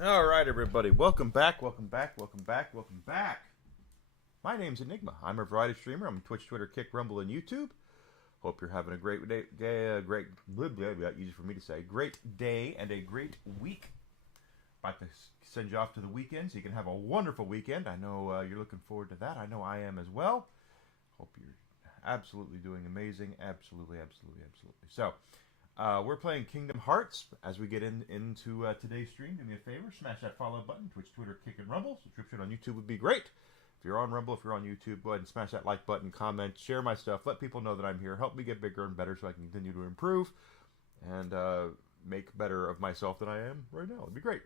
All right, everybody. Welcome back. Welcome back. Welcome back. Welcome back. My name's Enigma. I'm a variety streamer. I'm on Twitch, Twitter, Kick, Rumble, and YouTube. Hope you're having a great day. Easy for me to say. Great day and a great week. About to send you off to the weekend so you can have a wonderful weekend. I know you're looking forward to that. I know I am as well. Hope you're absolutely doing amazing. Absolutely, absolutely, absolutely. So, we're playing Kingdom Hearts. As we get into today's stream, do me a favor, smash that follow button. Twitch, Twitter, Kick, and Rumble. Subscription on YouTube would be great. If you're on Rumble, if you're on YouTube, go ahead and smash that like button, comment, share my stuff, let people know that I'm here. Help me get bigger and better so I can continue to improve and make better of myself than I am right now. It'd be great.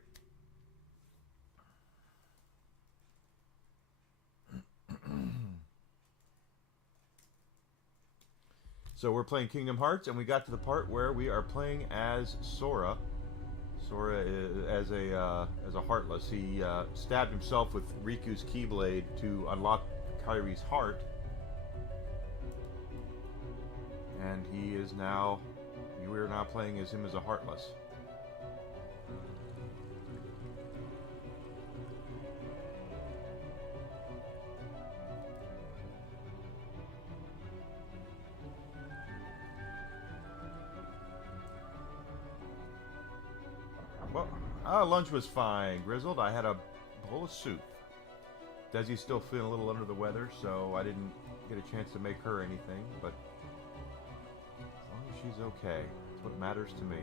So we're playing Kingdom Hearts, and we got to the part where we are playing as Sora. Sora is, as a Heartless. He stabbed himself with Riku's Keyblade to unlock Kairi's heart, and he is now. We are now playing as him as a Heartless. Well, lunch was fine, Grizzled. I had a bowl of soup. Desi's still feeling a little under the weather, so I didn't get a chance to make her anything, but as long as she's okay, that's what matters to me.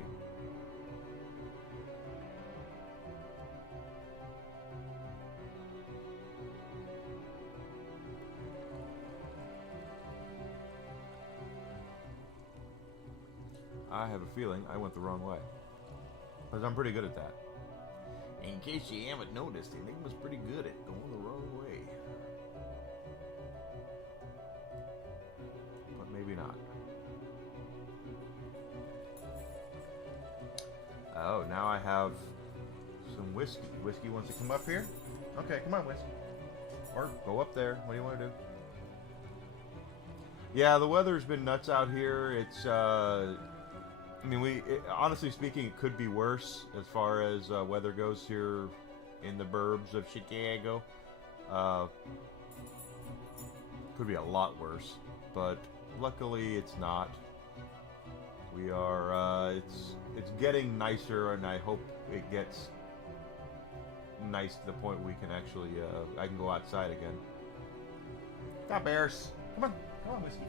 I have a feeling I went the wrong way. Because I'm pretty good at that. In case you haven't noticed, Enigma's pretty good at going the wrong way. But maybe not. Oh, now I have some whiskey. Whiskey wants to come up here? Okay, come on, Whiskey. Or go up there. What do you want to do? Yeah, the weather's been nuts out here. It's, I mean, honestly speaking, it could be worse as far as weather goes here in the burbs of Chicago. Could be a lot worse, but luckily it's not. We are. It's getting nicer, and I hope it gets nice to the point where we can actually. I can go outside again. Stop, bears! Come on, Whiskey.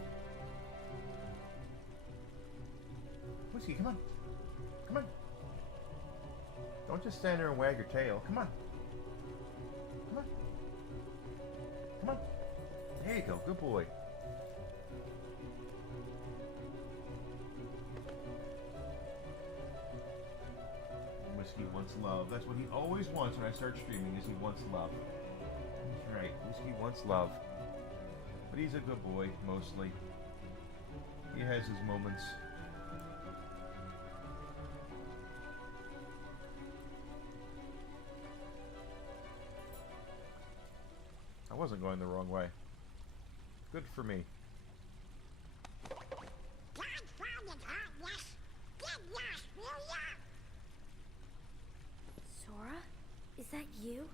Whiskey, come on. Come on. Don't just stand there and wag your tail. Come on. Come on. Come on. There you go. Good boy. Whiskey wants love. That's what he always wants when I start streaming, is he wants love. That's right. Whiskey wants love. But he's a good boy, mostly. He has his moments. I wasn't going the wrong way. Good for me. Sora? Is that you?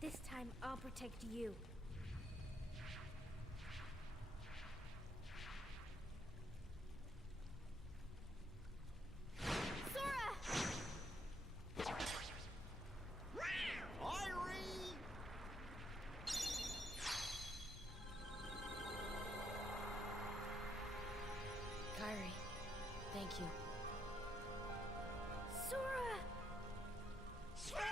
This time I'll protect you. Kairi, thank you. Sora! Sora!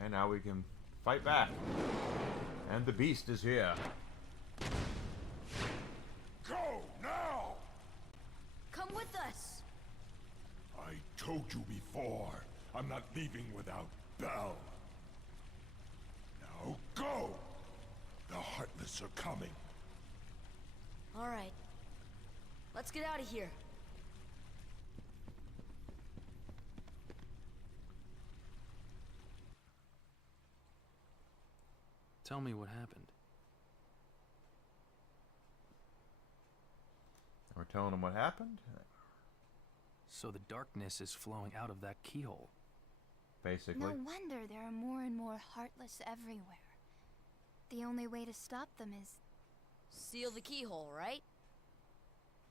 And now we can fight back. And the beast is here. Go now! Come with us! I told you before, I'm not leaving without Belle. Now go! The Heartless are coming. All right. Let's get out of here. Tell me what happened. We're telling him what happened? So the darkness is flowing out of that keyhole. Basically. No wonder there are more and more Heartless everywhere. The only way to stop them is... Seal the keyhole, right?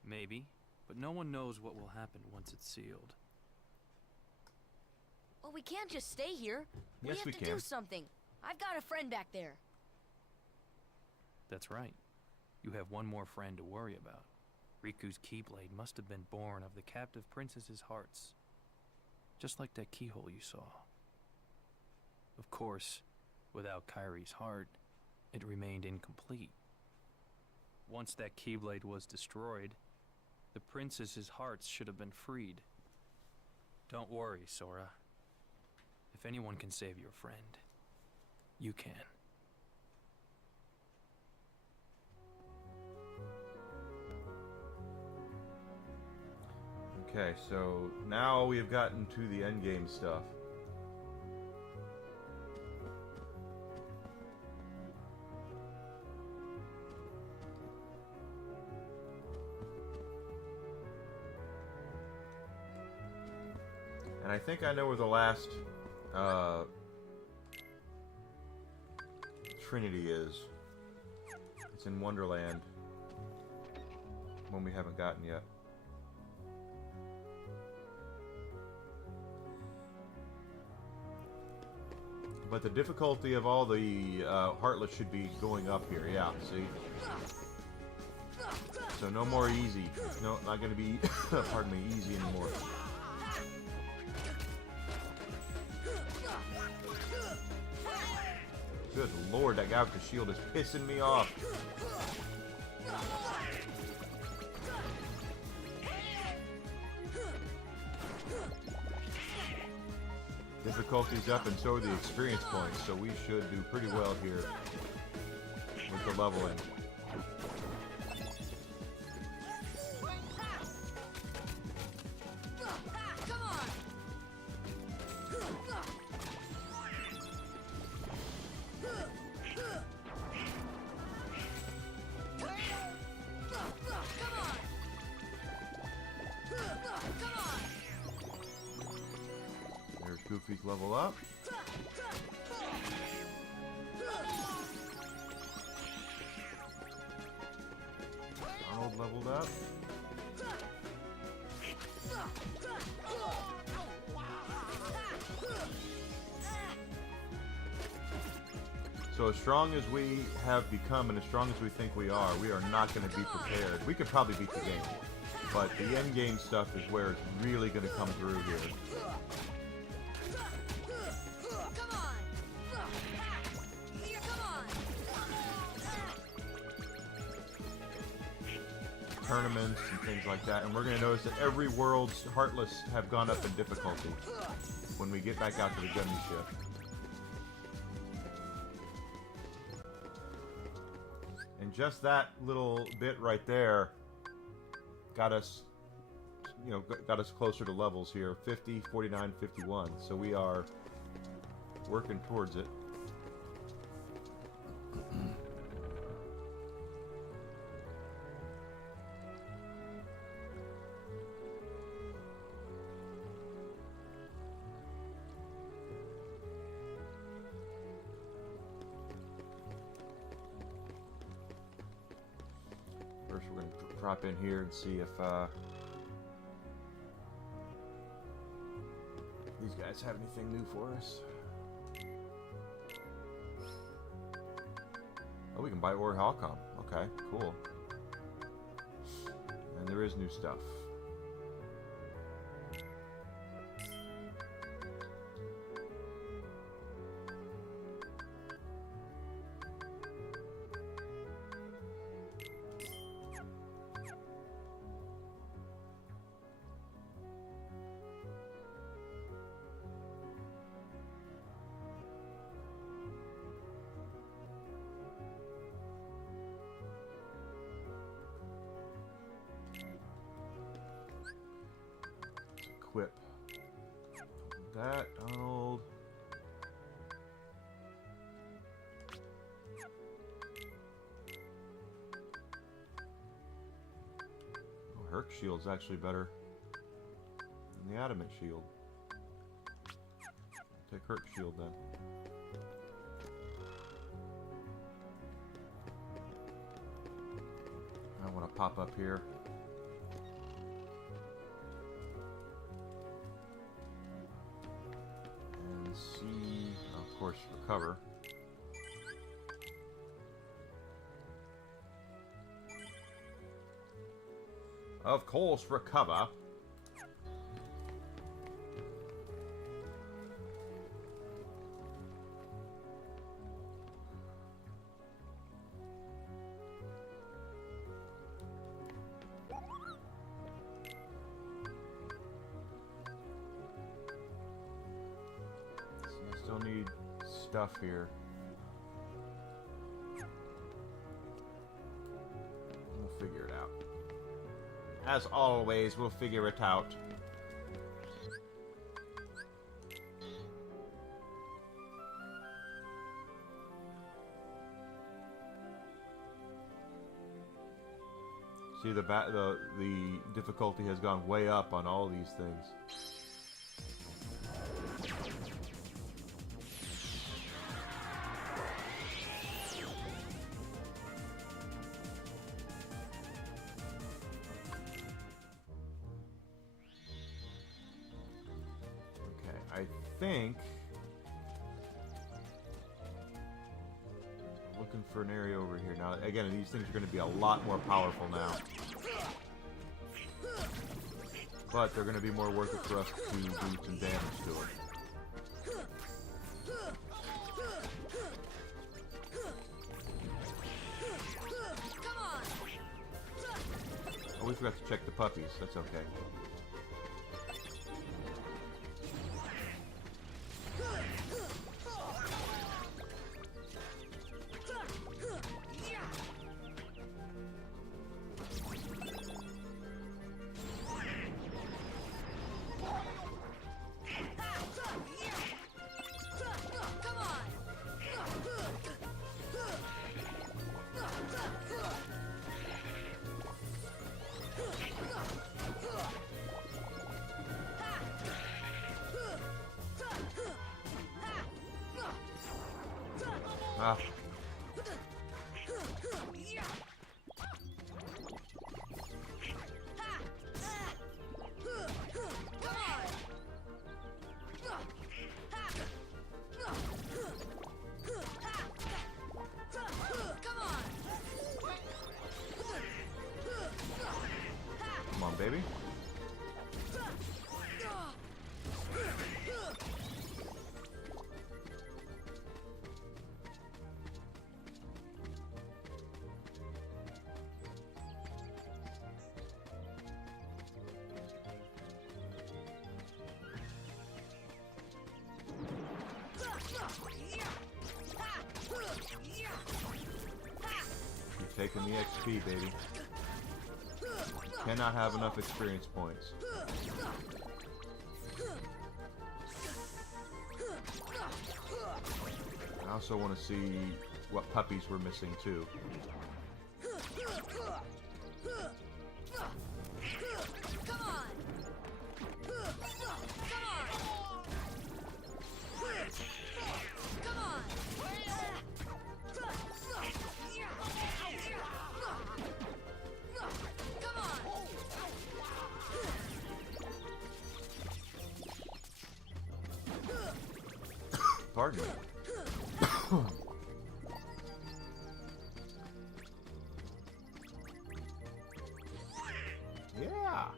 Maybe, but no one knows what will happen once it's sealed. Well, we can't just stay here. Yes, we we have to can. do something. I've got a friend back there. That's right. You have one more friend to worry about. Riku's Keyblade must have been born of the captive princess's hearts. Just like that keyhole you saw. Of course, without Kairi's heart, it remained incomplete. Once that Keyblade was destroyed, the princess's hearts should have been freed. Don't worry, Sora. If anyone can save your friend, you can. Okay, so now we have gotten to the endgame stuff. And I think I know where the last Trinity is. It's in Wonderland. One we haven't gotten yet. But the difficulty of all the Heartless should be going up here. Yeah, see? So no more easy. No, not going to be, pardon me, easy anymore. Good lord, that guy with the shield is pissing me off. Difficulty's up and so are the experience points, so we should do pretty well here with the leveling. There's Goofy's level up. Donald leveled up. So as strong as we have become and as strong as we think we are not going to be prepared. We could probably beat the game, but the end game stuff is where it's really going to come through here. Tournaments and things like that, and we're going to notice that every world's Heartless have gone up in difficulty when we get back out to the gunny ship. And just that little bit right there got us, you know, got us closer to levels here, 50, 49, 51. So we are working towards it. First, we're going to drop in here and see if these guys have anything new for us. Oh, we can buy Ori Halcom. Okay, cool. And there is new stuff. Equip that, Donald. Herc Shield's actually better than the Adamant Shield. Take Herc Shield then. I want to pop up here. And see, of course, recover. Of course, recover. Still need stuff here. We'll figure it out. As always, we'll figure it out. See, the difficulty has gone way up on all these things. I think looking for an area over here. Now, again, these things are going to be a lot more powerful now, but they're going to be more worth it for us to do some damage to it. Oh, we forgot to check the puppies. That's okay. Ah. Come on, baby. Keep taking the XP, baby. Cannot have enough experience points. I also want to see what puppies we're missing too. Pardon me. Yeah.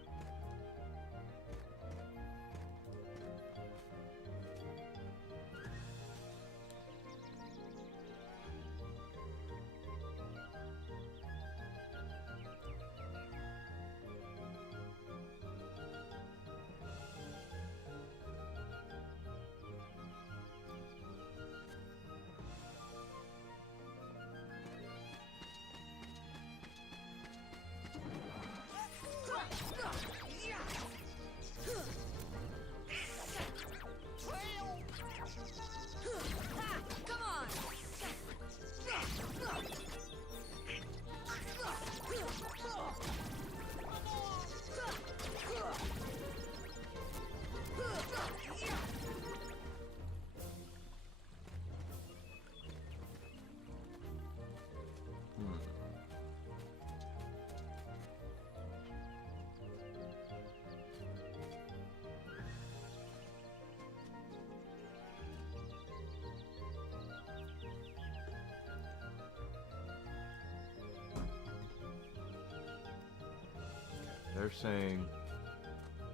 they're saying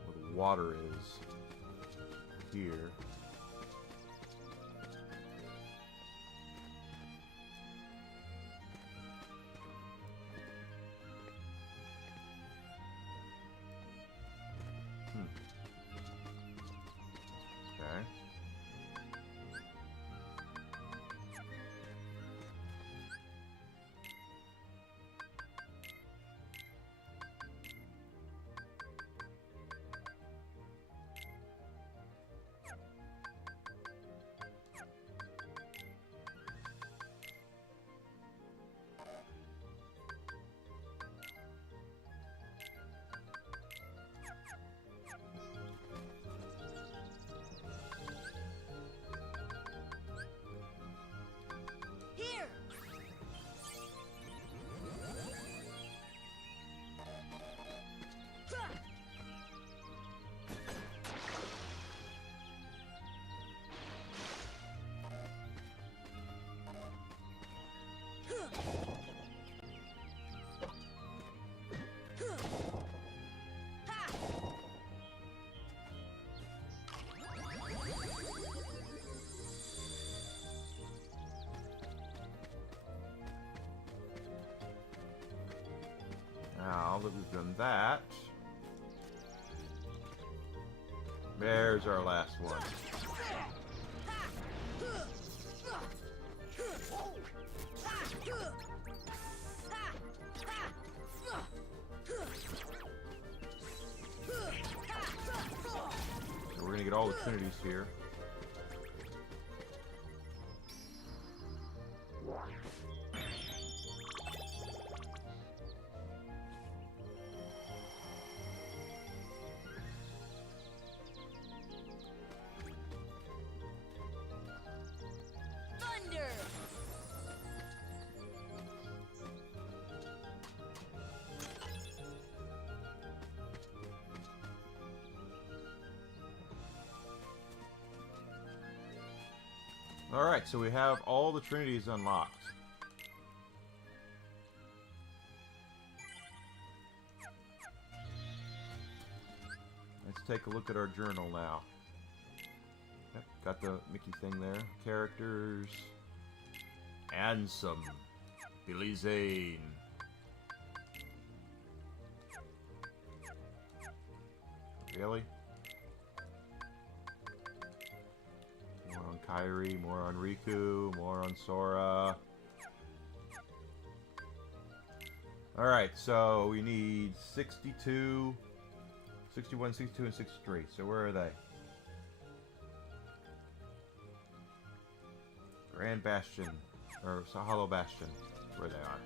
where the water is here. Okay. Here! Now that we've done that, there's our last one. So we're gonna get all the Trinities here. Thunder! Alright, so we have all the Trinities unlocked. Let's take a look at our journal now. Yep, got the Mickey thing there. Characters. Ansem. Billy Zane. Really? More on Kairi, more on Riku, more on Sora. Alright, so we need 62, 61, 62, and 63. So where are they? Grand Bastion, or Hollow Bastion, where they are.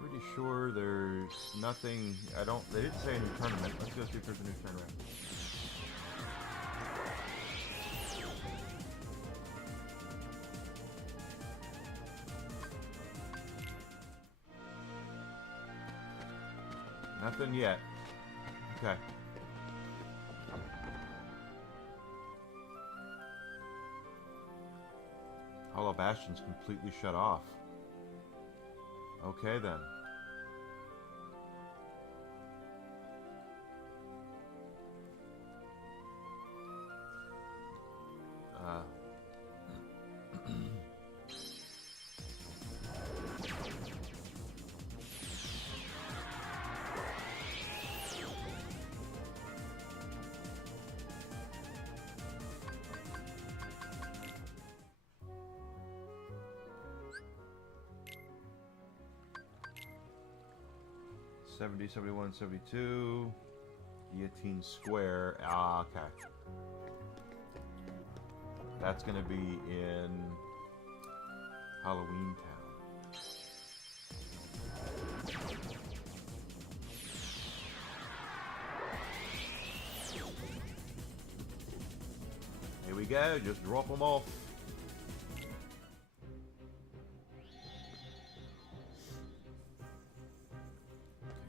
Pretty sure there's nothing. They didn't say a new tournament. Let's go see if there's a new tournament. Nothing yet. Okay. Hollow Bastion's completely shut off. Okay then. $70, $71, $72. Guillotine Square. Ah, okay. That's gonna be in Halloween Town. Hey, we go. Just drop them off.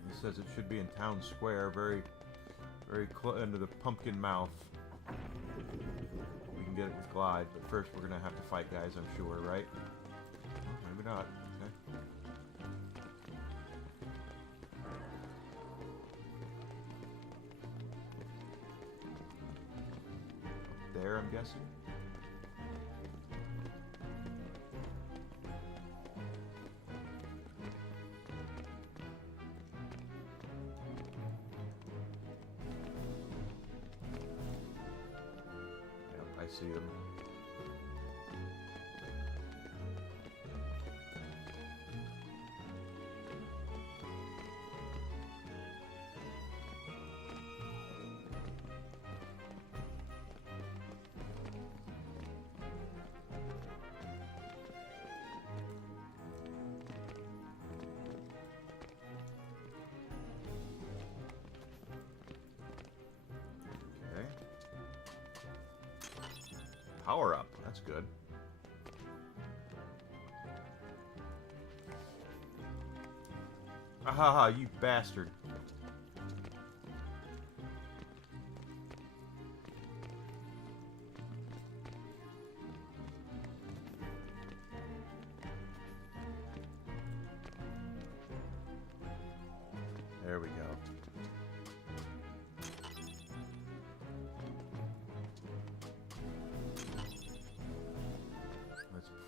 It says it should be in Town Square, very close into the pumpkin mouth. We can get it with Glide, but first we're gonna have to fight guys, I'm sure, right? Oh, maybe not. Okay. Up there, I'm guessing. I see them. Okay. Power up. That's good. Ahaha, you bastard. There we go.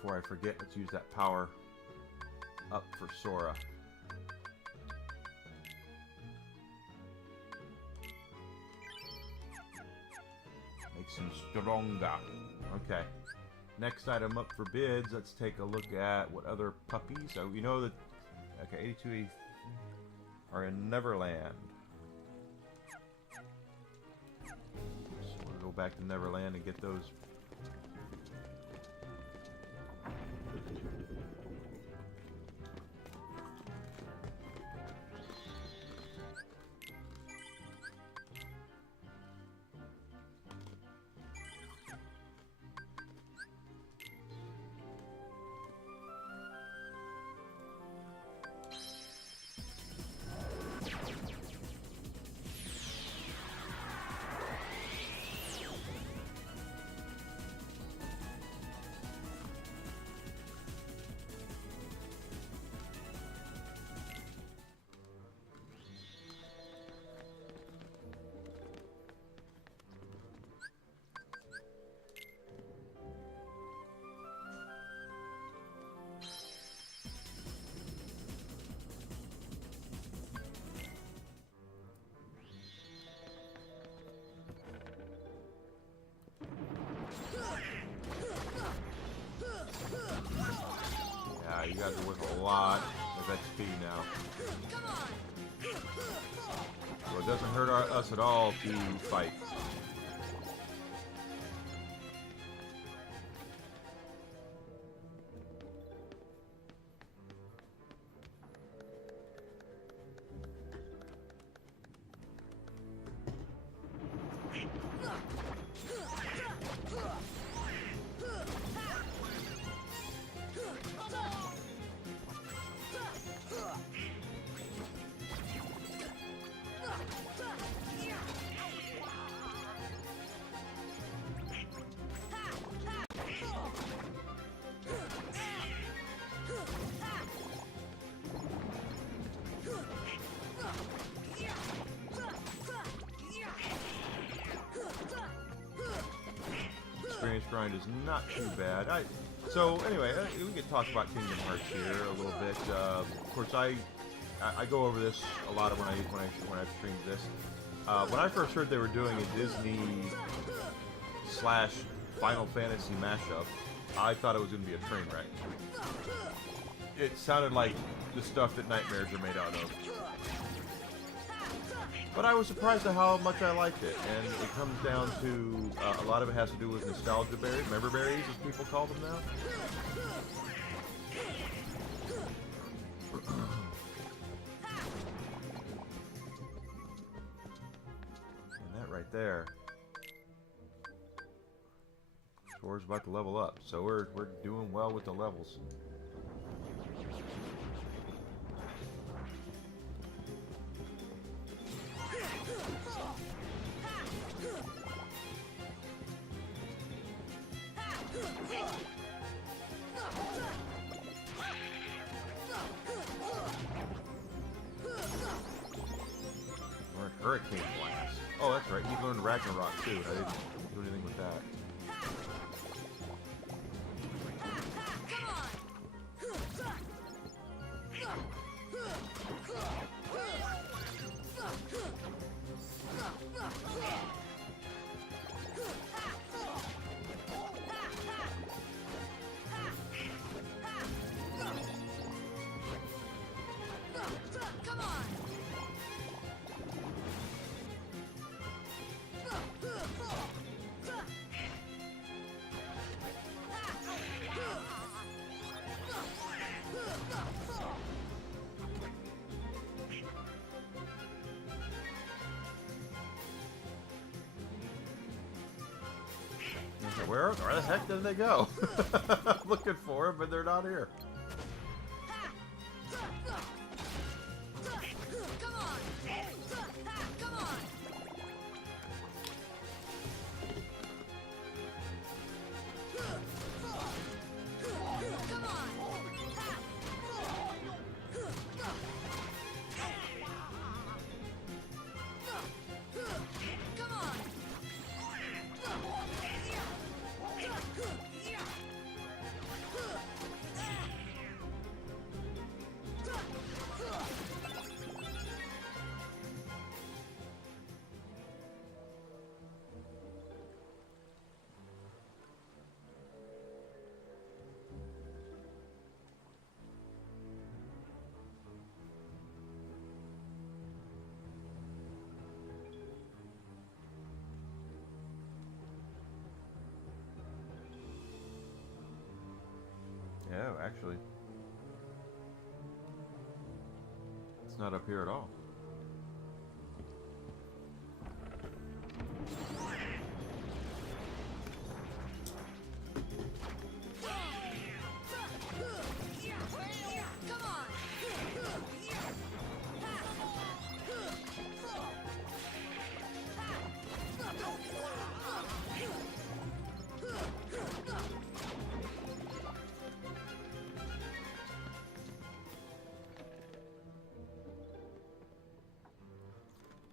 Before I forget, let's use that power up for Sora. Makes him stronger. Okay. Next item up for bids. Let's take a look at what other puppies. So we know that okay, 82 are in Neverland. So we'll go back to Neverland and get those. You guys are worth a lot of XP now. So it doesn't hurt us at all to fight. Experience grind is not too bad. So anyway, we could talk about Kingdom Hearts here a little bit. Of course, I go over this a lot when I've streamed this. When I first heard they were doing a Disney / Final Fantasy mashup, I thought it was going to be a train wreck. It sounded like the stuff that nightmares are made out of. But I was surprised at how much I liked it, and it comes down to, a lot of it has to do with nostalgia berries, member berries as people call them now. And that right there. Thor's about to level up, so we're doing well with the levels. Or Hurricane Blast. Oh, that's right. He learned Ragnarok too. I didn't do anything with that. Where the heck did they go? Looking for them, but they're not here. Yeah, actually. It's not up here at all.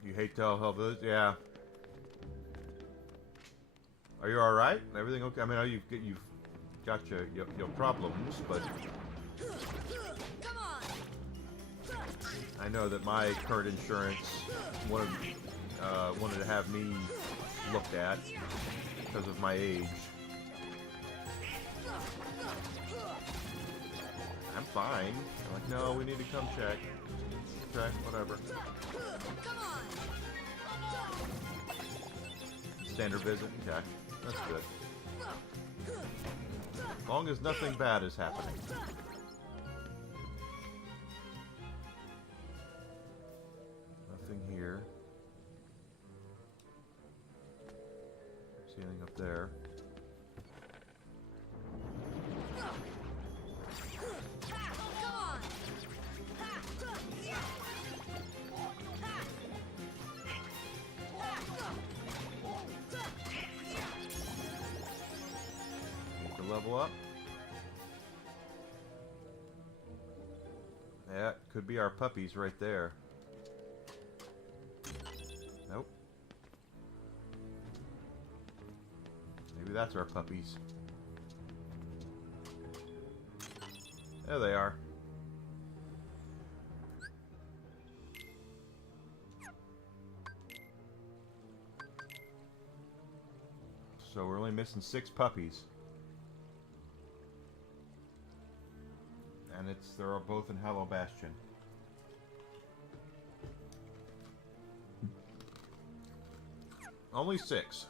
You hate to help those, yeah. Are you all right? Everything okay? I mean, you've got your problems, but I know that my current insurance wanted to have me looked at because of my age. I'm fine. I'm like, no, we need to come check. Okay, whatever. Standard visit? Okay, that's good. As long as nothing bad is happening. Nothing here. See anything up there? Level up. Yeah, could be our puppies right there. Nope. Maybe that's our puppies. There they are. So we're only missing 6 puppies. And they're both in Hollow Bastion. Only 6.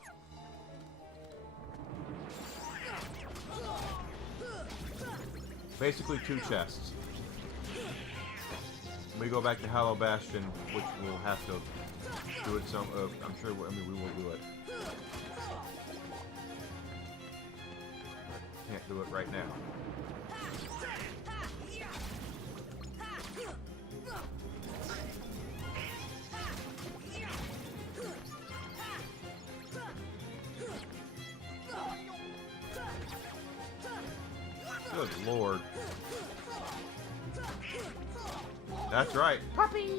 Basically 2 chests. We go back to Hollow Bastion, which we'll have to do it some. I'm sure. I mean, we will do it. can't do it right now. Good Lord. That's right. Puppies!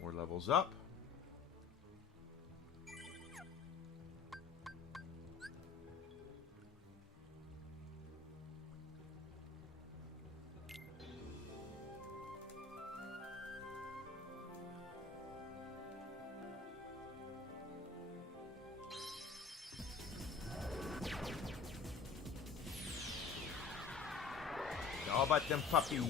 More levels up. How about them puppies?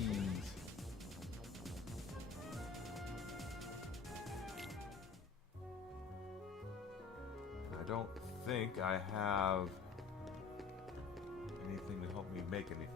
I don't think I have anything to help me make anything.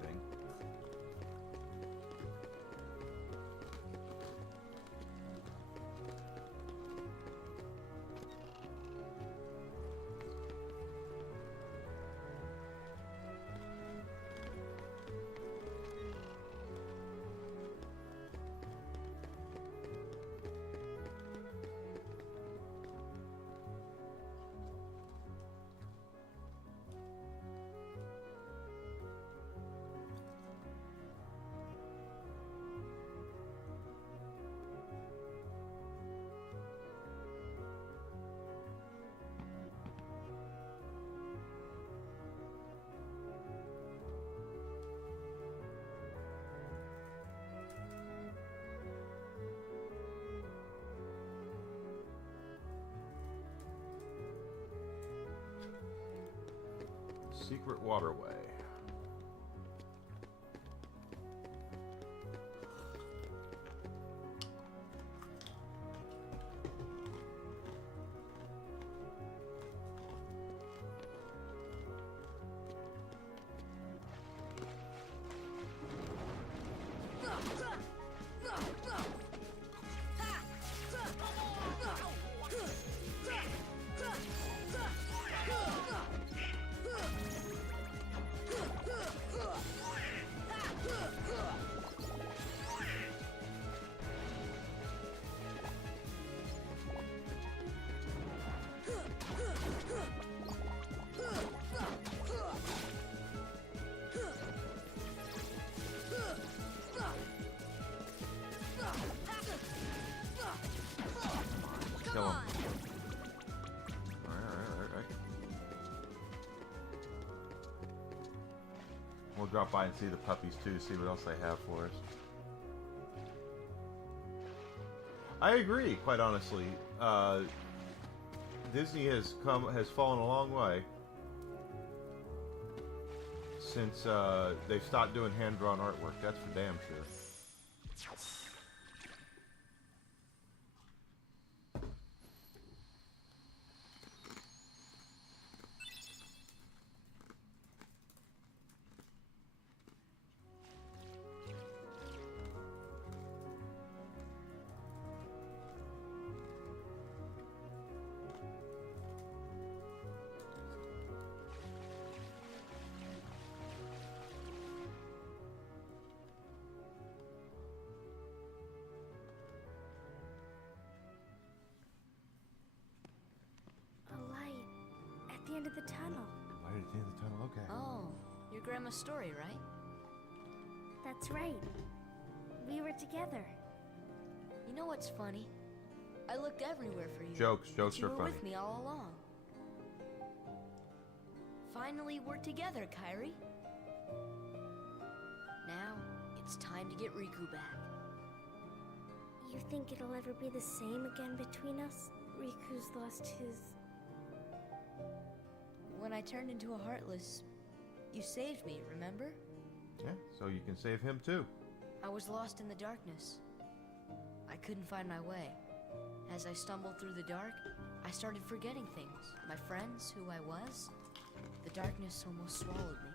Secret waterway. Kill him. Alright. We'll drop by and see the puppies too, see what else they have for us. I agree, quite honestly. Disney has fallen a long way since they've stopped doing hand-drawn artwork. That's for damn sure. The end of the tunnel. Right at the end of the tunnel, okay. Oh, your grandma's story, right? That's right. We were together. You know what's funny? I looked everywhere for you. Jokes but are you were funny. with me all along. Finally, we're together, Kairi. Now, it's time to get Riku back. You think it'll ever be the same again between us? Riku's lost his... When I turned into a Heartless, you saved me, remember? Yeah, so you can save him too. I was lost in the darkness. I couldn't find my way. As I stumbled through the dark, I started forgetting things. My friends, who I was. The darkness almost swallowed me.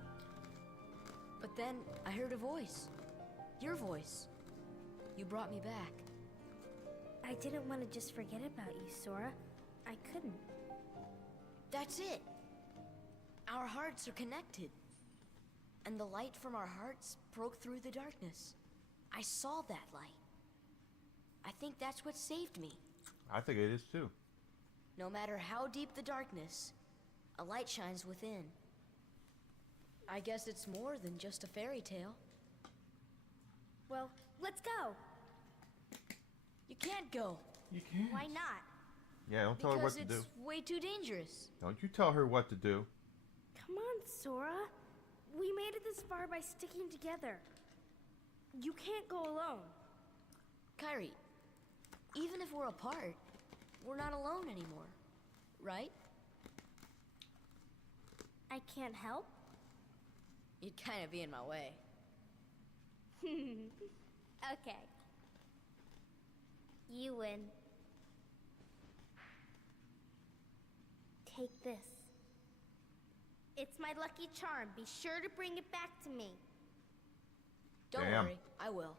But then I heard a voice. Your voice. You brought me back. I didn't want to just forget about you, Sora. I couldn't. That's it. Our hearts are connected. And the light from our hearts broke through the darkness. I saw that light. I think that's what saved me. I think it is too. No matter how deep the darkness, a light shines within. I guess it's more than just a fairy tale. Well, let's go. You can't go. You can't. Why not? Yeah, don't tell her what Because to do. it's way too dangerous. Don't you tell her what to do. Come on, Sora. We made it this far by sticking together. You can't go alone. Kairi, even if we're apart, we're not alone anymore, right? I can't help. You'd kind of be in my way. Okay. You win. Take this. It's my lucky charm. Be sure to bring it back to me. Don't Damn. worry, I will.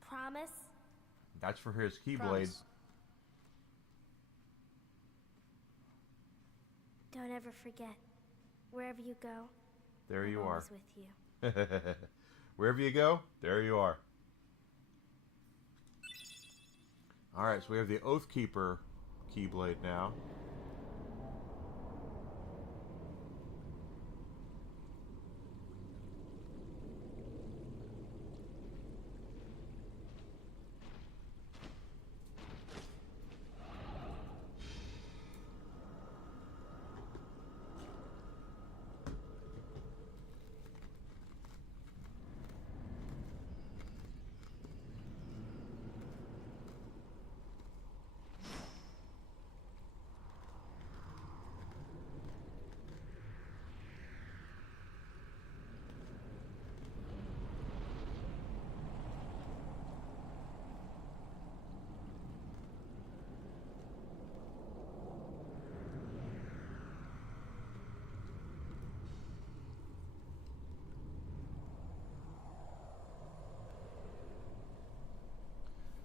Promise? That's for his Keyblade. Promise. Don't ever forget. Wherever you go, There I'm you are. always with you. Wherever you go, there you are. Alright, so we have the Oathkeeper Keyblade now.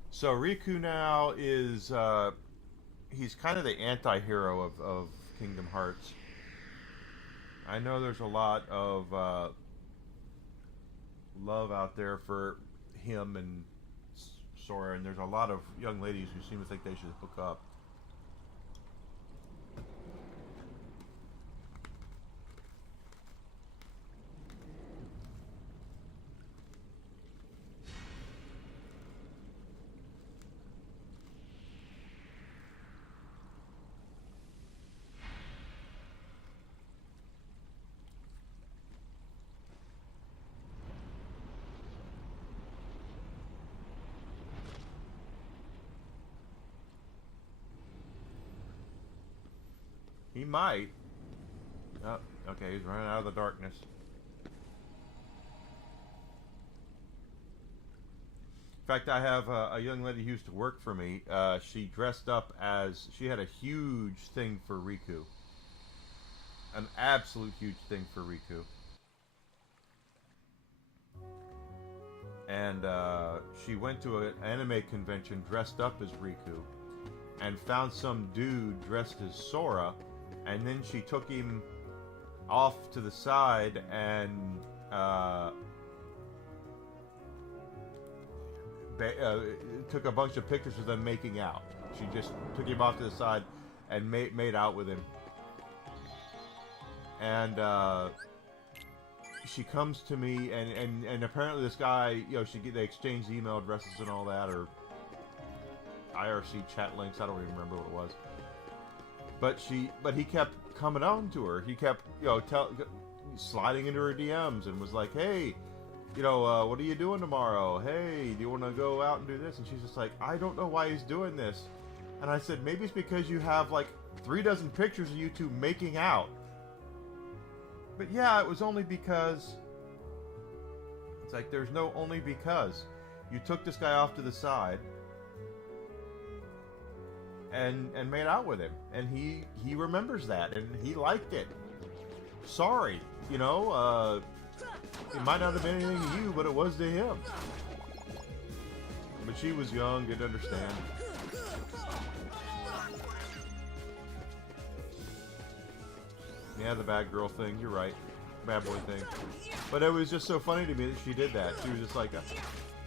So Riku now is, he's kind of the anti-hero of Kingdom Hearts. I know there's a lot of love out there for him and Sora, and there's a lot of young ladies who seem to think they should hook up. He might. Oh, okay, he's running out of the darkness. In fact, I have a young lady who used to work for me. She dressed up as... She had a huge thing for Riku. An absolute huge thing for Riku. And she went to an anime convention dressed up as Riku. And found some dude dressed as Sora. And then she took him off to the side and took a bunch of pictures of them making out. She just took him off to the side and made out with him. And she comes to me, and apparently this guy, you know, they exchanged email addresses and all that, or IRC chat links. I don't even remember what it was. But he kept coming on to her. He kept, you know, sliding into her DMs and was like, "Hey, what are you doing tomorrow? Hey, do you want to go out and do this? And she's just like, I don't know why he's doing this. And I said, maybe it's because you have like 3 dozen pictures of you two making out. But yeah, it was only because... It's like, there's no only because. You took this guy off to the side and made out with him. And he remembers that, and he liked it. Sorry, it might not have been anything to you, but it was to him. But she was young, didn't understand. Yeah, the bad girl thing, you're right. Bad boy thing. But it was just so funny to me that she did that. She was just like,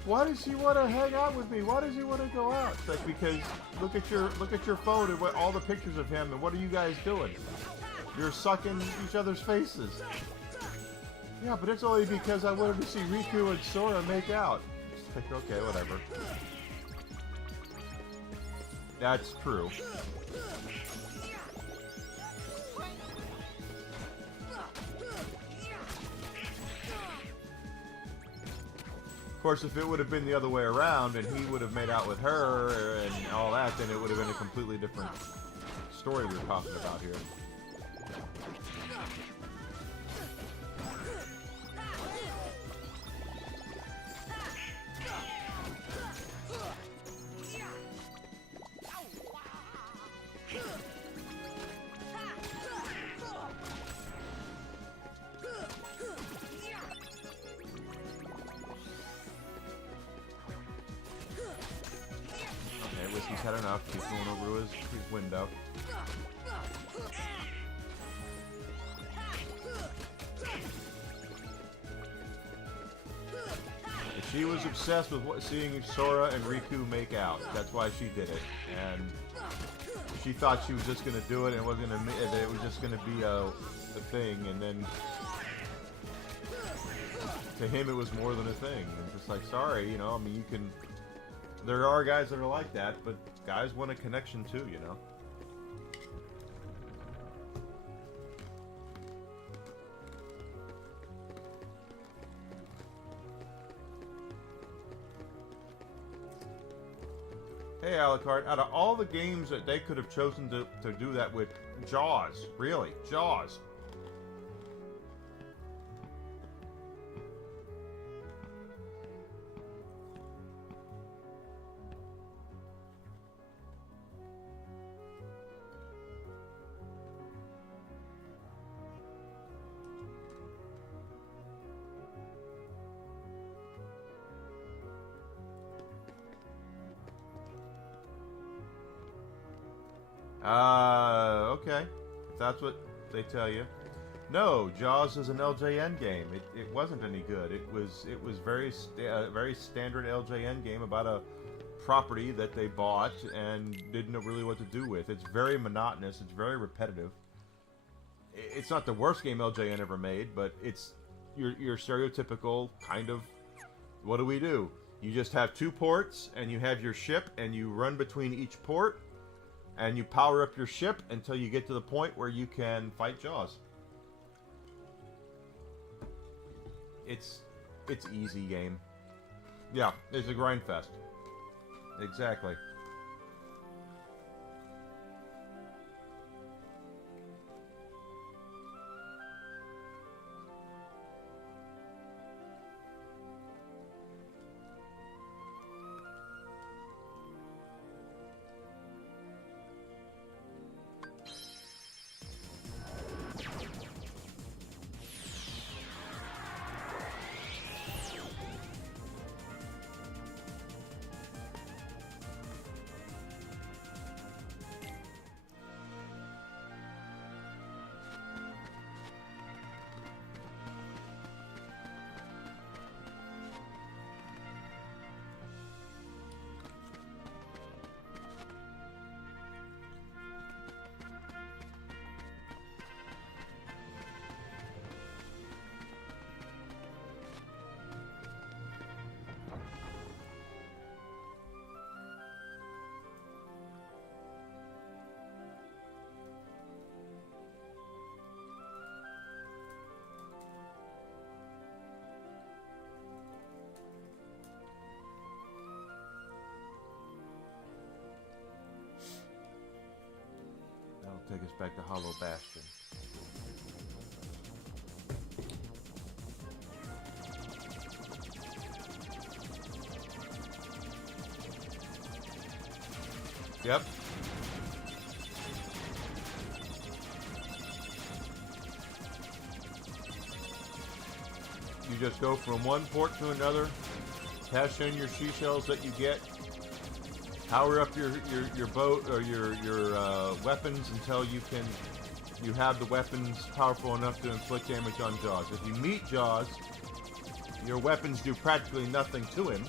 why does he want to hang out with me? Why does he want to go out? It's like, because look at your phone and all the pictures of him, and what are you guys doing? You're sucking each other's faces. Yeah, but it's only because I wanted to see Riku and Sora make out. It's like, okay, whatever. That's true. Of course, if it would have been the other way around and he would have made out with her and all that, then it would have been a completely different story we were talking about here. He's had enough. He's going over to his window. She was obsessed with seeing Sora and Riku make out. That's why she did it. And she thought she was just going to do it and it was just going to be a thing. And then to him, it was more than a thing. And just like, sorry, you can... There are guys that are like that, but guys want a connection too, Hey, Alucard, out of all the games that they could have chosen to do that with, Jaws. Really? Jaws. Okay. If that's what they tell you. No, Jaws is an LJN game. It wasn't any good. It was very standard LJN game about a property that they bought and didn't know really what to do with. It's very monotonous. It's very repetitive. It's not the worst game LJN ever made, but it's your stereotypical kind of, what do we do? You just have 2 ports, and you have your ship, and you run between each port, and you power up your ship until you get to the point where you can fight Jaws. It's easy game. Yeah, it's a grind fest. Exactly. take us back to Hollow Bastion. Yep. You just go from one port to another, cash in your seashells that you get, power up your boat or your weapons until you have the weapons powerful enough to inflict damage on Jaws. If you meet Jaws, your weapons do practically nothing to him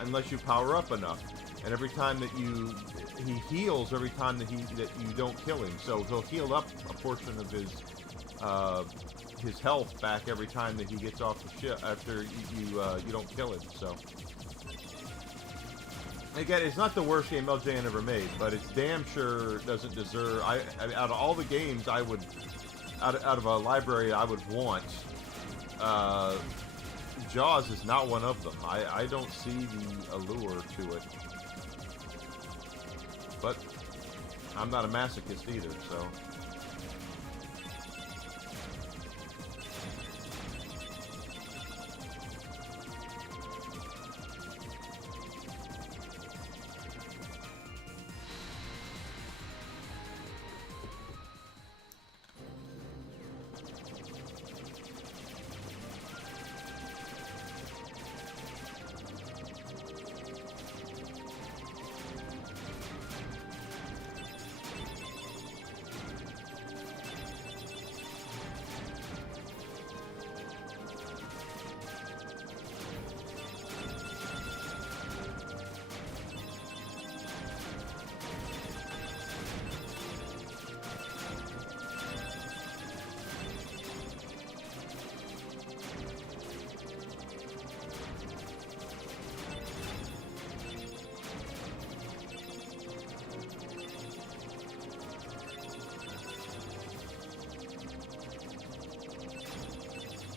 unless you power up enough. And every time that he heals every time that you don't kill him. So he'll heal up a portion of his health back every time that he gets off the ship after you don't kill him. So again, it's not the worst game LJN ever made, but it's damn sure doesn't deserve. I mean, out of all the games I would, out of a library I would want, Jaws is not one of them. I don't see the allure to it. But I'm not a masochist either, so.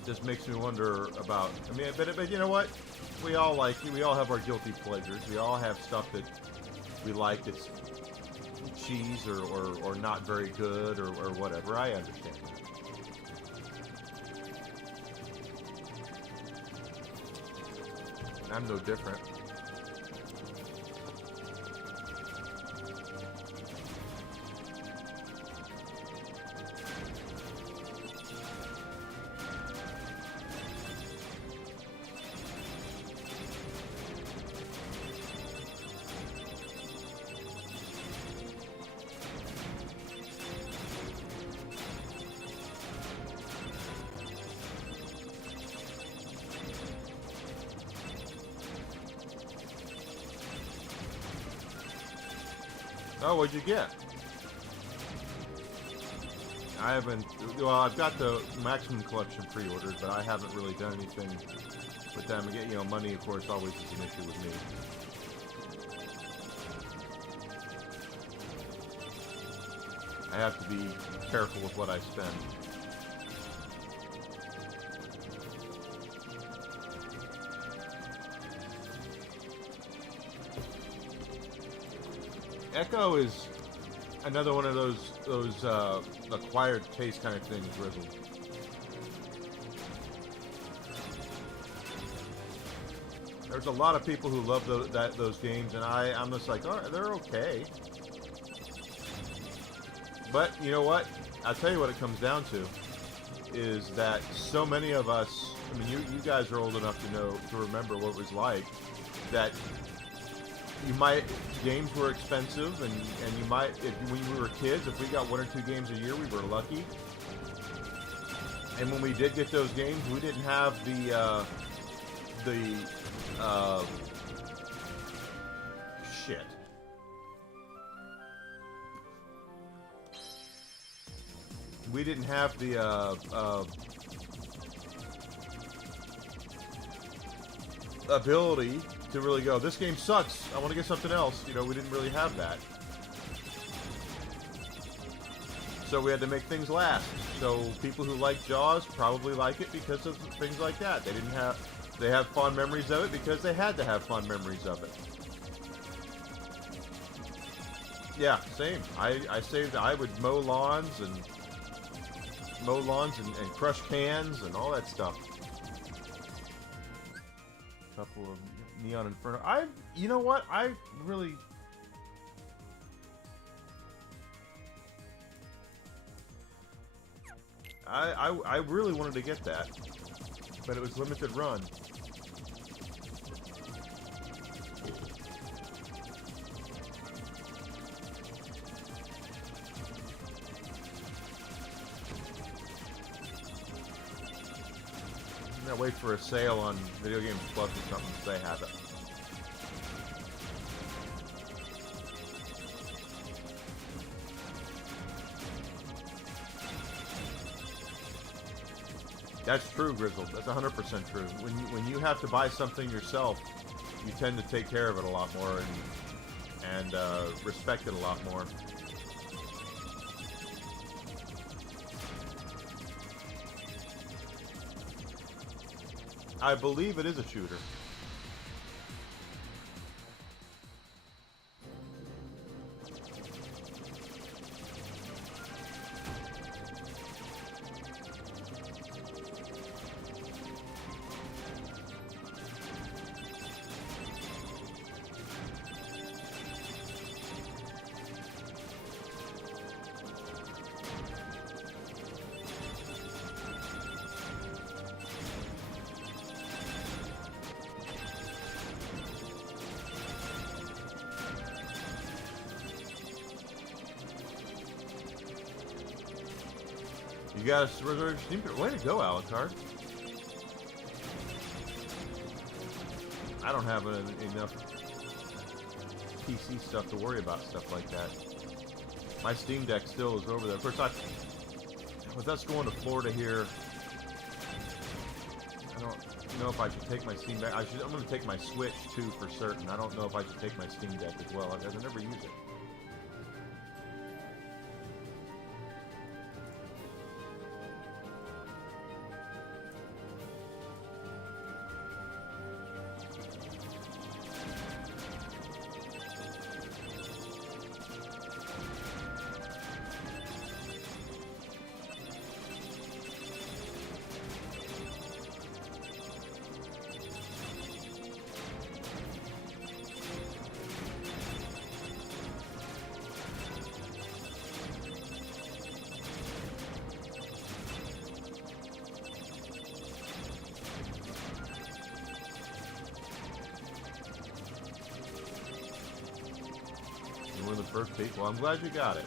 Just makes me wonder about. I mean, but you know what? We all have our guilty pleasures. We all have stuff that we like that's cheese or not very good or whatever. I understand. I'm no different. Oh, what'd you get? I haven't. Well, I've got the Maximum Collection pre-ordered, but I haven't really done anything with them. Money, of course, always is an issue with me. I have to be careful with what I spend. Echo is another one of those acquired taste kind of things, Rizzle. There's a lot of people who love those games, and I'm just like, oh, they're okay. But you know what? I'll tell you what it comes down to is that so many of us. I mean, you guys are old enough to remember what it was like. That games were expensive, and when we were kids, if we got 1 or 2 games a year, we were lucky. And when we did get those games, we didn't have shit. We didn't have the ability to really go, this game sucks, I want to get something else. We didn't really have that. So we had to make things last. So people who like Jaws probably like it because of things like that. They have fond memories of it because they had to have fond memories of it. Yeah, same. I saved. I would mow lawns and crush cans and all that stuff. Couple of Neon Inferno. You know what? I really. I really wanted to get that, but it was limited run. I'm gonna wait for a sale on Video Games Plus or something if they have it. That's true, Grizzle. That's 100% true. When you have to buy something yourself, you tend to take care of it a lot more and respect it a lot more. I believe it is a shooter. You got a reserved Steam. Way to go, Alucard. I don't have enough PC stuff to worry about stuff like that. My Steam Deck still is over there. Of course, with us going to Florida here, I don't know if I should take my Steam Deck. I'm going to take my Switch too for certain. I don't know if I should take my Steam Deck as well. I never use it. You were the first pick. Well, I'm glad you got it.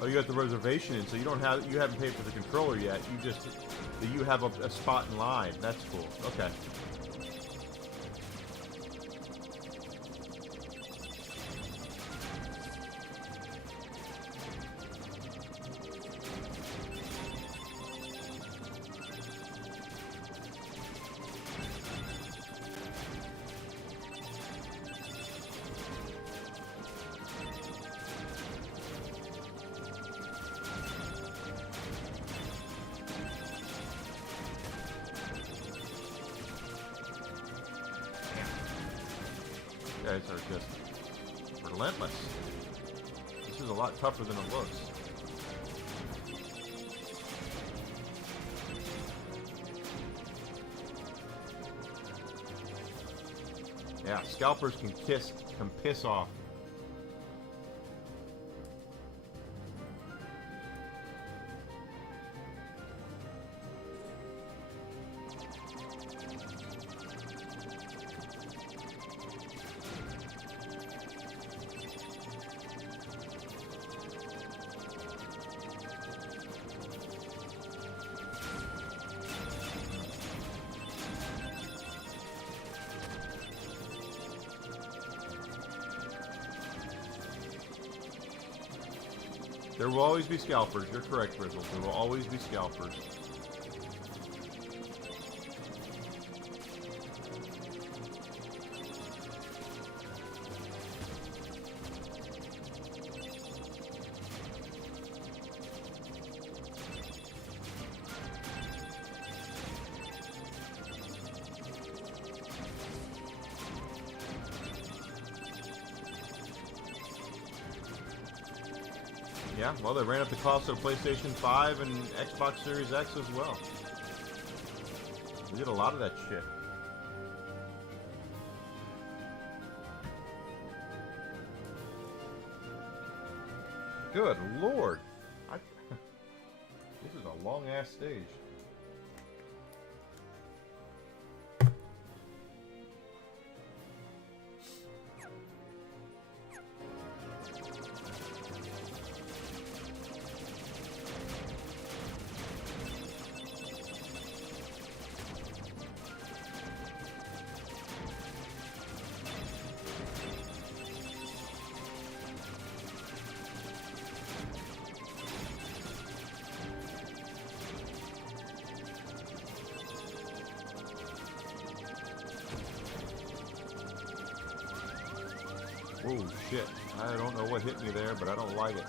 Oh, you got the reservation in, so you haven't paid for the controller yet. You have a spot in line. That's cool. Okay. Guys are just relentless. This is a lot tougher than it looks. Yeah, scalpers can piss off. There will always be scalpers. You're correct, Grizzle. There will always be scalpers. Yeah, well, they ran up the cost of PlayStation 5 and Xbox Series X as well. They did a lot of that shit. Good lord. This is a long-ass stage. Oh shit, I don't know what hit me there, but I don't like it.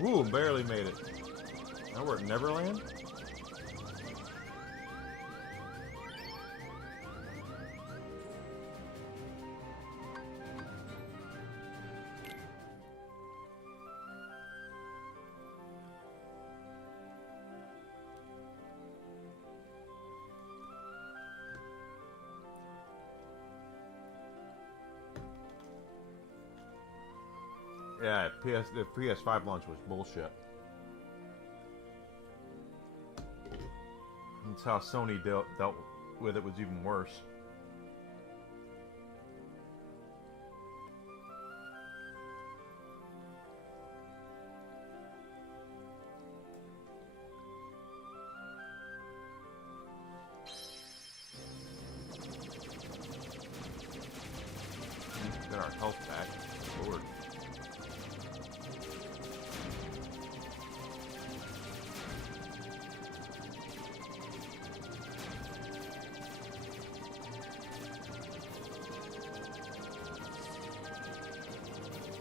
Ooh, barely made it. Now we're at Neverland? Yeah, the PS5 launch was bullshit. That's how Sony dealt with it was even worse. Got our health back. Lord.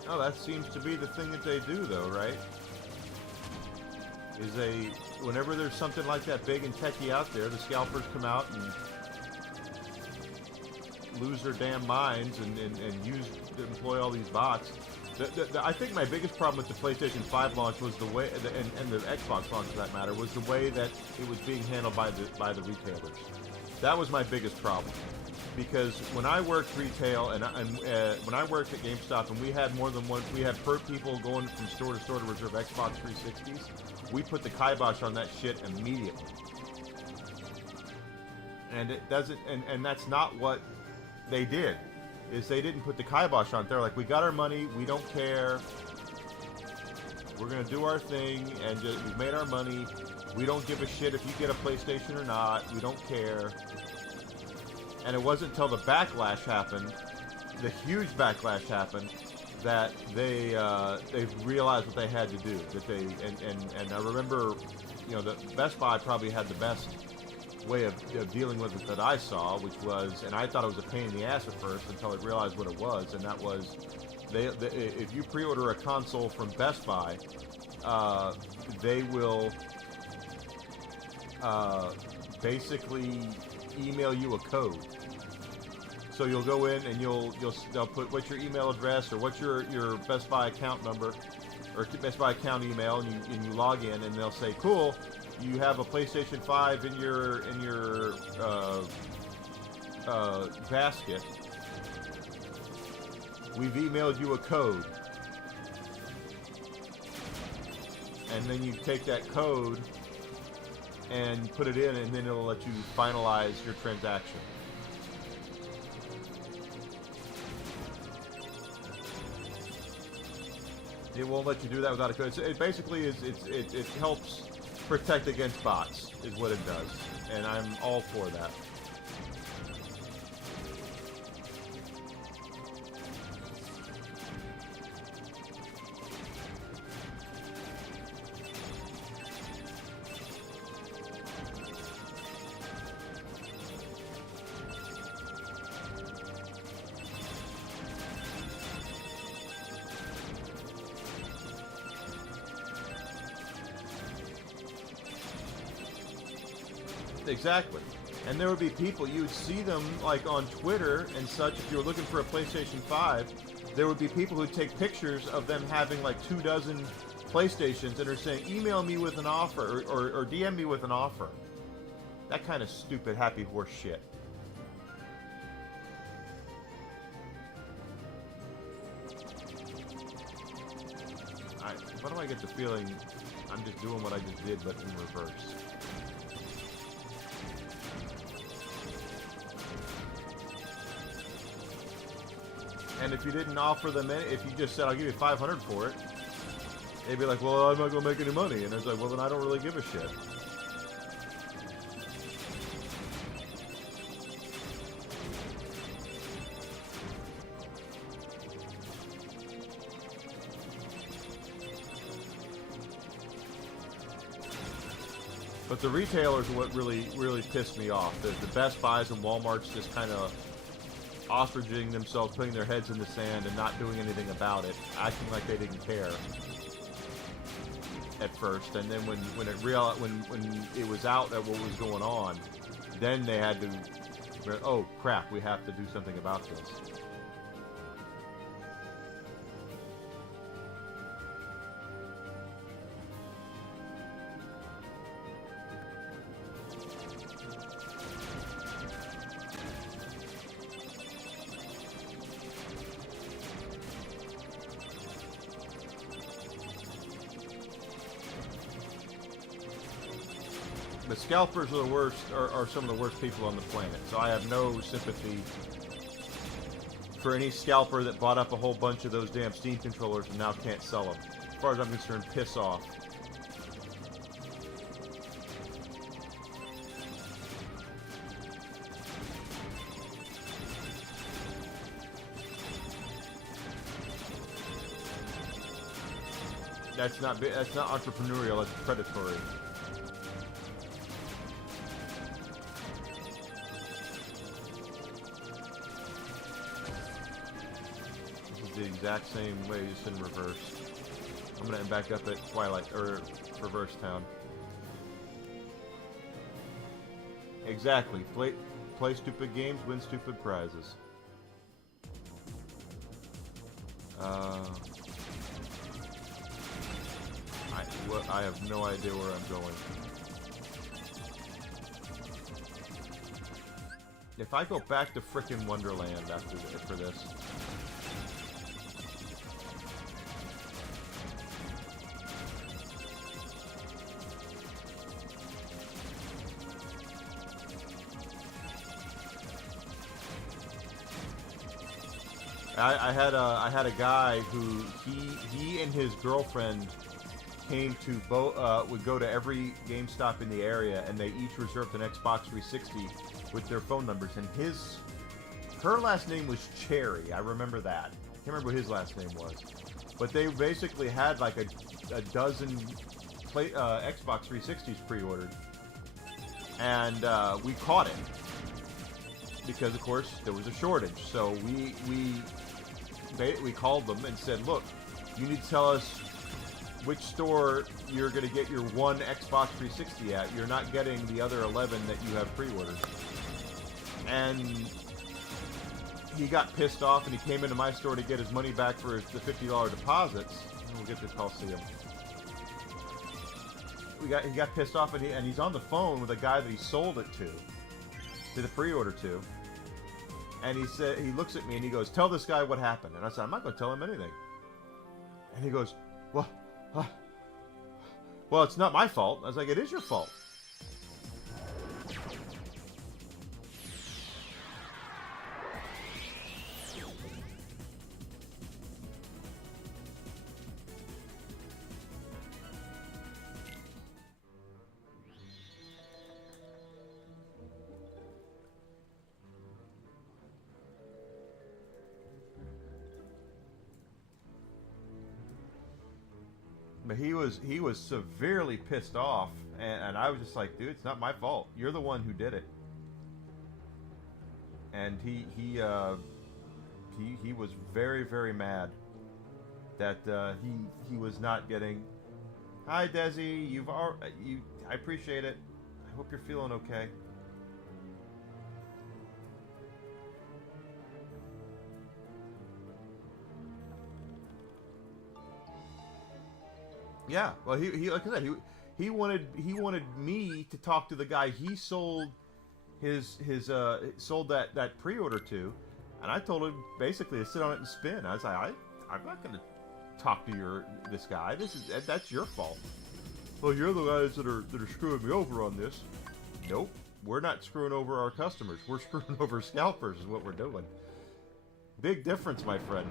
Oh, that seems to be the thing that they do, though, right? Is whenever there's something like that big and techie out there, the scalpers come out and lose their damn minds and employ all these bots. I think my biggest problem with the PlayStation 5 launch was the way, and the Xbox launch for that matter, was the way that it was being handled by the retailers. That was my biggest problem. Because when I worked retail and when I worked at GameStop and we had more than one, we had people going from store to store to reserve Xbox 360s, we put the kibosh on that shit immediately. And it doesn't, and that's not what they did. Is they didn't put the kibosh on it. They're like, we got our money, we don't care. We're gonna do our thing, and we've made our money. We don't give a shit if you get a PlayStation or not. We don't care. And it wasn't until the backlash happened, the huge backlash happened, that they realized what they had to do. That they and I remember, you know, that Best Buy probably had the best way of dealing with it that I saw, which was, and I thought it was a pain in the ass at first until I realized what it was, and that was, they if you pre-order a console from Best Buy, they will basically email you a code. So you'll go in and they'll put what's your email address or what's your Best Buy account number or Best Buy account email, and you log in, and they'll say, cool, you have a PlayStation 5 in your basket. We've emailed you a code, and then you take that code and put it in, and then it'll let you finalize your transaction. It won't let you do that without a code. It basically is. It helps protect against bots, is what it does, and I'm all for that. Exactly. And there would be people, you would see them like on Twitter and such, if you were looking for a PlayStation 5, there would be people who take pictures of them having like 24 PlayStations and are saying, email me with an offer, or DM me with an offer. That kind of stupid happy horse shit. Why do I get the feeling I'm just doing what I just did, but in reverse? And if you didn't offer them any, if you just said, I'll give you 500 for it, they'd be like, well, I'm not going to make any money. And it's like, well, then I don't really give a shit. But the retailers are what really pissed me off. The Best Buys and Walmarts just kind of ostriching themselves, putting their heads in the sand and not doing anything about it, acting like they didn't care at first. And then when it was out that what was going on, then they had to, oh crap, we have to do something about this. The scalpers are the worst, are some of the worst people on the planet. So I have no sympathy for any scalper that bought up a whole bunch of those damn Steam controllers and now can't sell them. As far as I'm concerned, piss off. That's not entrepreneurial, that's predatory. The exact same way, just in reverse. I'm gonna end back up at Twilight, or Reverse Town. Exactly. Play stupid games, win stupid prizes. I have no idea where I'm going. If I go back to frickin' Wonderland for this. I had a guy who he and his girlfriend came to would go to every GameStop in the area, and they each reserved an Xbox 360 with their phone numbers. And her last name was Cherry. I remember that. I can't remember what his last name was, but they basically had like a dozen Xbox 360s pre-ordered, and we caught it because, of course, there was a shortage. So we called them and said, look, you need to tell us which store you're going to get your one Xbox 360 at. You're not getting the other 11 that you have pre-ordered. And he got pissed off, and he came into my store to get his money back for the $50 deposits. And we'll get to Coliseum. He got pissed off, and he's on the phone with a guy that he sold it to the pre-order to. And he looks at me and he goes, tell this guy what happened. And I said, I'm not going to tell him anything. And he goes, well, it's not my fault. I was like, it is your fault. But he was severely pissed off, and I was just like, dude, it's not my fault. You're the one who did it. And he was very, very mad that he was not getting. Hi, Desi. I appreciate it. I hope you're feeling okay. Yeah, well, he like I said, he wanted me to talk to the guy he sold sold that pre-order to, and I told him basically to sit on it and spin. I was like, I'm not going to talk to this guy. That's your fault. Well, you're the guys that are screwing me over on this. Nope, we're not screwing over our customers. We're screwing over scalpers is what we're doing. Big difference, my friend.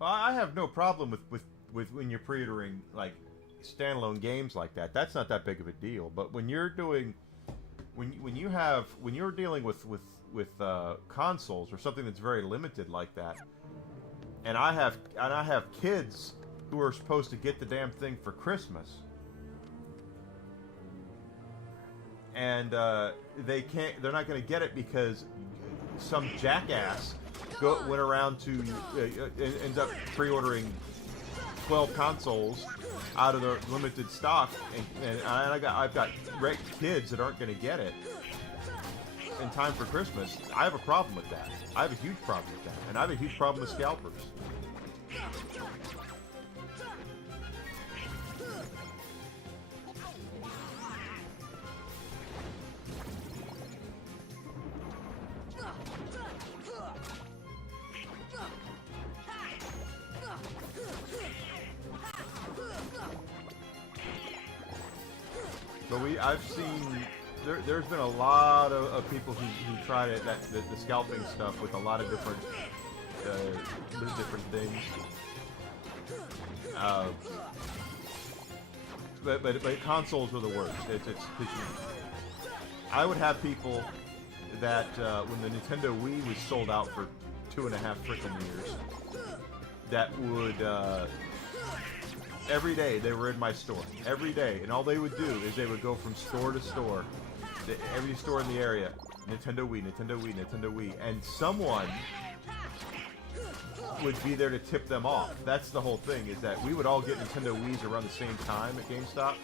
Well, I have no problem with when you're pre-ordering like standalone games like that. That's not that big of a deal. But when you're doing, when you're dealing with consoles or something that's very limited like that, and I have kids who are supposed to get the damn thing for Christmas, and they're not going to get it because some jackass went around to ends up pre-ordering 12 consoles out of their limited stock, and I've got great kids that aren't going to get it in time for Christmas. I have a problem with that. I have a huge problem with that, and I have a huge problem with scalpers. But I've seen there's been a lot of people who tried it, the scalping stuff with a lot of different things. But consoles are the worst. I would have people that when the Nintendo Wii was sold out for 2.5 freaking years, that would every day they were in my store every day, and all they would do is they would go from store to store, every store in the area, Nintendo Wii, Nintendo Wii, Nintendo Wii, and someone would be there to tip them off. That's the whole thing, is that we would all get Nintendo Wiis around the same time at GameStop.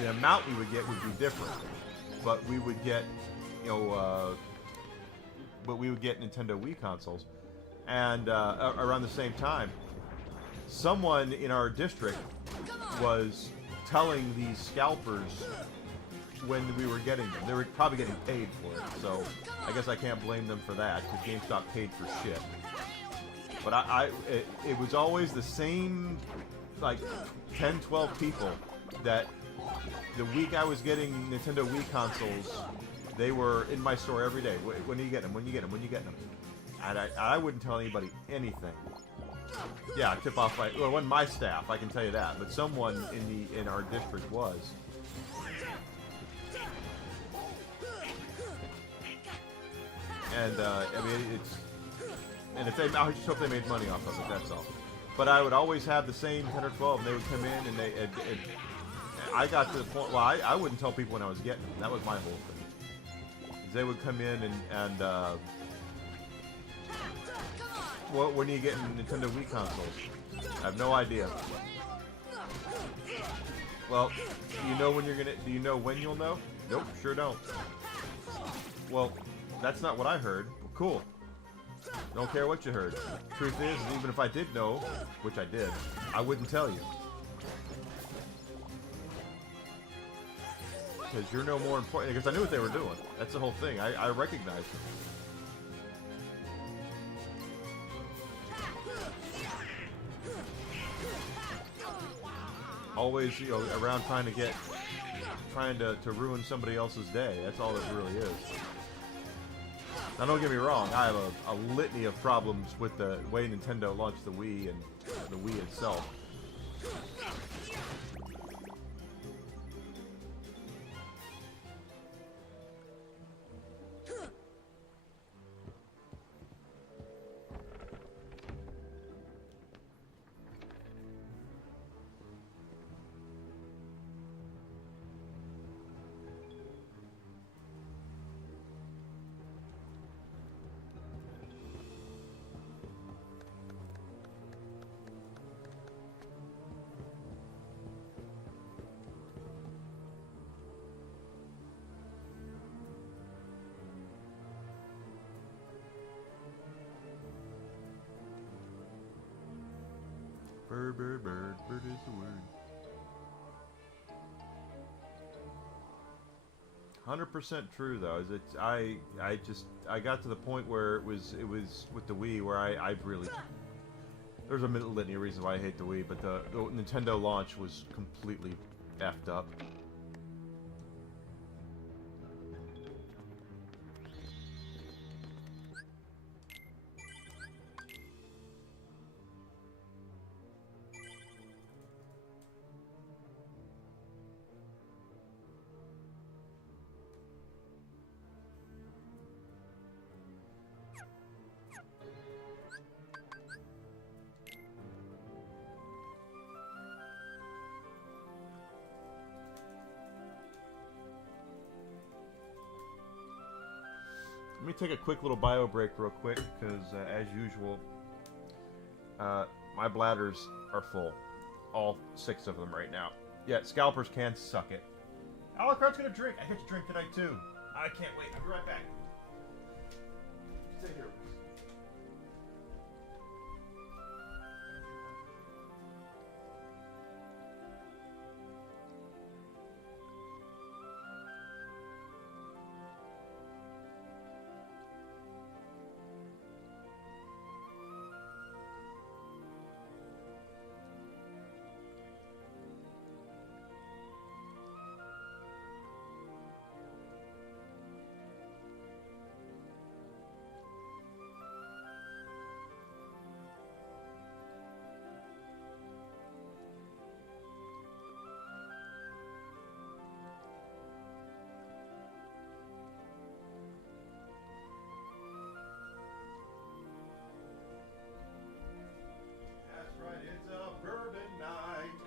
The amount we would get would be different, but we would get, Nintendo Wii consoles, and around the same time. Someone in our district was telling these scalpers when we were getting them. They were probably getting paid for it, so I guess I can't blame them for that, because GameStop paid for shit. But it was always the same, like, 10, 12 people that the week I was getting Nintendo Wii consoles, they were in my store every day. When are you getting them? When are you getting them? When are you getting them? And I wouldn't tell anybody anything. Yeah, tip off well, it wasn't my staff, I can tell you that, but someone in our district was. And I mean, I just hope they made money off of it. That's all. But I would always have the same 10 or 12, and they would come in, and I got to the point. Well, I wouldn't tell people when I was getting them. That was my whole thing. They would come in and when are you getting Nintendo Wii consoles? I have no idea. Well, do you know when you're gonna? Do you know when you'll know? Nope, sure don't. Well, that's not what I heard. Cool. Don't care what you heard. Truth is, even if I did know, which I did, I wouldn't tell you. Because you're no more important. Because I knew what they were doing. That's the whole thing. I recognized them. always, you know, around trying to ruin somebody else's day. That's all it really is. Now, don't get me wrong. I have a litany of problems with the way Nintendo launched the Wii and the Wii itself. Bird, bird, bird, bird is the word. 100% true though. Is it? I got to the point where it was with the Wii where I really, there's a litany of reasons why I hate the Wii, but the Nintendo launch was completely effed up. Let me take a quick little bio break real quick, because as usual, my bladders are full. All 6 of them right now. Yeah, scalpers can suck it. Alucard's gonna drink. I get to drink tonight too. I can't wait. I'll be right back. Stay here.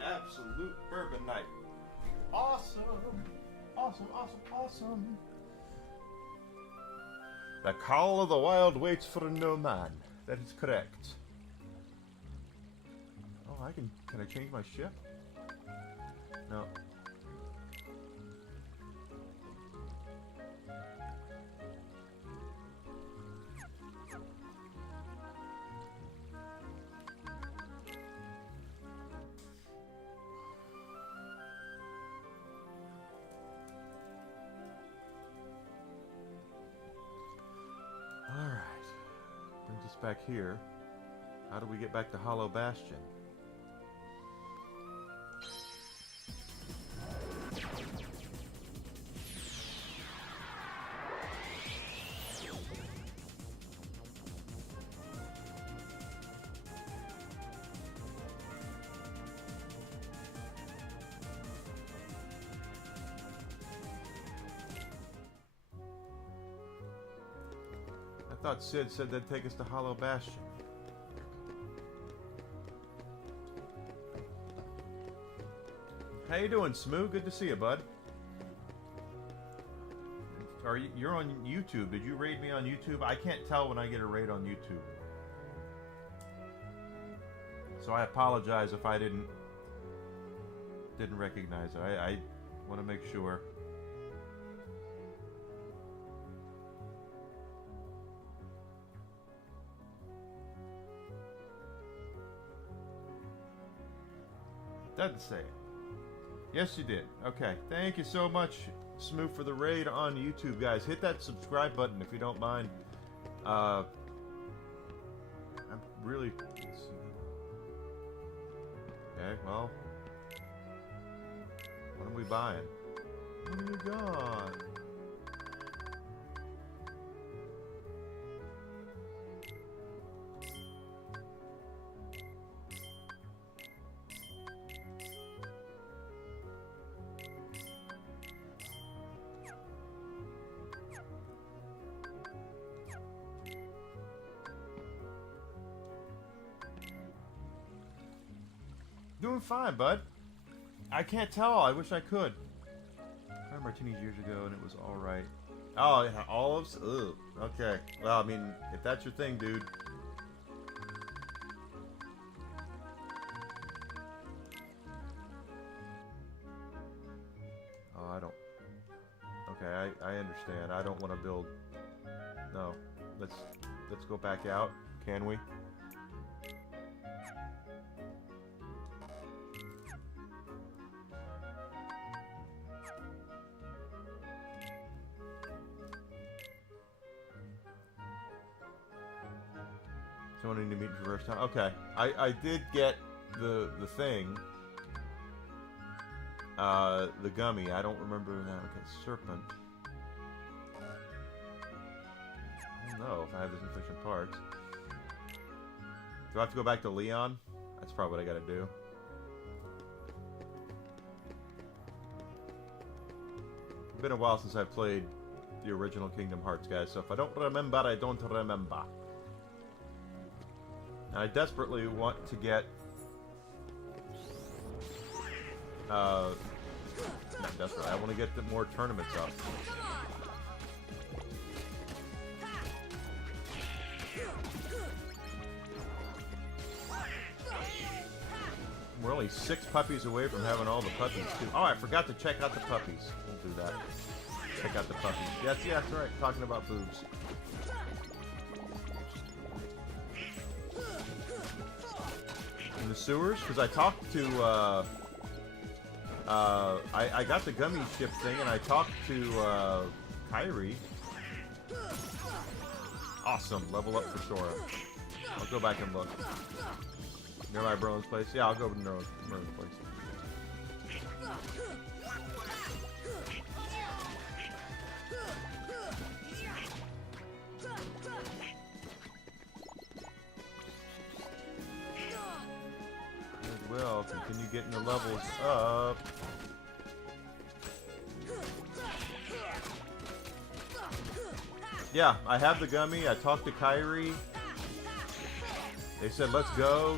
Absolute bourbon night. Awesome. Awesome, awesome, awesome. The call of the wild waits for no man. That is correct. Oh, can I change my ship? No. Back here. How do we get back to Hollow Bastion? I thought Sid said they'd take us to Hollow Bastion. How you doing, Smoo? Good to see you, bud. You're on YouTube. Did you raid me on YouTube? I can't tell when I get a raid on YouTube. So I apologize if I didn't recognize it. I want to make sure. Doesn't say it. Yes, you did. Okay. Thank you so much, Smoo, for the raid on YouTube, guys. Hit that subscribe button if you don't mind. I'm really... Okay, well... What are we buying? What do you got? Doing fine, bud. I can't tell. I wish I could. I tried martinis years ago and it was all right. Oh, yeah, olives? Ugh. Okay. Well, I mean, if that's your thing, dude. Oh, I don't. Okay, I understand. I don't want to build. No. Let's go back out. Can we? Someone need to meet for the first time. Okay, I did get the thing, the gummy. I don't remember that. Okay, serpent. I don't know if I have the sufficient parts. Do I have to go back to Leon? That's probably what I gotta do. It's been a while since I've played the original Kingdom Hearts, guys. So if I don't remember, I don't remember. I desperately want to get, not desperately, I want to get the more tournaments up. We're only 6 puppies away from having all the puppies, too. Oh, I forgot to check out the puppies. We'll do that. Check out the puppies. Yes, that's right. Talking about boobs. In the sewers, because I talked to I got the gummy ship thing and I talked to Kyrie. Awesome, level up for Sora. I'll go back and look. Near my Bro's place? Yeah, I'll go to Bro's place. Well, continue getting the levels up. Yeah, I have the gummy. I talked to Kyrie. They said, let's go.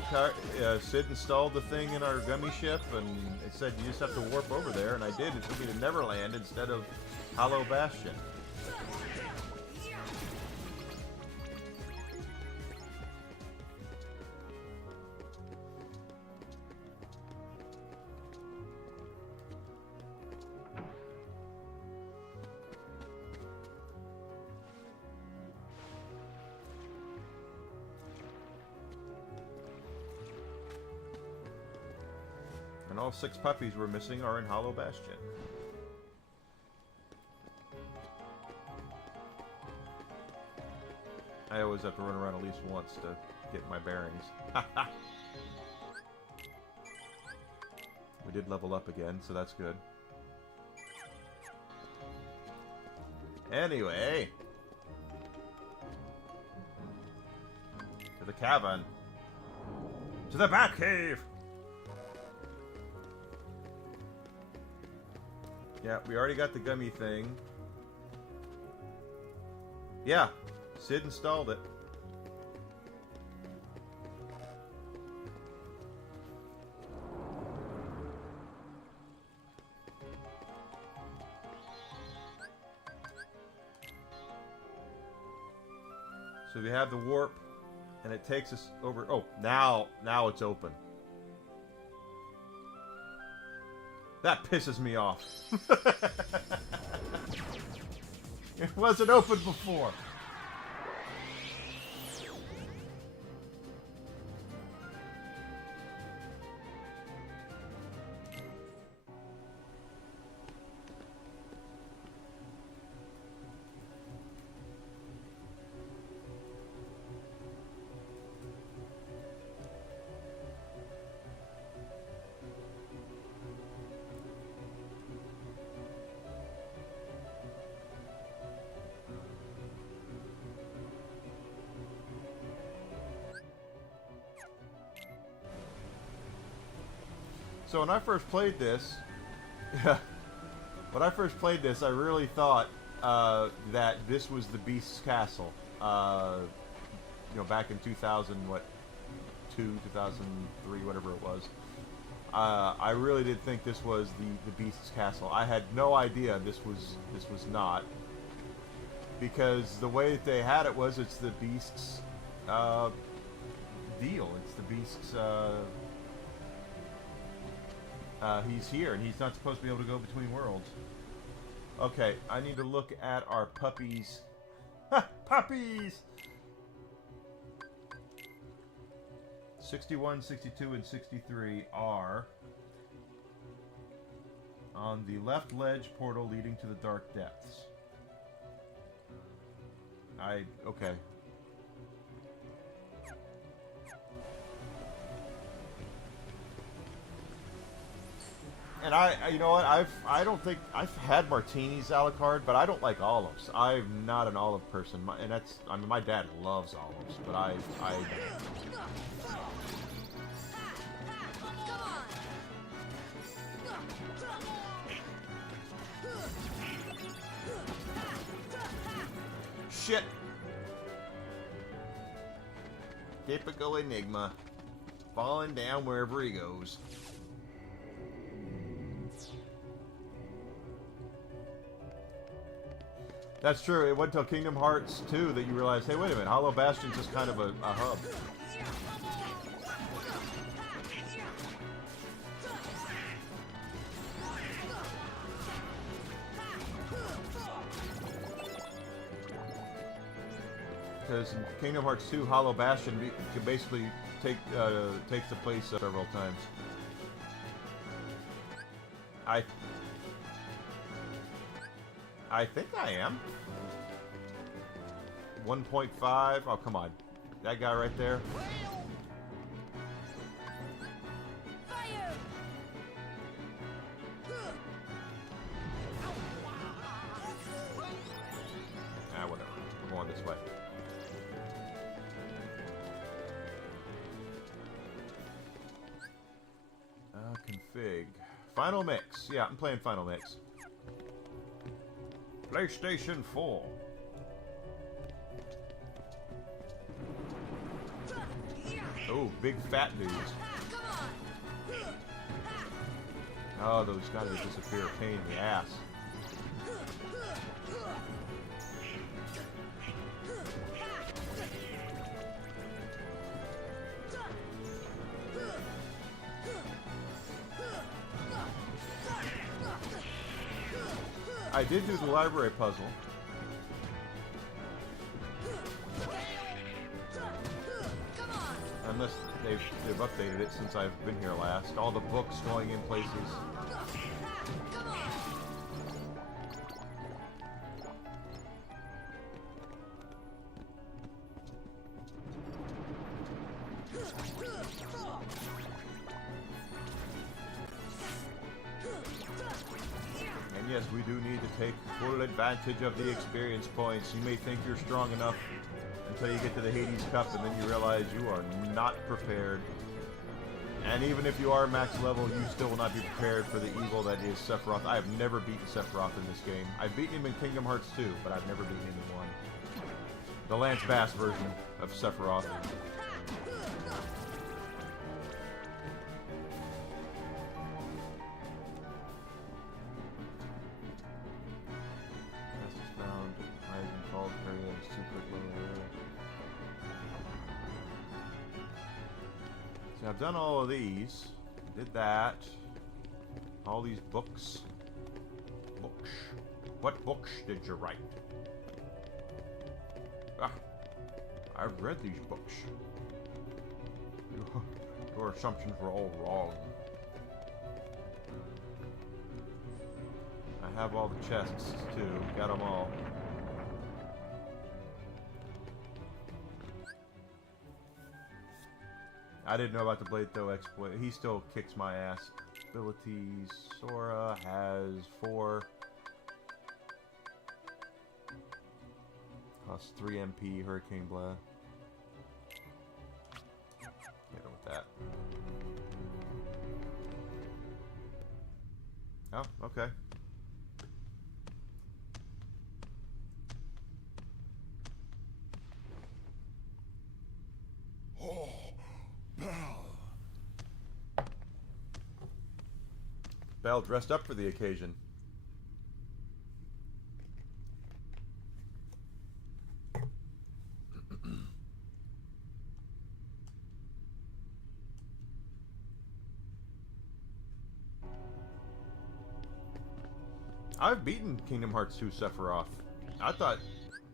Sid installed the thing in our gummy ship, and it said you just have to warp over there, and I did. It took me to Neverland instead of Hollow Bastion. And all 6 puppies we're missing are in Hollow Bastion. I always have to run around at least once to get my bearings. We did level up again, so that's good. Anyway. To the cavern. To the Batcave! Yeah, we already got the gummy thing. Yeah, Sid installed it. So we have the warp, and it takes us over. Oh, now it's open. That pisses me off. It wasn't open before. So when I first played this, I really thought that this was the Beast's castle. You know, back in 2003, whatever it was. I really did think this was the Beast's castle. I had no idea this was not, because the way that they had it was it's the Beast's deal. It's the Beast's. He's here, and he's not supposed to be able to go between worlds. Okay, I need to look at our puppies. Ha! Puppies! 61, 62, and 63 are on the left ledge portal leading to the dark depths. Okay. And you know what? I don't think I've had martinis a la carte, but I don't like olives. I'm not an olive person, and that's, I mean, my dad loves olives, but I shit. Typical Enigma, falling down wherever he goes. That's true. It wasn't until Kingdom Hearts 2 that you realized, hey, wait a minute, Hollow Bastion's just kind of a hub. Because in Kingdom Hearts 2, Hollow Bastion can basically takes the place several times. I think I am. 1.5. Oh, come on. That guy right there. Ah, whatever. We're going this way. Config. Final Mix. Yeah, I'm playing Final Mix. PlayStation 4. Oh, big fat dudes. Oh, those guys disappear. Pain in the ass. I did do the library puzzle. Unless they've updated it since I've been here last. All the books going in places. Yes, we do need to take full advantage of the experience points. You may think you're strong enough until you get to the Hades Cup, and then you realize you are not prepared. And even if you are max level, you still will not be prepared for the evil that is Sephiroth. I have never beaten Sephiroth in this game. I've beaten him in Kingdom Hearts 2, but I've never beaten him in 1. The Lance Bass version of Sephiroth. I've done all of these. Did that. All these books. Books. What books did you write? Ah, I've read these books. Your assumptions were all wrong. I have all the chests too. Got them all. I didn't know about the Blade Though exploit. He still kicks my ass. Abilities. Sora has 4. Costs 3 MP. Hurricane Blast. Hit him with that. Oh, okay. Oh, Belle. Belle dressed up for the occasion. I've beaten Kingdom Hearts 2 Sephiroth. I thought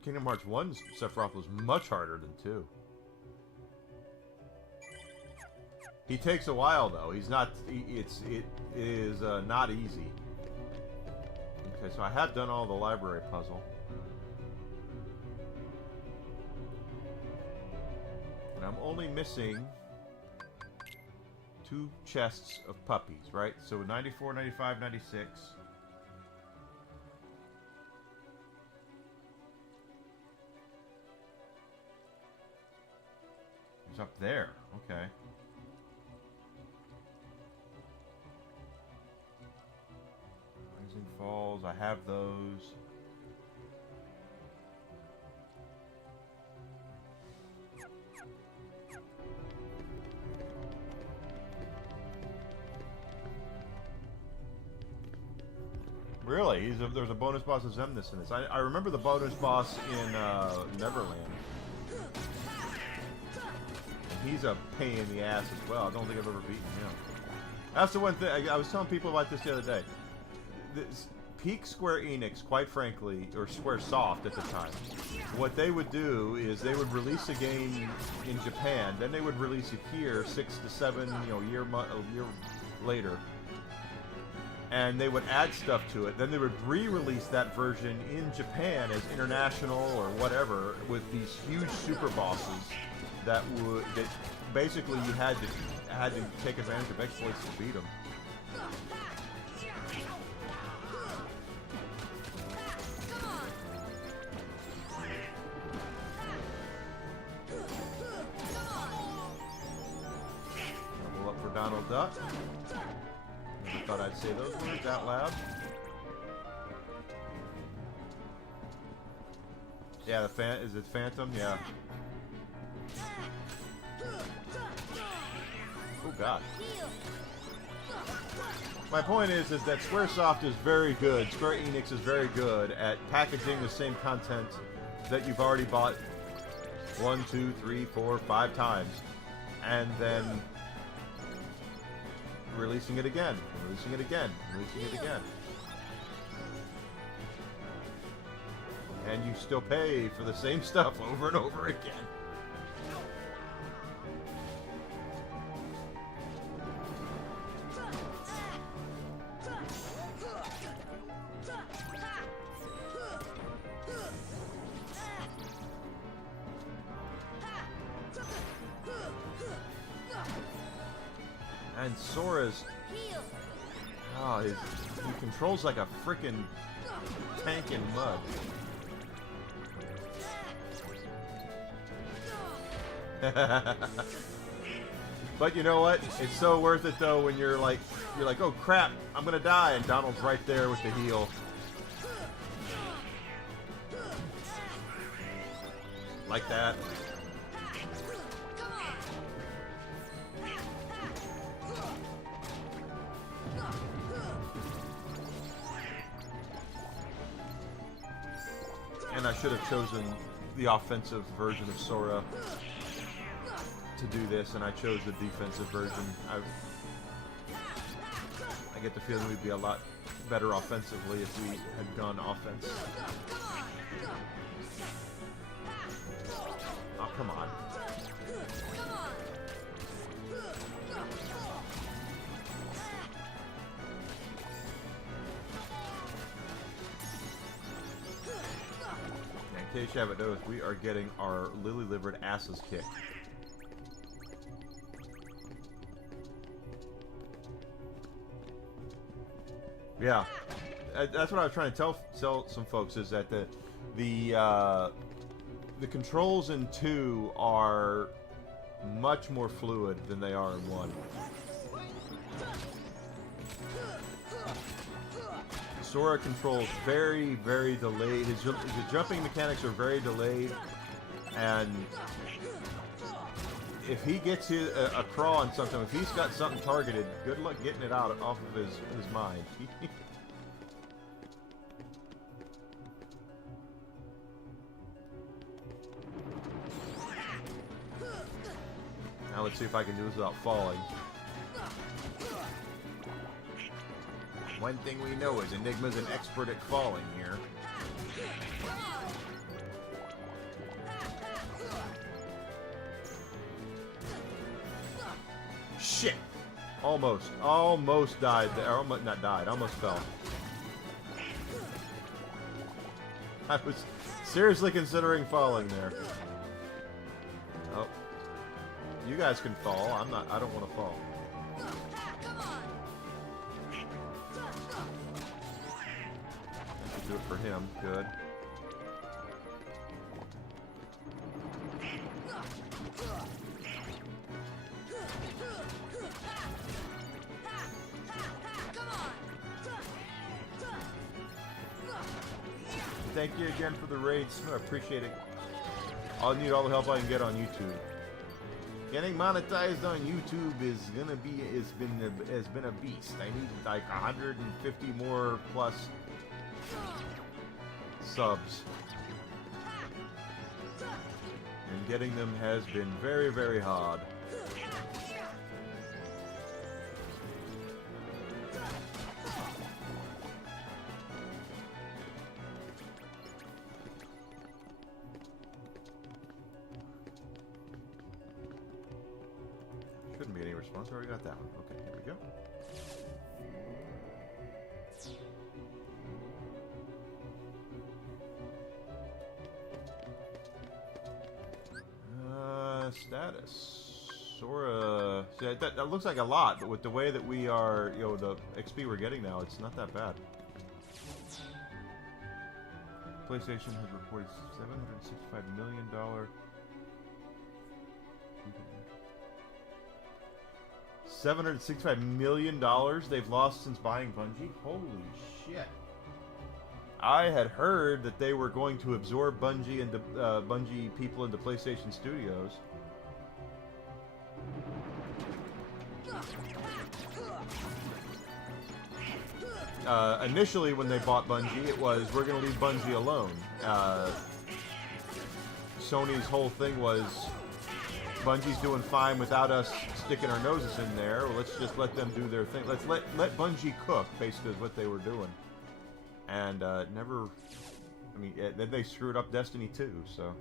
Kingdom Hearts 1 Sephiroth was much harder than 2. He takes a while though. He's not. It is not easy. Okay, so I have done all the library puzzle, and I'm only missing 2 chests of puppies, right? So 94, 95, 96. It's up there. Okay. Rising Falls. I have those. Really? There's a bonus boss of Xemnas in this. I remember the bonus boss in Neverland. He's a pain in the ass as well. I don't think I've ever beaten him. That's the one thing. I was telling people about this the other day. This peak Square Enix, quite frankly, or Squaresoft at the time, what they would do is they would release a game in Japan, then they would release it here 6 to 7, a year later, and they would add stuff to it. Then they would re-release that version in Japan as international or whatever with these huge super bosses that basically you had to take advantage of exploits to beat them. Level up for Donald Duck. Never thought I'd say those words out loud. Yeah, is it Phantom? Yeah. Oh god. My point is that Squaresoft is very good. Square Enix is very good at packaging the same content that you've already bought 1, 2, 3, 4, 5 times, and then releasing it again, releasing it again, releasing it again. And you still pay for the same stuff over and over again. And Sora's... Oh, he controls like a frickin' tank in mud. But you know what? It's so worth it though when you're like, oh crap, I'm gonna die, and Donald's right there with the heal. Like that. And I should have chosen the offensive version of Sora to do this, and I chose the defensive version. I get the feeling we'd be a lot better offensively if we had gone offense. Oh, come on. In case you haven't noticed, we are getting our lily-livered asses kicked. Yeah, that's what I was trying to tell some folks, is that the controls in 2 are much more fluid than they are in 1. Sora controls very, very delayed. His jumping mechanics are very delayed, and if he gets a crawl on something, if he's got something targeted, good luck getting it out off of his mind. Now let's see if I can do this without falling. One thing we know is Enigma's an expert at falling here. Shit! Almost died there. Almost, not died, almost fell. I was seriously considering falling there. Oh. You guys can fall. I don't want to fall. Do it for him. Good. Thank you again for the raid, I appreciate it. I'll need all the help I can get on YouTube. Getting monetized on YouTube has been a beast. I need like 150 more plus subs. And getting them has been very, very hard. Shouldn't be any response. I already got that one. Okay, here we go. Status. Sora. See, that looks like a lot, but with the way that we are, you know, the XP we're getting now, it's not that bad. PlayStation has reported $765 million. $765 million they've lost since buying Bungie? Holy shit. I had heard that they were going to absorb Bungie and Bungie people into PlayStation Studios. Initially, when they bought Bungie, it was, we're going to leave Bungie alone. Sony's whole thing was, Bungie's doing fine without us sticking our noses in there. Well, let's just let them do their thing. Let's let Bungie cook, basically, is what they were doing. And never, I mean, then they screwed up Destiny 2, so.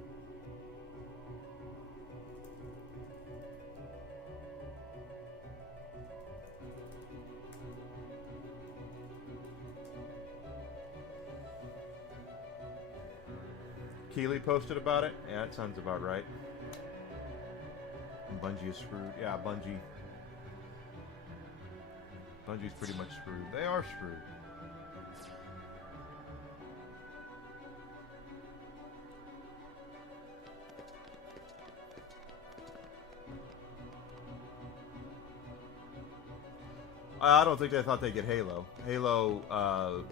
Keeley posted about it? Yeah, that sounds about right. And Bungie is screwed. Yeah, Bungie's pretty much screwed. They are screwed. I don't think they thought they'd get Halo. Halo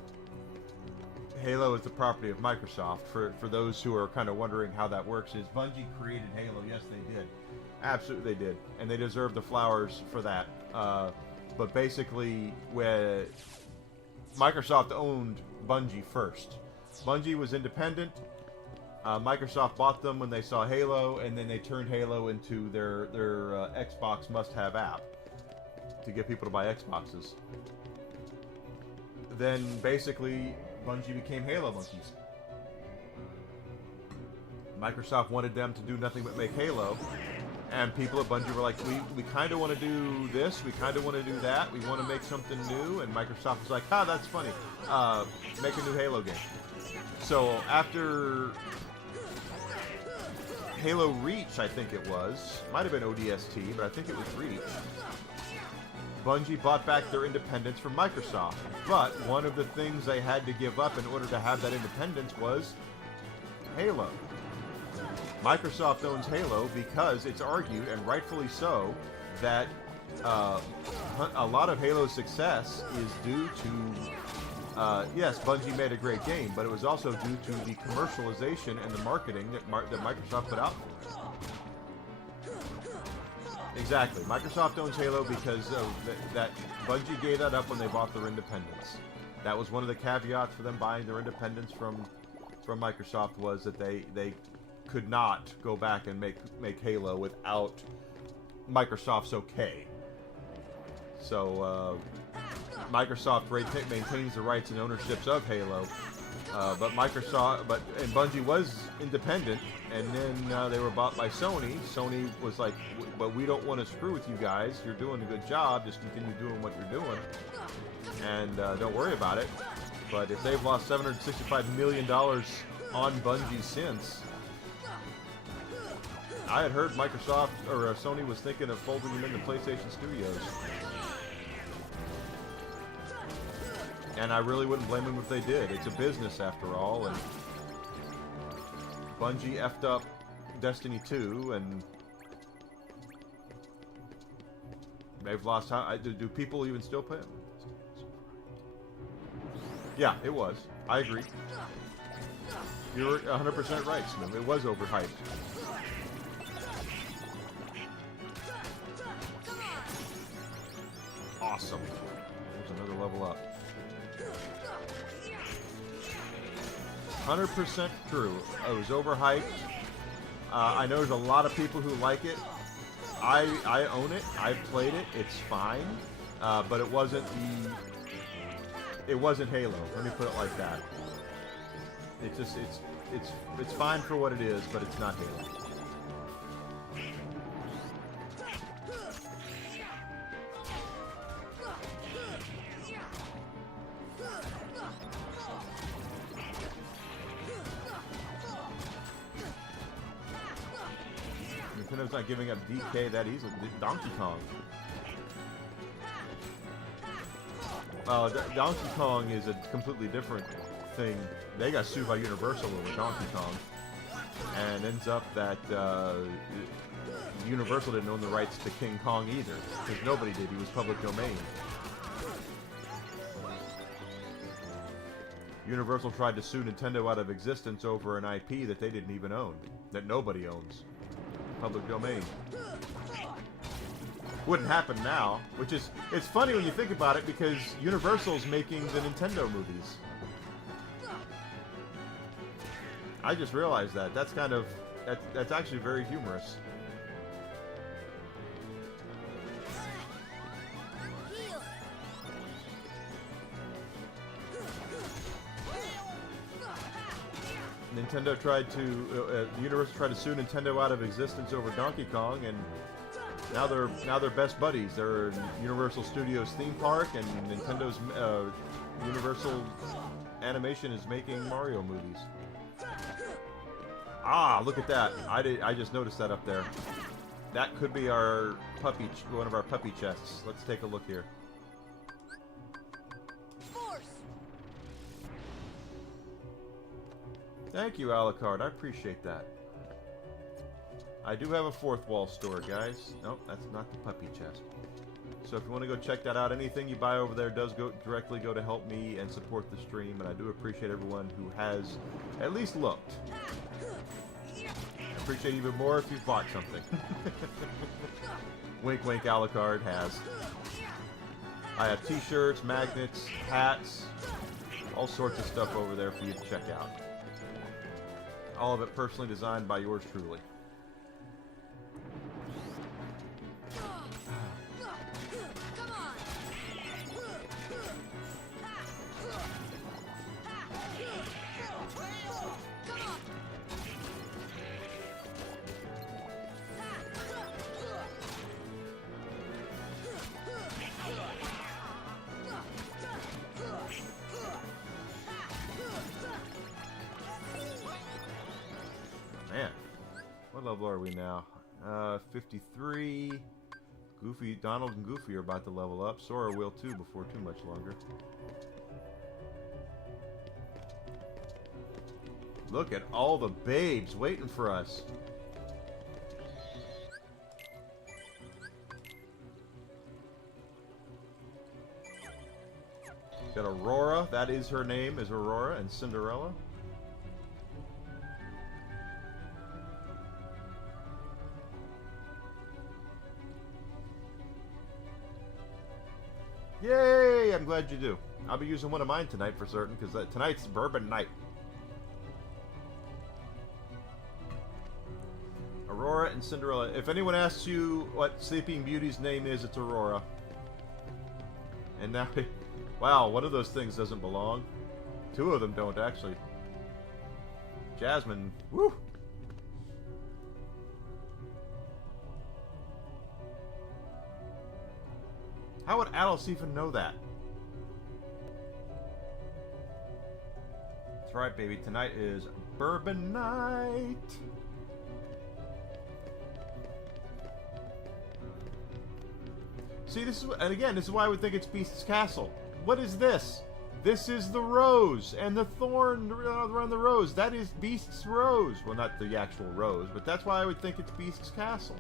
is the property of Microsoft. For those who are kind of wondering how that works, is Bungie created Halo? Yes, they did. Absolutely, they did, and they deserve the flowers for that. But basically, when Microsoft owned Bungie first, Bungie was independent. Microsoft bought them when they saw Halo, and then they turned Halo into their Xbox must-have app to get people to buy Xboxes. Then basically, Bungie became Halo monkeys. Microsoft wanted them to do nothing but make Halo, and people at Bungie were like, we kind of want to do this, we kind of want to do that, we want to make something new, and Microsoft was like, that's funny, make a new Halo game. So after Halo Reach, I think it was, might have been ODST, but I think it was Reach, Bungie bought back their independence from Microsoft. But one of the things they had to give up in order to have that independence was Halo. Microsoft owns Halo because it's argued, and rightfully so, that a lot of Halo's success is due to yes, Bungie made a great game, but it was also due to the commercialization and the marketing that Microsoft put out for it. Exactly. Microsoft owns Halo because that Bungie gave that up when they bought their independence. That was one of the caveats for them buying their independence from Microsoft, was that they could not go back and make Halo without Microsoft's okay. So Microsoft maintains the rights and ownerships of Halo, but Bungie was independent, and then they were bought by Sony. Sony was like, but we don't want to screw with you guys. You're doing a good job. Just continue doing what you're doing, and don't worry about it. But if they've lost $765 million on Bungie since, I had heard Microsoft or Sony was thinking of folding them into PlayStation Studios. And I really wouldn't blame them if they did. It's a business after all, and Bungie effed up Destiny 2, and they've lost time. Do people even still play it? Yeah, it was. I agree. You're 100% right, Slim. It was overhyped. Awesome. There's another level up. 100% true. It was overhyped. I know there's a lot of people who like it. I own it. I've played it. It's fine. But it wasn't Halo. Let me put it like that. It's fine for what it is, but it's not Halo. Nintendo's not giving up DK that easily. Donkey Kong. Donkey Kong is a completely different thing. They got sued by Universal over Donkey Kong, and ends up that Universal didn't own the rights to King Kong either, because nobody did. He was public domain. Universal tried to sue Nintendo out of existence over an IP that they didn't even own, that nobody owns. Public domain. Wouldn't happen now, which is, it's funny when you think about it, because Universal's making the Nintendo movies. I just realized that. That's kind of, that's actually very humorous. Nintendo tried to, Universal tried to sue Nintendo out of existence over Donkey Kong, and now they're best buddies. They're in Universal Studios theme park, and Nintendo's Universal Animation is making Mario movies. Ah, look at that! I just noticed that up there. That could be our puppy, one of our puppy chests. Let's take a look here. Thank you, Alucard. I appreciate that. I do have a fourth wall store, guys. Nope, that's not the puppy chest. So if you want to go check that out, anything you buy over there does directly go to help me and support the stream, and I do appreciate everyone who has at least looked. I appreciate even more if you've bought something. Wink, wink, Alucard has. I have t-shirts, magnets, hats, all sorts of stuff over there for you to check out. All of it personally designed by yours truly. What level are we now? 53. Goofy, Donald and Goofy are about to level up. Sora will too before too much longer. Look at all the babes waiting for us. Got Aurora, that is her name, is Aurora, and Cinderella. Yay! I'm glad you do. I'll be using one of mine tonight for certain, because tonight's bourbon night. Aurora and Cinderella. If anyone asks you what Sleeping Beauty's name is, it's Aurora. And now, wow, one of those things doesn't belong. Two of them don't, actually. Jasmine, woo! How would Alice even know that? That's right, baby. Tonight is bourbon night. See, this is, and again, this is why I would think it's Beast's Castle. What is this? This is the rose, and the thorn around the rose. That is Beast's rose. Well, not the actual rose, but that's why I would think it's Beast's Castle.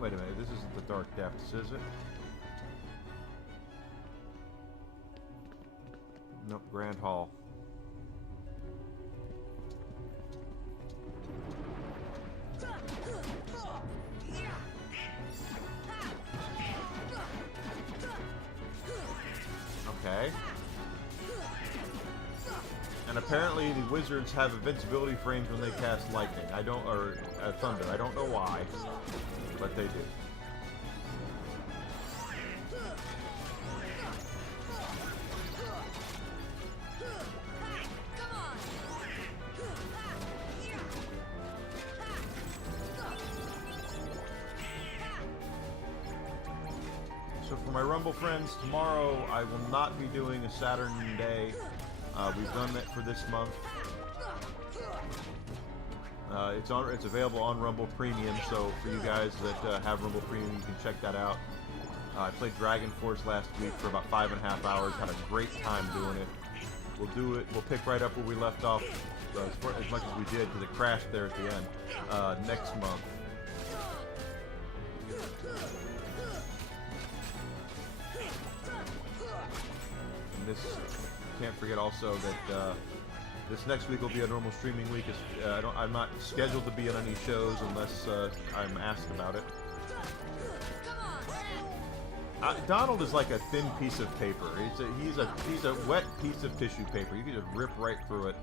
Wait a minute, this isn't the Dark Depths, is it? Nope, Grand Hall. Okay. And apparently the wizards have invincibility frames when they cast lightning. Or thunder. I don't know why, but they do. So for my Rumble friends, tomorrow I will not be doing a Saturn day. We've done that for this month. It's available on Rumble Premium, so for you guys that have Rumble Premium, you can check that out. I played Dragon Force last week for about 5.5 hours. Had a great time doing it. We'll pick right up where we left off, as much as we did, because it crashed there at the end, next month. And this, can't forget also that this next week will be a normal streaming week. I'm not scheduled to be on any shows unless I'm asked about it. Donald is like a thin piece of paper. He's a wet piece of tissue paper. You can just rip right through it.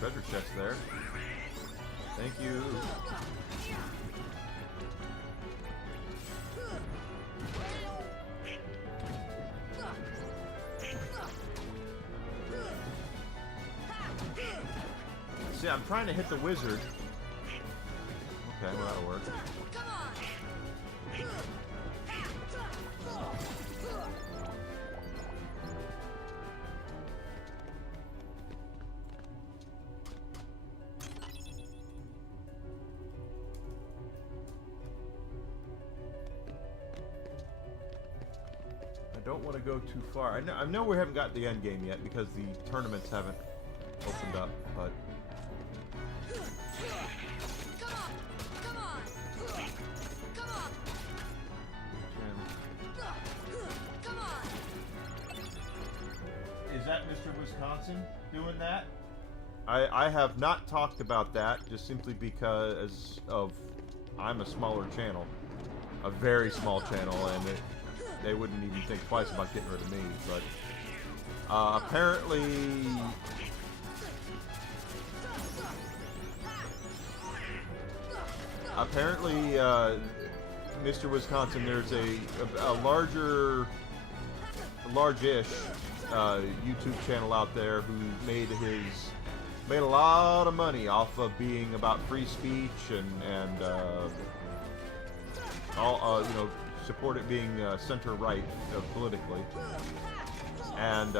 Treasure chest there. Thank you. See, I'm trying to hit the wizard. Okay, well, that'll work. I don't want to go too far. I know we haven't got the end game yet because the tournaments haven't opened up, but is that Mr. Wisconsin doing that? I have not talked about that just simply because of I'm a smaller channel, a very small channel, and they wouldn't even think twice about getting rid of me. But apparently, Mr. Wisconsin, there's a large-ish YouTube channel out there who made a lot of money off of being about free speech and all support it being center right politically, and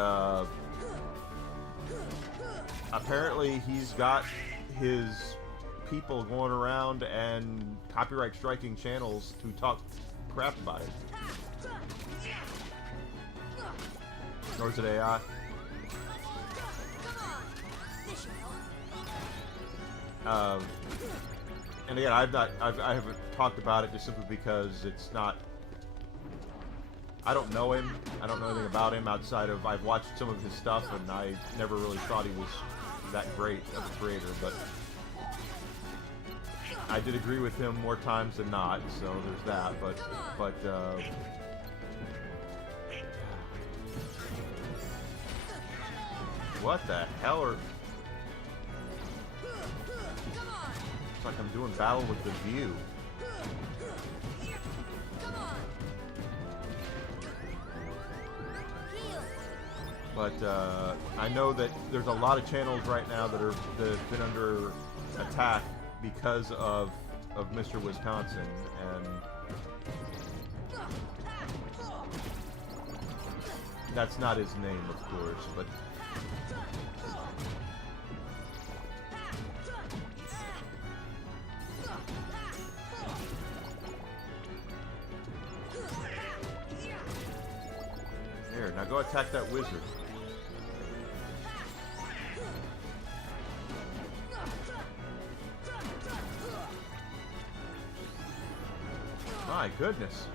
apparently he's got his people going around and copyright striking channels to talk crap about it. Or is it AI? And again, I haven't talked about it just simply because it's not. I don't know him. I don't know anything about him outside of I've watched some of his stuff, and I never really thought he was that great of a creator. But I did agree with him more times than not, so there's that. But what the hell are? It's like I'm doing Battle with the View. But I know that there's a lot of channels right now that have been under attack because of Mr. Wisconsin, and that's not his name, of course, but there. Now go attack that wizard. My goodness.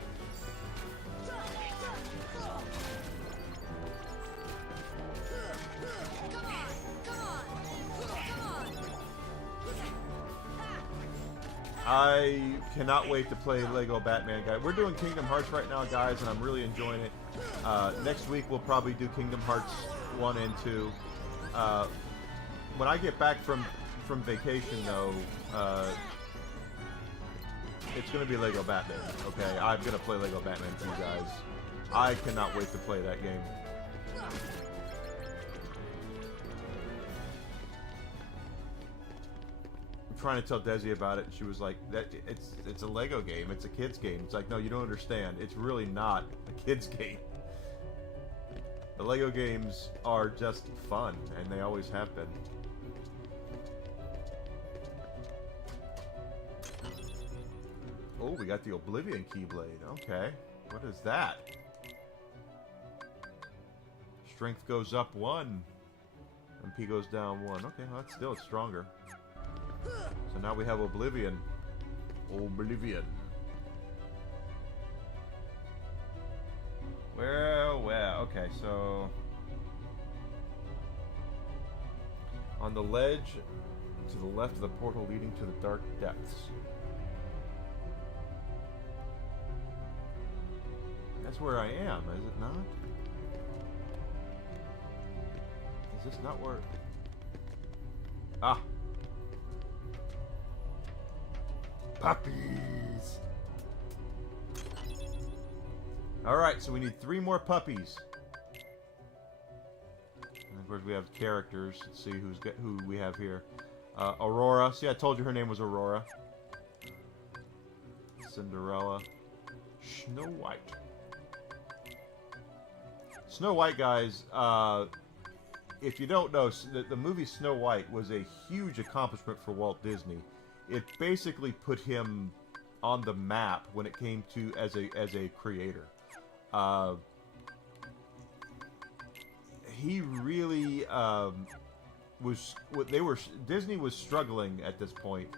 I cannot wait to play Lego Batman, guys. We're doing Kingdom Hearts right now, guys, and I'm really enjoying it. Next week we'll probably do Kingdom Hearts 1 and 2. When I get back from vacation, though, it's going to be Lego Batman, okay? I'm going to play Lego Batman for you guys. I cannot wait to play that game. I'm trying to tell Desi about it, and she was like, it's a Lego game. It's a kid's game. It's like, no, you don't understand. It's really not a kid's game. The Lego games are just fun, and they always have been. Oh, we got the Oblivion Keyblade. Okay. What is that? Strength goes up 1. MP goes down 1. Okay, well, that's still stronger. So now we have Oblivion. Oblivion. Well, okay, so on the ledge to the left of the portal leading to the dark depths. That's where I am, is it not? Is this not where... Ah! Puppies! Alright, so we need 3 more puppies. And of course we have characters. Let's see who we have here. Aurora. See, I told you her name was Aurora. Cinderella. Snow White. Snow White, guys, if you don't know, the movie Snow White was a huge accomplishment for Walt Disney. It basically put him on the map when it came to as a creator. He really was. Disney was struggling at this point.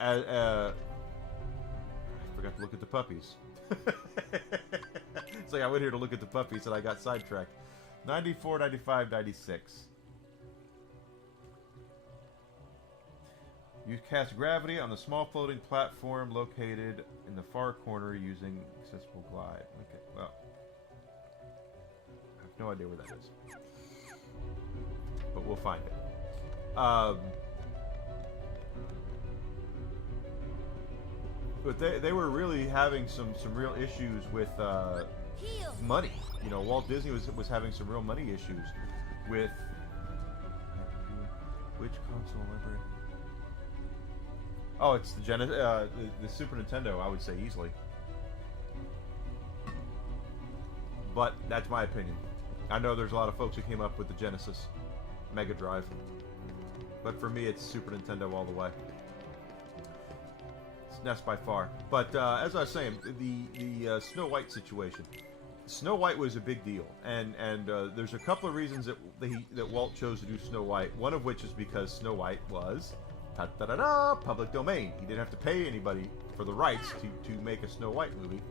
I forgot to look at the puppies. It's like I went here to look at the puppies and I got sidetracked. 94, 95, 96. You cast gravity on the small floating platform located in the far corner using accessible glide. Okay, well. I have no idea where that is. But we'll find it. But they were really having some real issues with money. You know, Walt Disney was having some real money issues with which console library? Oh, it's the Super Nintendo, I would say easily. But that's my opinion. I know there's a lot of folks who came up with the Genesis, Mega Drive, but for me, it's Super Nintendo all the way. It's NES by far. But as I was saying, the Snow White situation. Snow White was a big deal, and there's a couple of reasons that Walt chose to do Snow White. One of which is because Snow White was public domain. He didn't have to pay anybody for the rights to make a Snow White movie.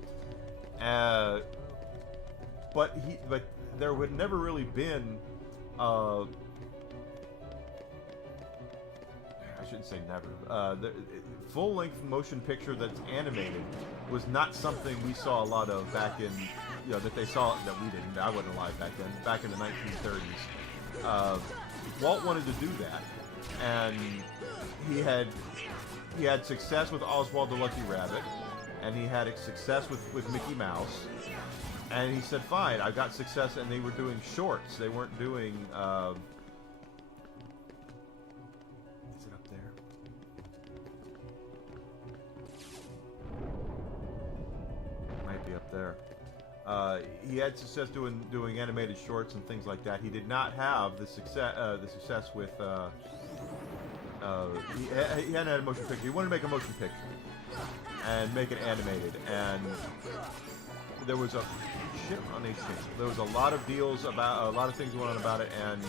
But there would never really been. I shouldn't say never. The full-length motion picture that's animated was not something we saw a lot of back in. You know, that they saw, that we didn't. I wasn't alive back then. Back in the 1930s, Walt wanted to do that, and he had success with Oswald the Lucky Rabbit, and he had success with Mickey Mouse, and he said, "Fine, I got success." And they were doing shorts. They weren't doing. Is it up there? Might be up there. He had success doing animated shorts and things like that. He did not have the success with. He hadn't had a motion picture. He wanted to make a motion picture and make it animated. And there was a shit on HTML. There was a lot of deals about a lot of things going on about it, and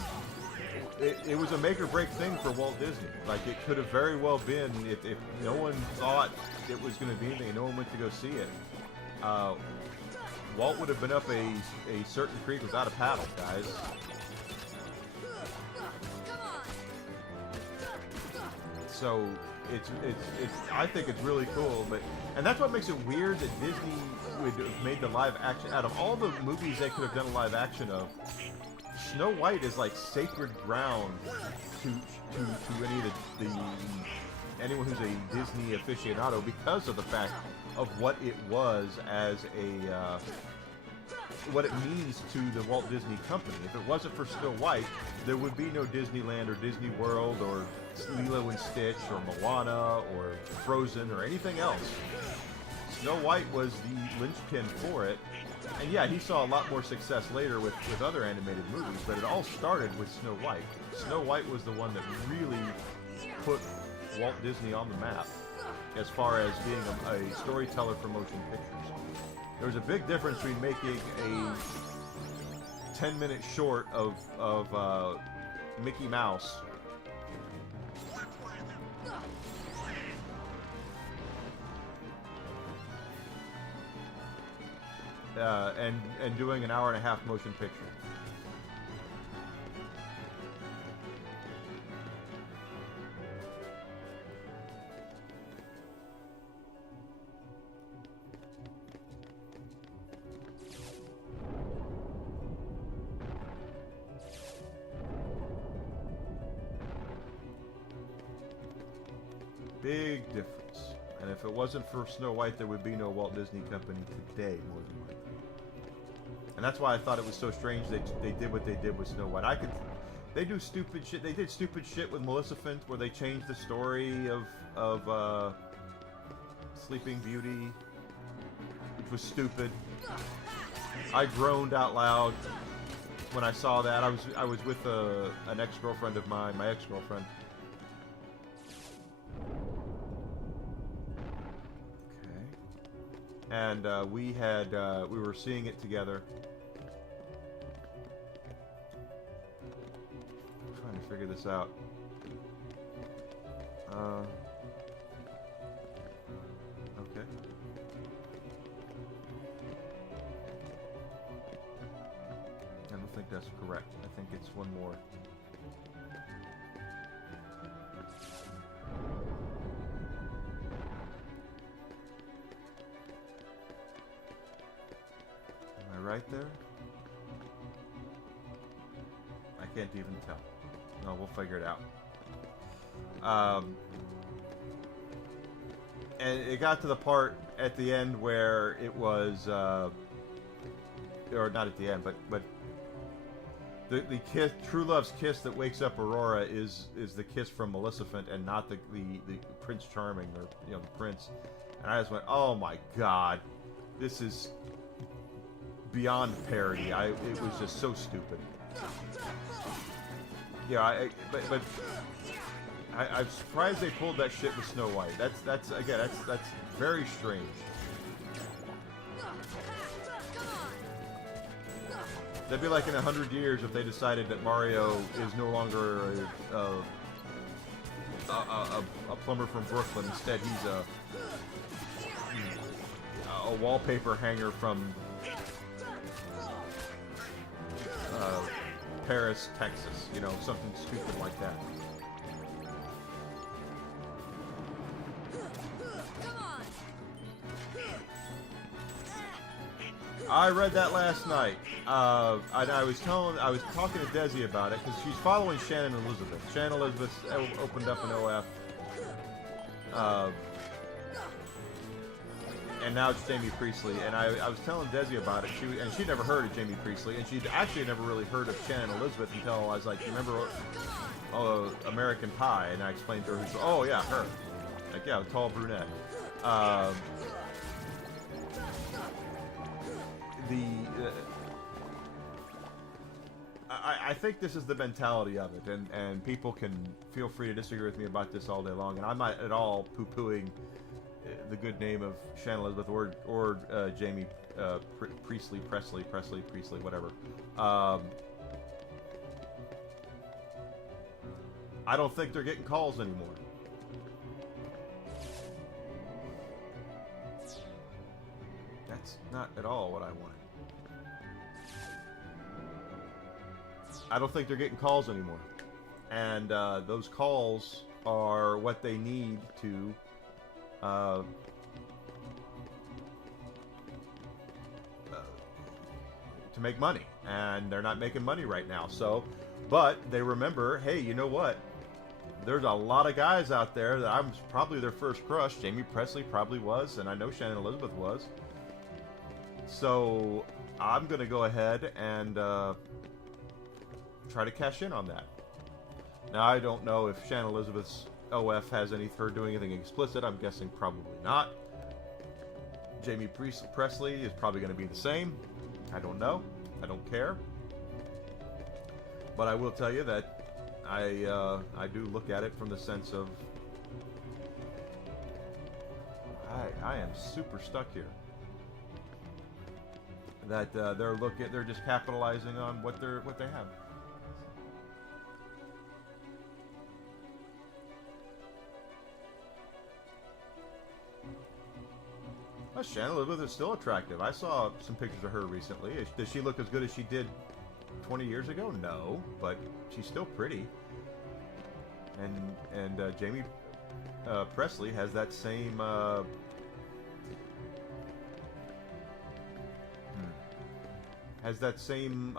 it was a make or break thing for Walt Disney. Like, it could have very well been if no one thought it was going to be anything, and no one went to go see it. Walt would have been up a certain creek without a paddle, guys. So it's I think it's really cool, and that's what makes it weird that Disney would have made the live action out of all the movies they could have done a live action of. Snow White is like sacred ground to any of anyone who's a Disney aficionado because of the fact of what it was as a what it means to the Walt Disney Company. If it wasn't for Snow White, there would be no Disneyland or Disney World or Lilo and Stitch or Moana or Frozen or anything else. Snow White was the linchpin for it. And yeah, he saw a lot more success later with other animated movies, but it all started with Snow White. Snow White was the one that really put Walt Disney on the map as far as being a storyteller for motion pictures. There's a big difference between making a 10-minute short of Mickey Mouse and doing an hour-and-a-half motion picture. Big difference. And if it wasn't for Snow White, there would be no Walt Disney Company today, more than likely. And that's why I thought it was so strange they did what they did with Snow White. They do stupid shit. They did stupid shit with Maleficent, where they changed the story of Sleeping Beauty, which was stupid. I groaned out loud when I saw that. I was with an ex-girlfriend of mine, my ex-girlfriend. And we were seeing it together. I'm trying to figure this out. Okay. I don't think that's correct. I think it's one more. right there? I can't even tell. No, we'll figure it out. And it got to the part at the end where it was, or not at the end, but the kiss, True Love's kiss that wakes up Aurora is the kiss from Maleficent and not the Prince Charming, or the prince. And I just went, oh my god, this is beyond parody. It was just so stupid. Yeah, I'm surprised they pulled that shit with Snow White. That's very strange. That'd be like in 100 years if they decided that Mario is no longer a plumber from Brooklyn. Instead, he's a wallpaper hanger from Paris, Texas. Something stupid like that. I read that last night. I was talking to Desi about it because she's following Shannon Elizabeth. Shannon Elizabeth opened up an OF, and now it's Jamie Priestley. And I was telling Desi about it. She'd never heard of Jamie Priestley, and she'd actually never really heard of Shannon Elizabeth until I was like, "You remember American Pie?" And I explained to her, "Oh yeah, her. Like yeah, tall brunette." I think this is the mentality of it, and people can feel free to disagree with me about this all day long, and I'm not at all poo-pooing the good name of Shannon Elizabeth or Jamie Presley, whatever. I don't think they're getting calls anymore. That's not at all what I wanted. I don't think they're getting calls anymore. And those calls are what they need to make money. And they're not making money right now. So, but they remember, hey, you know what? There's a lot of guys out there that I'm probably their first crush. Jamie Presley probably was, and I know Shannon Elizabeth was. So I'm going to go ahead and try to cash in on that. Now, I don't know if Shannon Elizabeth's OF has her doing anything explicit. I'm guessing probably not. Jamie Presley is probably going to be the same. I don't know. I don't care. But I will tell you that I do look at it from the sense of I am super stuck here. That they're just capitalizing on what they have. Well, Shannon Elizabeth is still attractive. I saw some pictures of her recently. Does she look as good as she did 20 years ago? No, but she's still pretty. And Jamie Presley has that same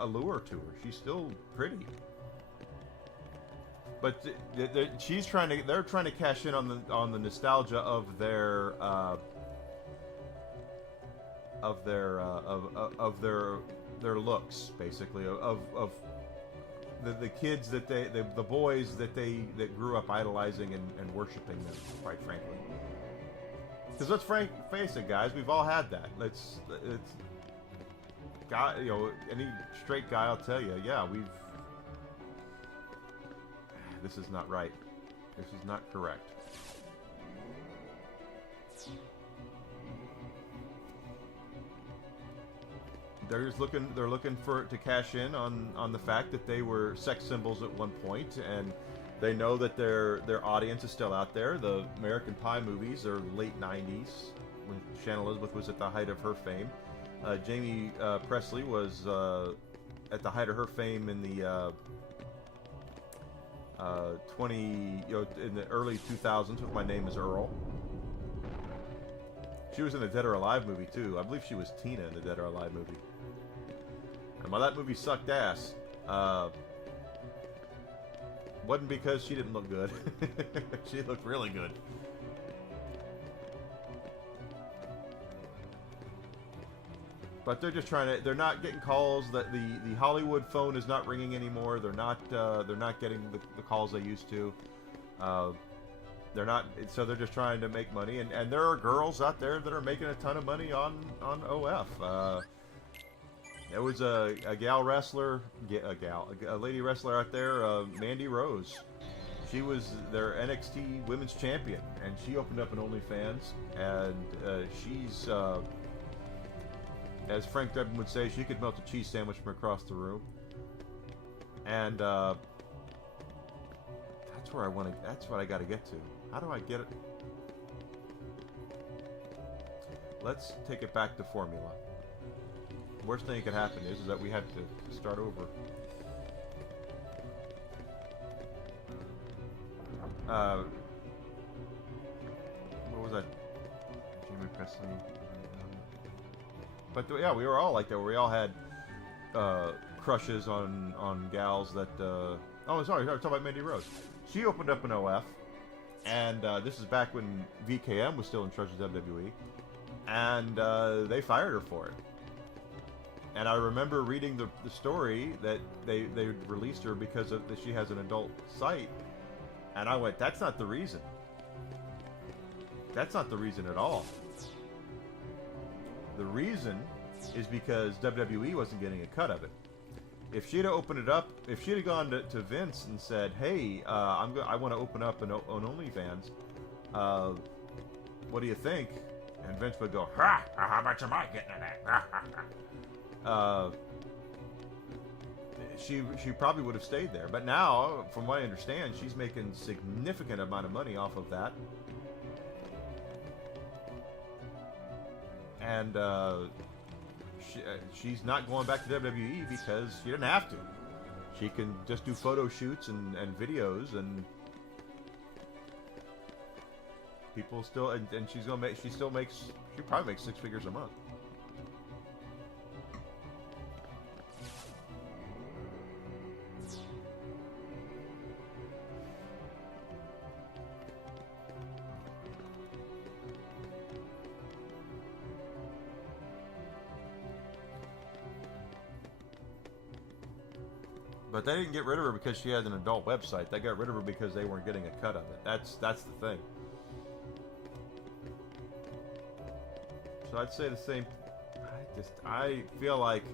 allure to her. She's still pretty. But they're trying to cash in on the nostalgia of their looks, basically, of the kids that the boys that grew up idolizing and worshiping them, quite frankly. Because let's face it, guys, we've all had that. It's guy, any straight guy will tell you, yeah, this is not right. This is not correct. They're looking to cash in on the fact that they were sex symbols at one point, and they know that their audience is still out there. The American Pie movies are late 90s, when Shannon Elizabeth was at the height of her fame. Jamie Presley was at the height of her fame in the in the early 2000s with My Name Is Earl. She was in the Dead or Alive movie too. I believe she was Tina in the Dead or Alive movie. And while that movie sucked ass, wasn't because she didn't look good. She looked really good. But they're just trying to. They're not getting calls. That the Hollywood phone is not ringing anymore. They're not getting the calls they used to. They're not. So they're just trying to make money. And there are girls out there that are making a ton of money on OF. There was a gal wrestler, a lady wrestler out there, Mandy Rose. She was their NXT Women's Champion, and she opened up an OnlyFans, and she's. As Frank Drebin would say, she could melt a cheese sandwich from across the room. And that's where I want to. That's what I got to get to. How do I get it? Let's take it back to formula. Worst thing that could happen is that we have to start over. What was that? Jamie Presley. But yeah, we were all like that. We all had crushes on gals that. Oh, sorry, I was talking about Mandy Rose. She opened up an OF, and this is back when VKM was still in charge of WWE, and they fired her for it. And I remember reading the story that they released her because of that she has an adult site, and I went, that's not the reason. That's not the reason at all. The reason is because WWE wasn't getting a cut of it. If she'd have opened it up, if she'd have gone to Vince and said, "Hey, I want to open up an OnlyFans. What do you think?" and Vince would go, "Ha! How much am I getting in that?" She probably would have stayed there. But now, from what I understand, she's making significant amount of money off of that. And she's not going back to WWE because she didn't have to. She can just do photo shoots and videos, and people still and she's gonna make. She probably makes 6 figures a month. But they didn't get rid of her because she had an adult website. They got rid of her because they weren't getting a cut of it. That's the thing. So I'd say the same. I feel like.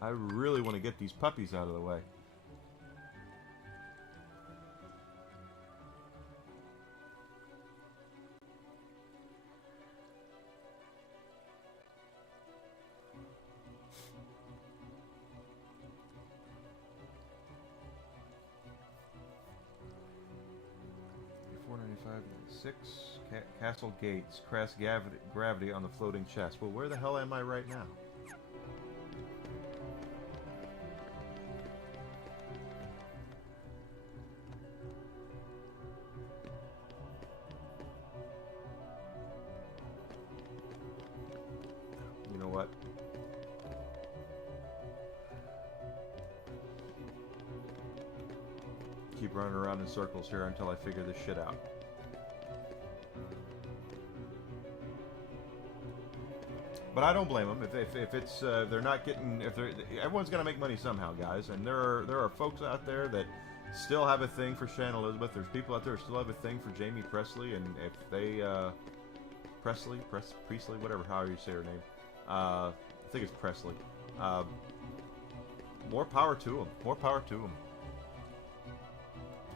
I really want to get these puppies out of the way. Castle Gates, crash gravity on the floating chest. Well, where the hell am I right now? You know what? Keep running around in circles here until I figure this shit out. But I don't blame them if it's they're not getting everyone's gonna make money somehow, guys. And there are folks out there that still have a thing for Shannon Elizabeth. There's people out there who still have a thing for Jamie Presley, and if they Priestley, whatever, however you say her name, I think it's Presley. More power to them. More power to them.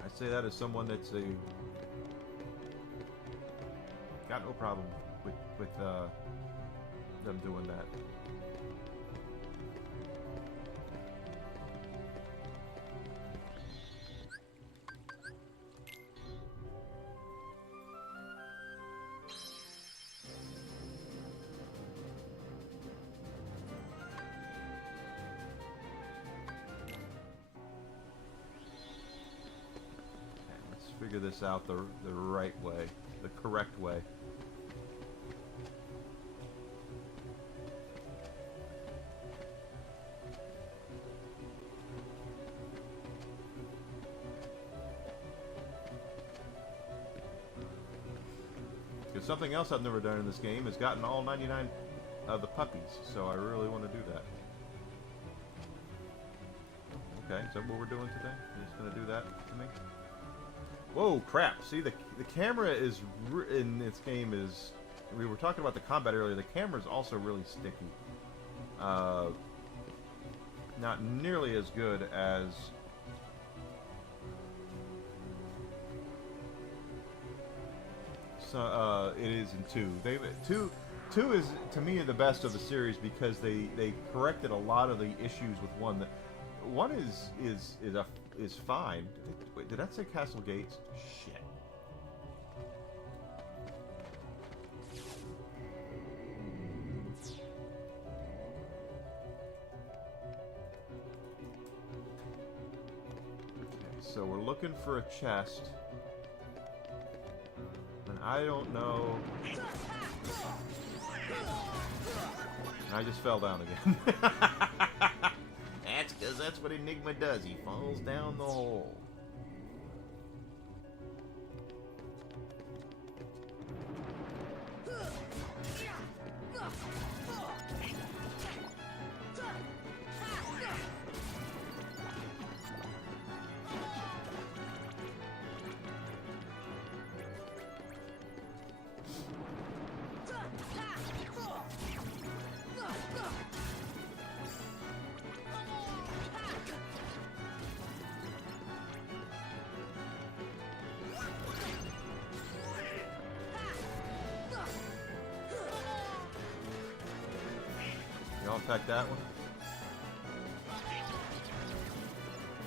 I say that as someone that's got no problem with them doing that. figure this out the right way, the correct way. Because something else I've never done in this game is gotten all 99 of the puppies, so I really want to do that. Okay, is that what we're doing today? You're just going to do that to me? Whoa, crap. See, the camera is, in this game is, we were talking about the combat earlier, the camera is also really sticky. Not nearly as good as it is in 2. Two is, to me, the best of the series because they corrected a lot of the issues with 1. That 1 is fine. Wait, did that say Castle Gates? Shit. Okay, so we're looking for a chest. And I don't know. I just fell down again. That's because that's what Enigma does. He falls down the hole. Y'all attack that one?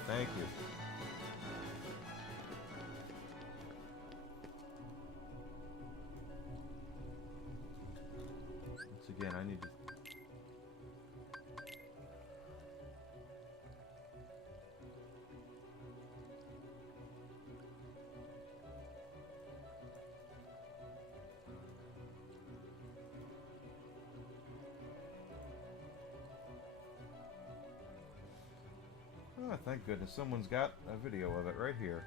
Thank you. Once again, I need to... Oh, thank goodness someone's got a video of it right here.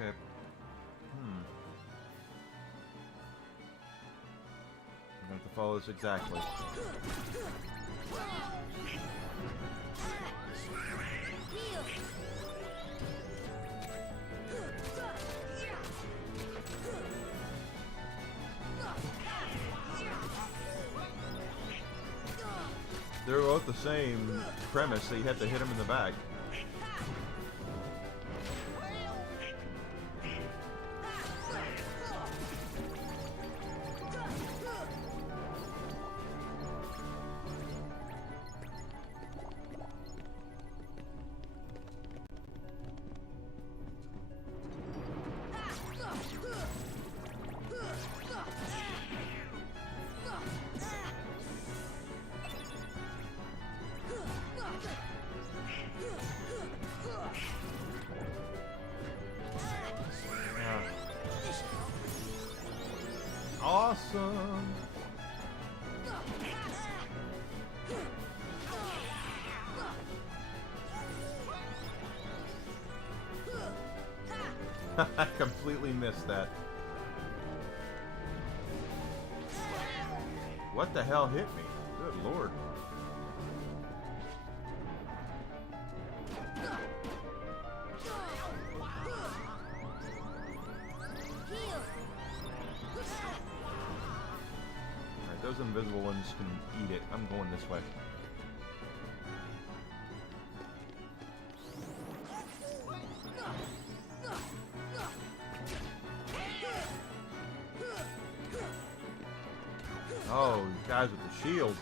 Okay. I'm going to have to follow this exactly. They're both the same premise, so you have to hit them in the back. Awesome! I completely missed that. What the hell hit me? Good lord. those invisible ones can eat it. I'm going this way. Oh, guys with the shields.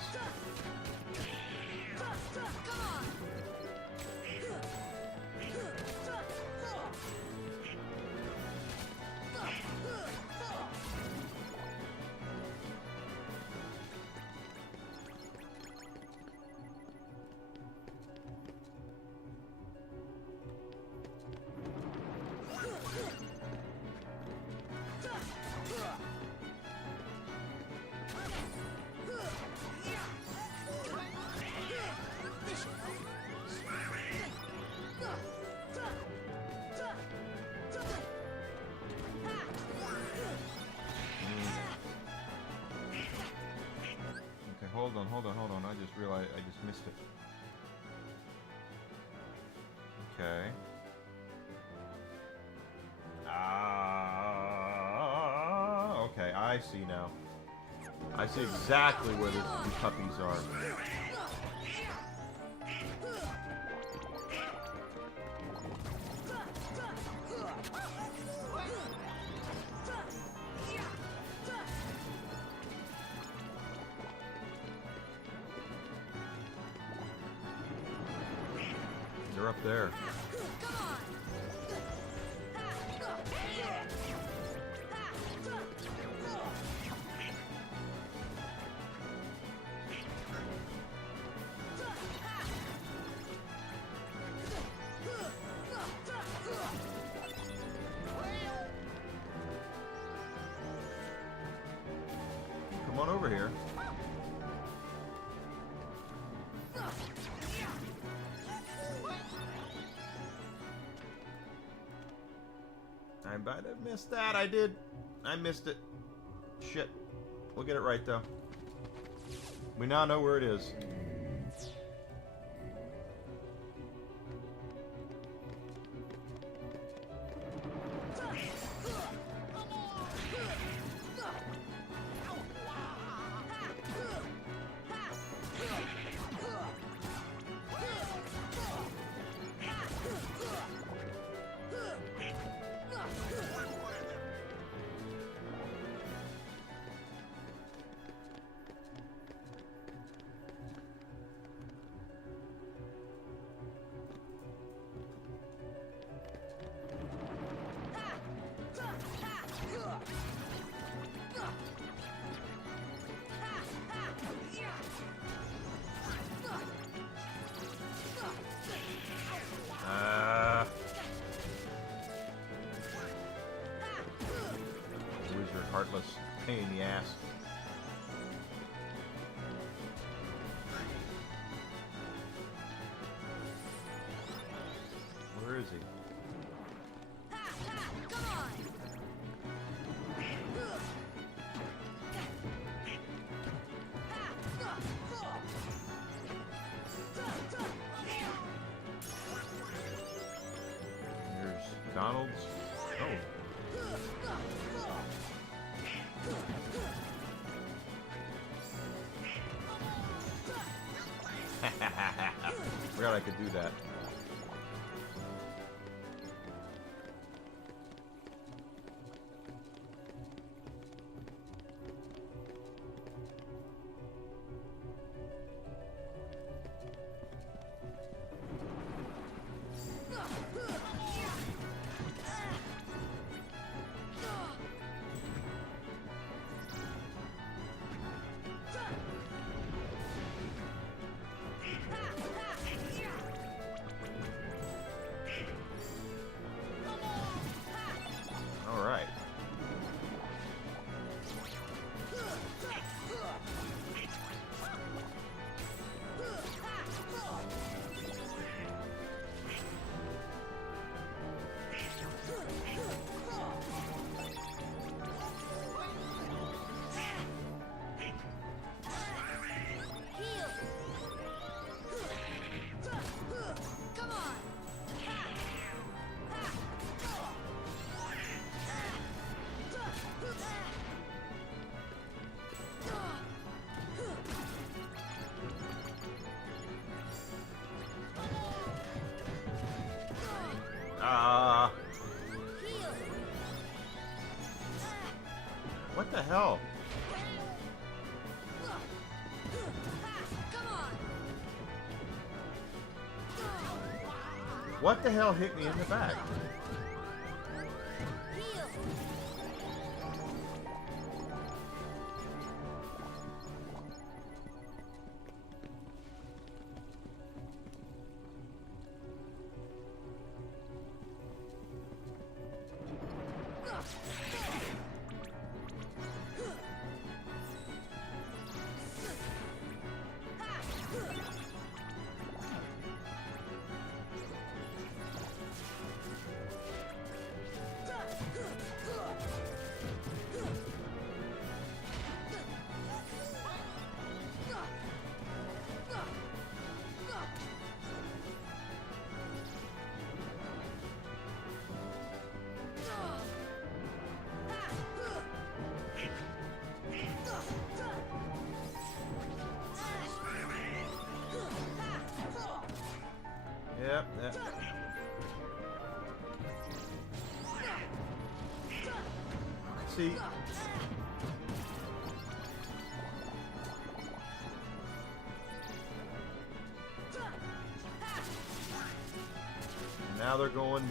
Hold on. I just realized I just missed it. Okay. Okay, I see now. I see exactly where the puppies are. They're up there. Come on over here. I might have missed that. I did. I missed it. Shit. We'll get it right, though. We now know where it is. Heartless pain in the ass. Where is he? Here's Donald's. Oh. Forgot I could do that. hell? What the hell hit me in the back? Yep. See? Now they're going.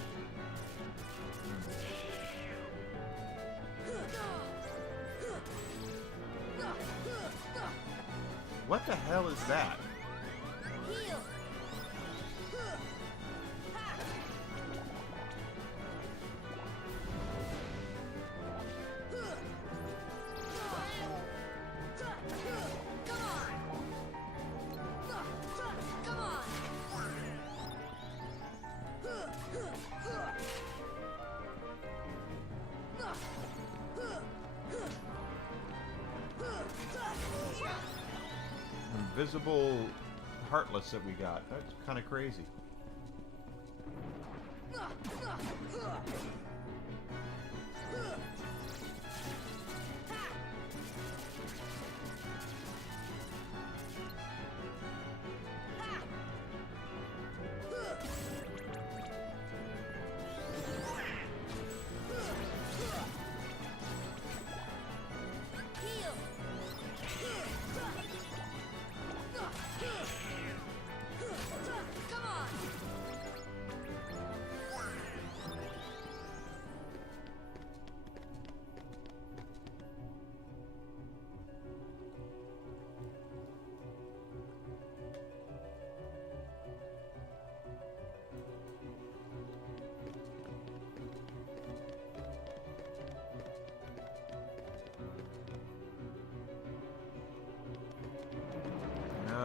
What the hell is that? Invisible Heartless that we got. That's kind of crazy.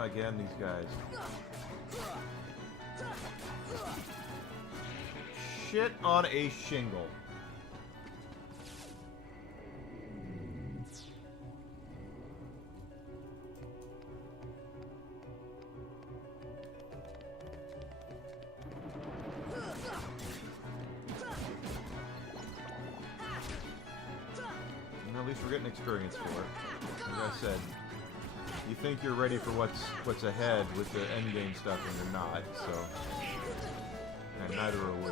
Again, these guys. Shit on a shingle. And at least we're getting experience for it. Like I said. You think you're ready for what's ahead with the endgame stuff, and you're not. So, and neither are we.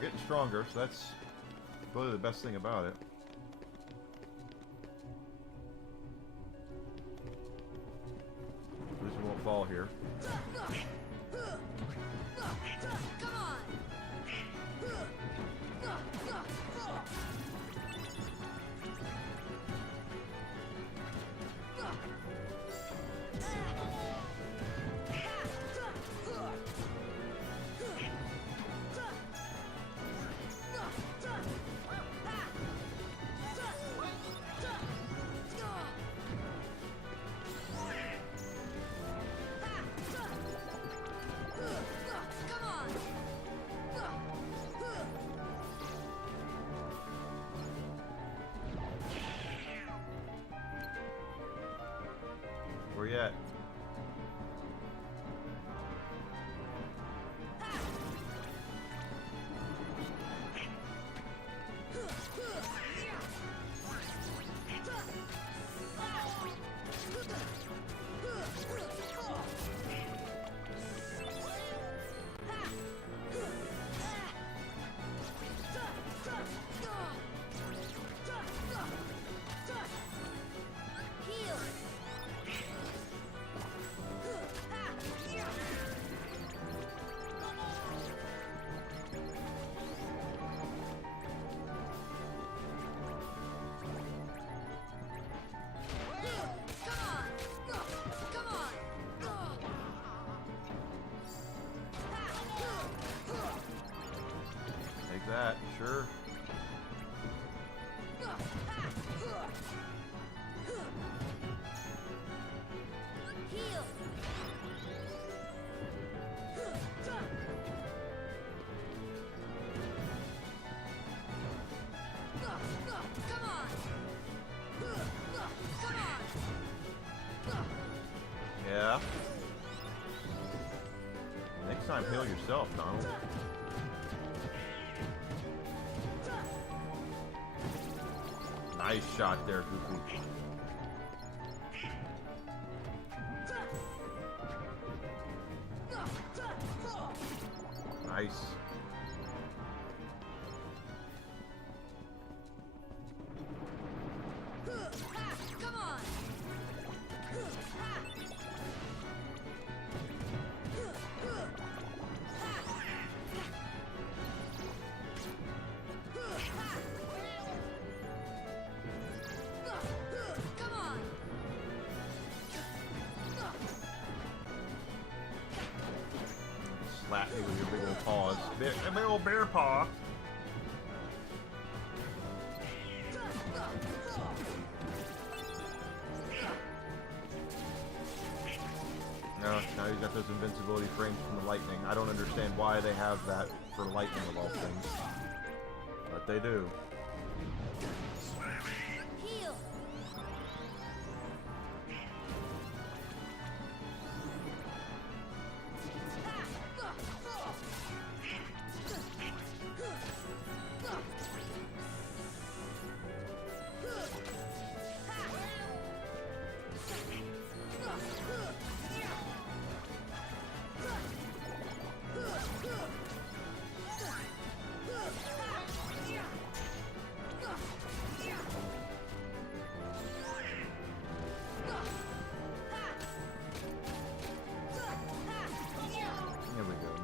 Getting stronger, so that's really the best thing about it. fall here. Where you at? Take that, sure. Yeah. Next time, heal yourself, Donald. Nice shot there, Goofy. Nice. Slap me with your big old paws. Big old bear paw. No, now he's got those invincibility frames from the lightning. I don't understand why they have that for lightning of all things. But they do.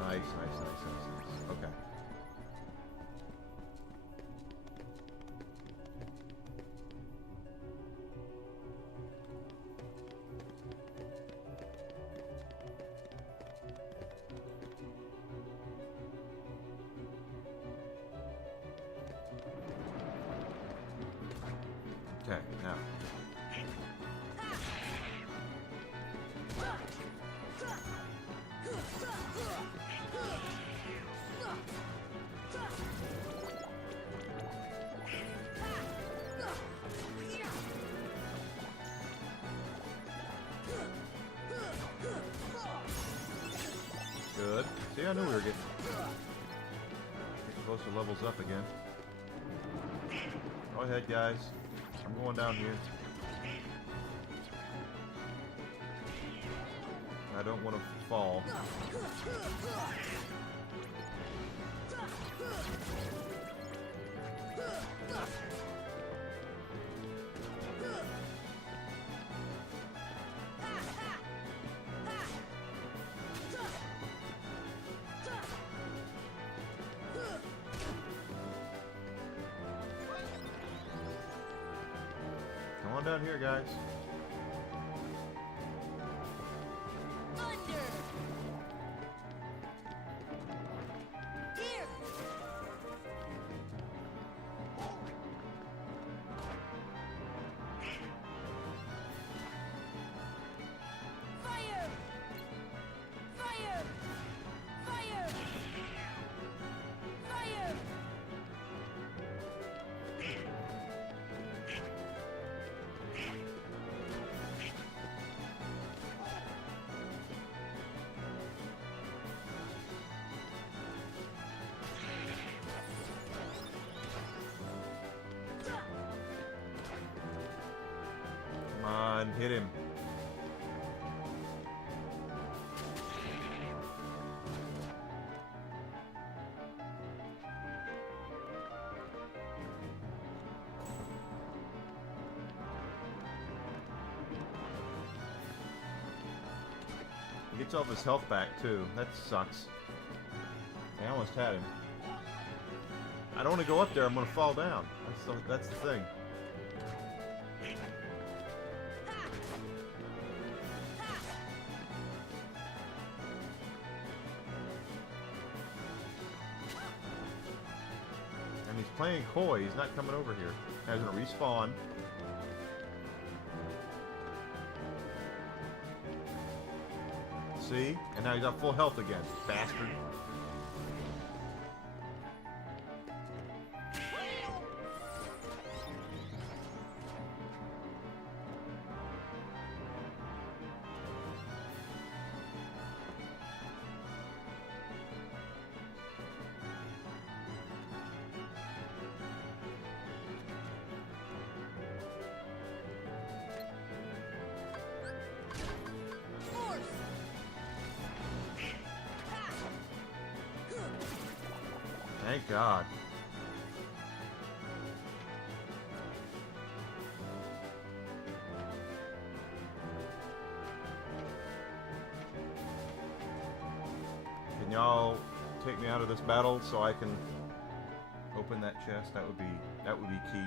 Nice. Okay. Okay, now. Good. See, I knew we were getting close to levels up again. Go ahead, guys. I'm going down here. I don't want to fall. on down here, guys. Thunder! Here! Fire! Fire! Fire! Fire! Come on, hit him. He gets all of his health back too. That sucks. I almost had him. I don't want to go up there. I'm going to fall down. That's the thing. And he's playing coy. He's not coming over here. He's going to respawn. See? And now he's got full health again. Bastard. Thank God. Can y'all take me out of this battle so I can open that chest? That would be key.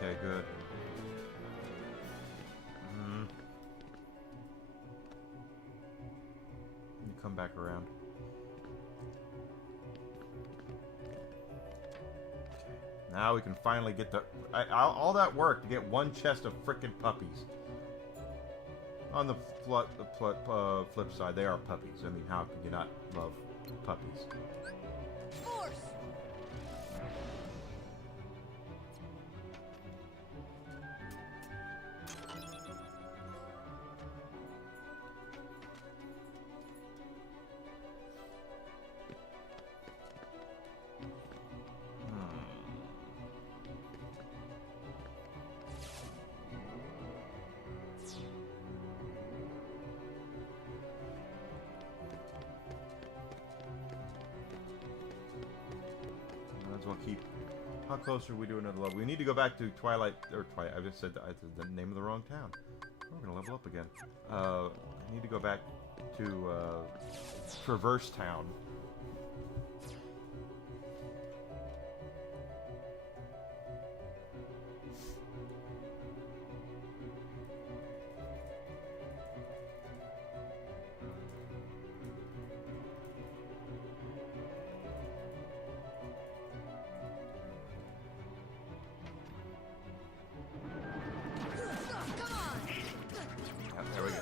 Okay, good. You come back around. Okay. Now we can finally get the... all that work to get one chest of frickin' puppies. On the flip side, they are puppies. I mean, how can you not love puppies? Force! Might as well keep... How close are we to another level? We need to go back to Twilight... Or Twilight... I just said the name of the wrong town. We're gonna level up again. I need to go back to Traverse Town. There we go.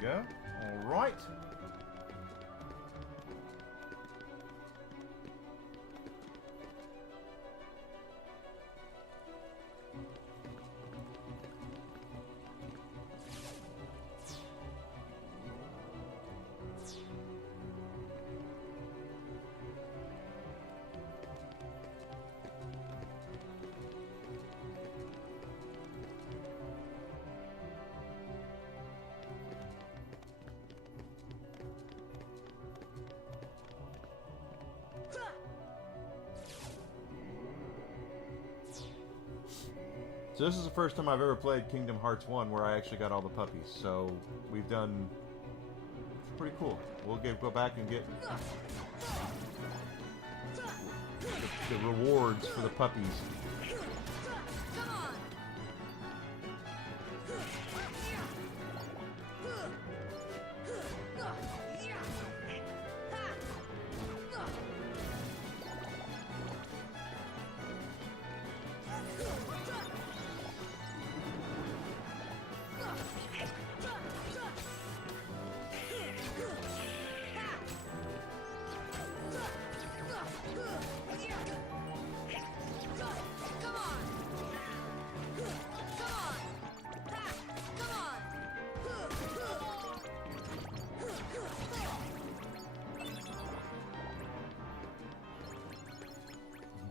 we go. All right. So this is the first time I've ever played Kingdom Hearts 1 where I actually got all the puppies. So we've done... It's pretty cool. We'll go back and get the rewards for the puppies.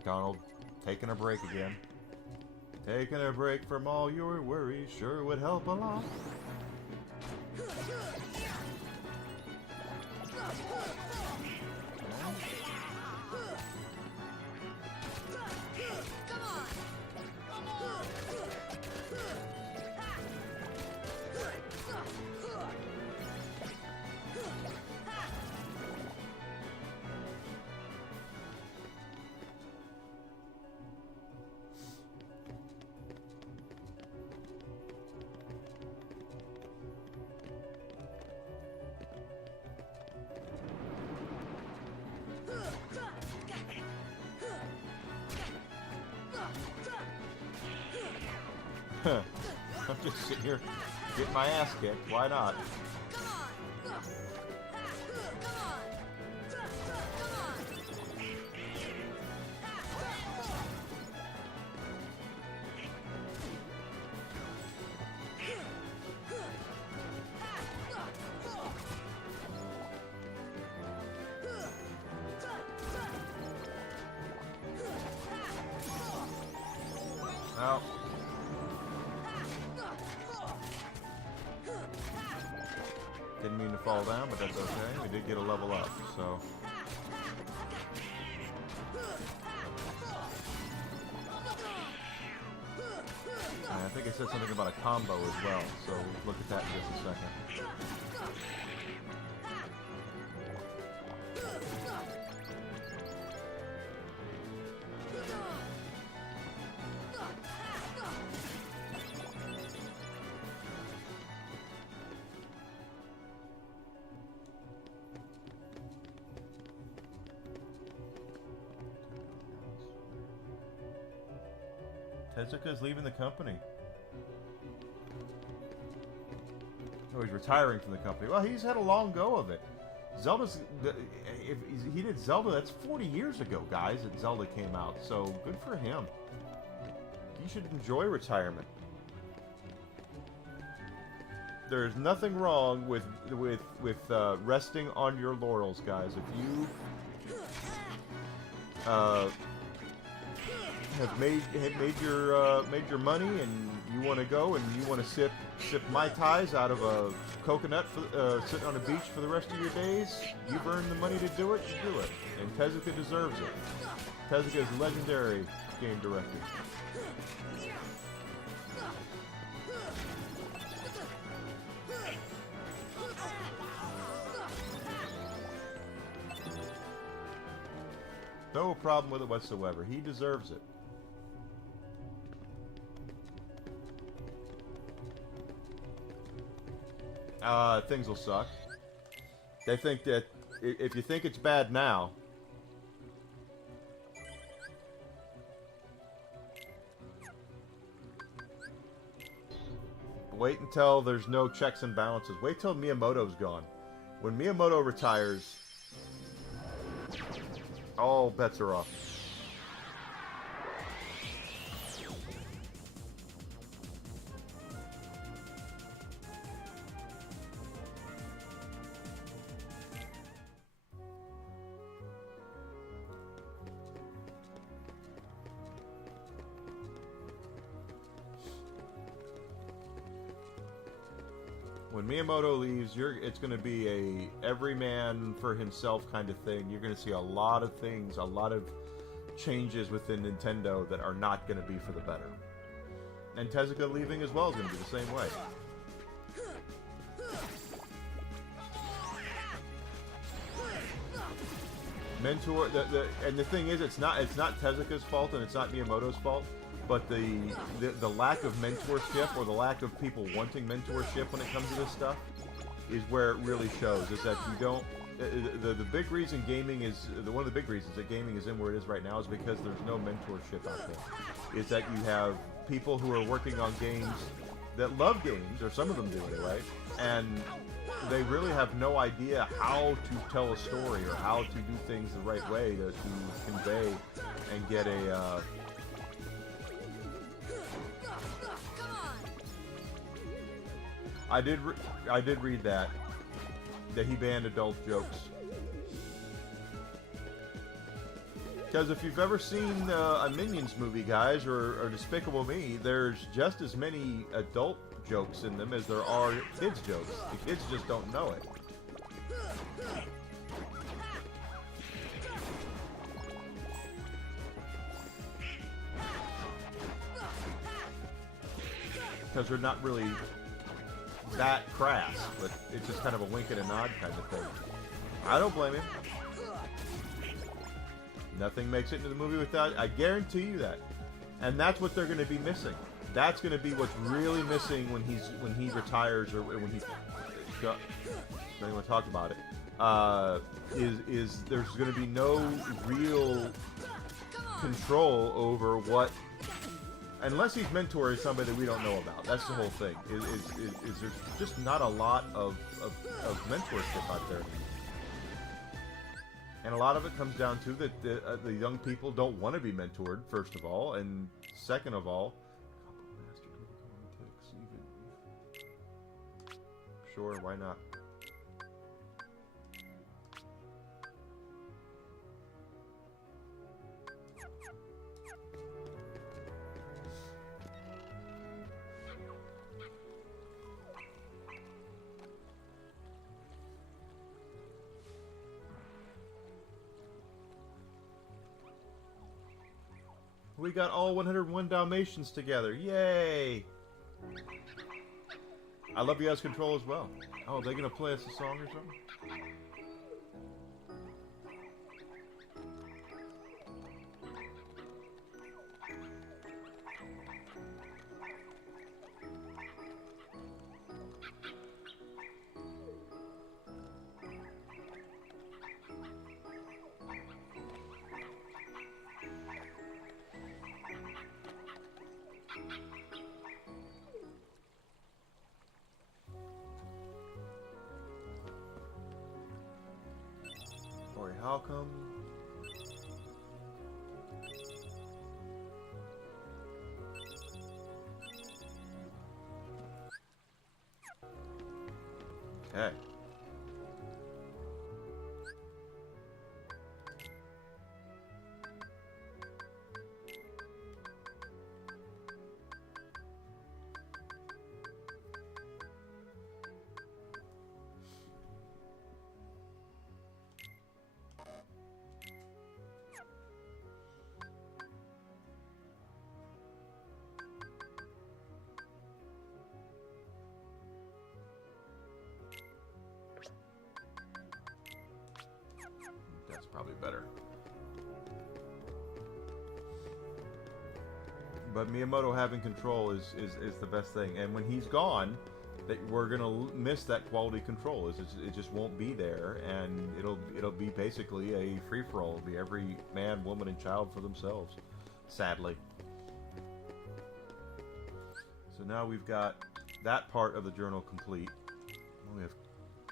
Donald, taking a break again. Taking a break from all your worries sure would help a lot. I'm just sitting here getting my ass kicked. Why not? Well, didn't mean to fall down, but that's okay. We did get a level up, so. And I think it said something about a combo as well, so we'll look at that in just a second. Tezuka's leaving the company. Oh, he's retiring from the company. Well, he's had a long go of it. Zelda's... If he did Zelda, that's 40 years ago, guys, that Zelda came out. So, good for him. He should enjoy retirement. There's nothing wrong with resting on your laurels, guys. If you... have made your money and you want to go and you want to sip Mai Tais out of a coconut sitting on a beach for the rest of your days, you've earned the money to do it, you do it. And Tezuka deserves it. Tezuka is a legendary game director. No problem with it whatsoever. He deserves it. Things will suck. They think that if you think it's bad now, Wait until there's no checks and balances. Wait till Miyamoto's gone. When Miyamoto retires, all bets are off. When Miyamoto leaves, it's going to be a every man for himself kind of thing. You're going to see a lot of things, a lot of changes within Nintendo that are not going to be for the better. And Tezuka leaving as well is going to be the same way. Mentor, and the thing is, it's not Tezuka's fault and it's not Miyamoto's fault. But the lack of mentorship, or the lack of people wanting mentorship when it comes to this stuff, is where it really shows. Is that you don't. The big reason gaming is one of the big reasons that gaming is in where it is right now is because there's no mentorship out there. Is that you have people who are working on games that love games, or some of them do anyway, and they really have no idea how to tell a story or how to do things the right way to convey and get a. I did read that he banned adult jokes. Because if you've ever seen a Minions movie, guys, or Despicable Me, there's just as many adult jokes in them as there are kids jokes. The kids just don't know it. Because they're not really that crass, but it's just kind of a wink and a nod kind of thing. I don't blame him. Nothing makes it into the movie without, I guarantee you that. And that's what they're going to be missing. That's going to be what's really missing when he retires, or when he don't want to talk about it. Is there's going to be no real control over what. Unless he's mentoring somebody that we don't know about. That's the whole thing. Is there's just not a lot of mentorship out there. And a lot of it comes down to that the young people don't want to be mentored, first of all. And second of all... Sure, why not? We got all 101 Dalmatians together. Yay! I Love You has control as well. Oh, are they gonna play us a song or something? How come? Okay. Probably better. But Miyamoto having control is the best thing. And when he's gone, that we're gonna miss that quality control. It just won't be there, and it'll be basically a free for all. It'll be every man, woman, and child for themselves. Sadly. So now we've got that part of the journal complete. We have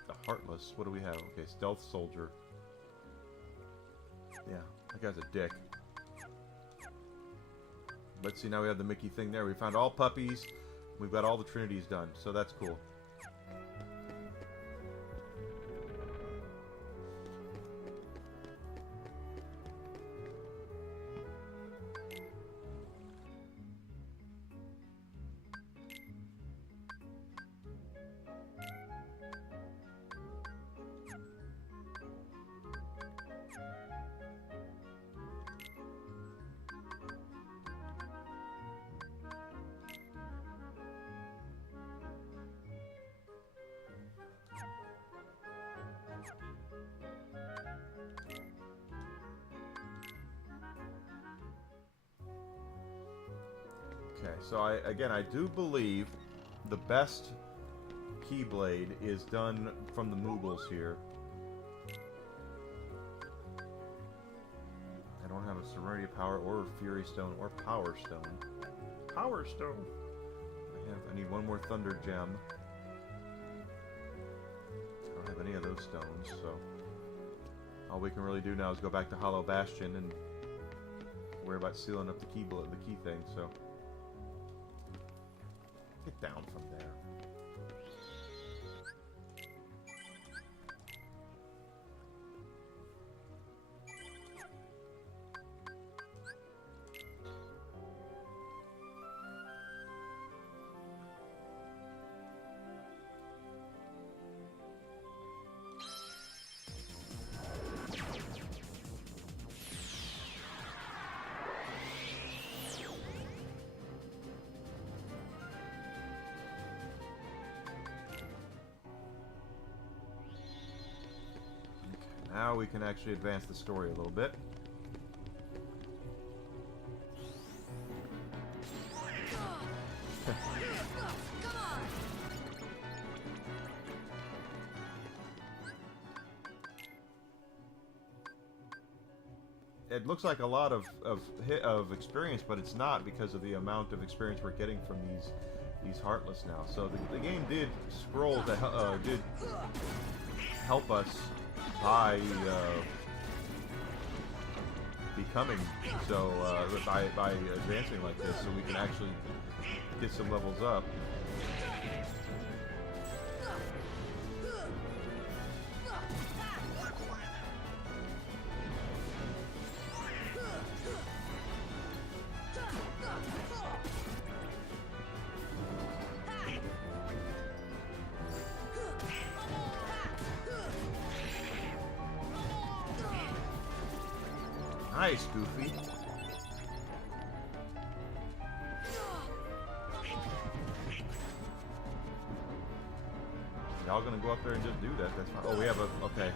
the Heartless. What do we have? Okay, Stealth Soldier. Yeah, that guy's a dick. Let's see, now we have the Mickey thing there. We found all puppies. We've got all the Trinities done, so that's cool. Okay, so I do believe the best Keyblade is done from the Moogles here. I don't have a Serenity Power or a Fury Stone or Power Stone. Power Stone! I need one more Thunder Gem. I don't have any of those stones, so all we can really do now is go back to Hollow Bastion and worry about sealing up the key thing, so get down from there. Now we can actually advance the story a little bit. It looks like a lot of experience, but it's not because of the amount of experience we're getting from these Heartless now. So the game did scroll to did help us by becoming so by advancing like this, so we can actually get some levels up. Nice, Goofy. Y'all gonna go up there and just do that? That's fine. Oh, we have a okay.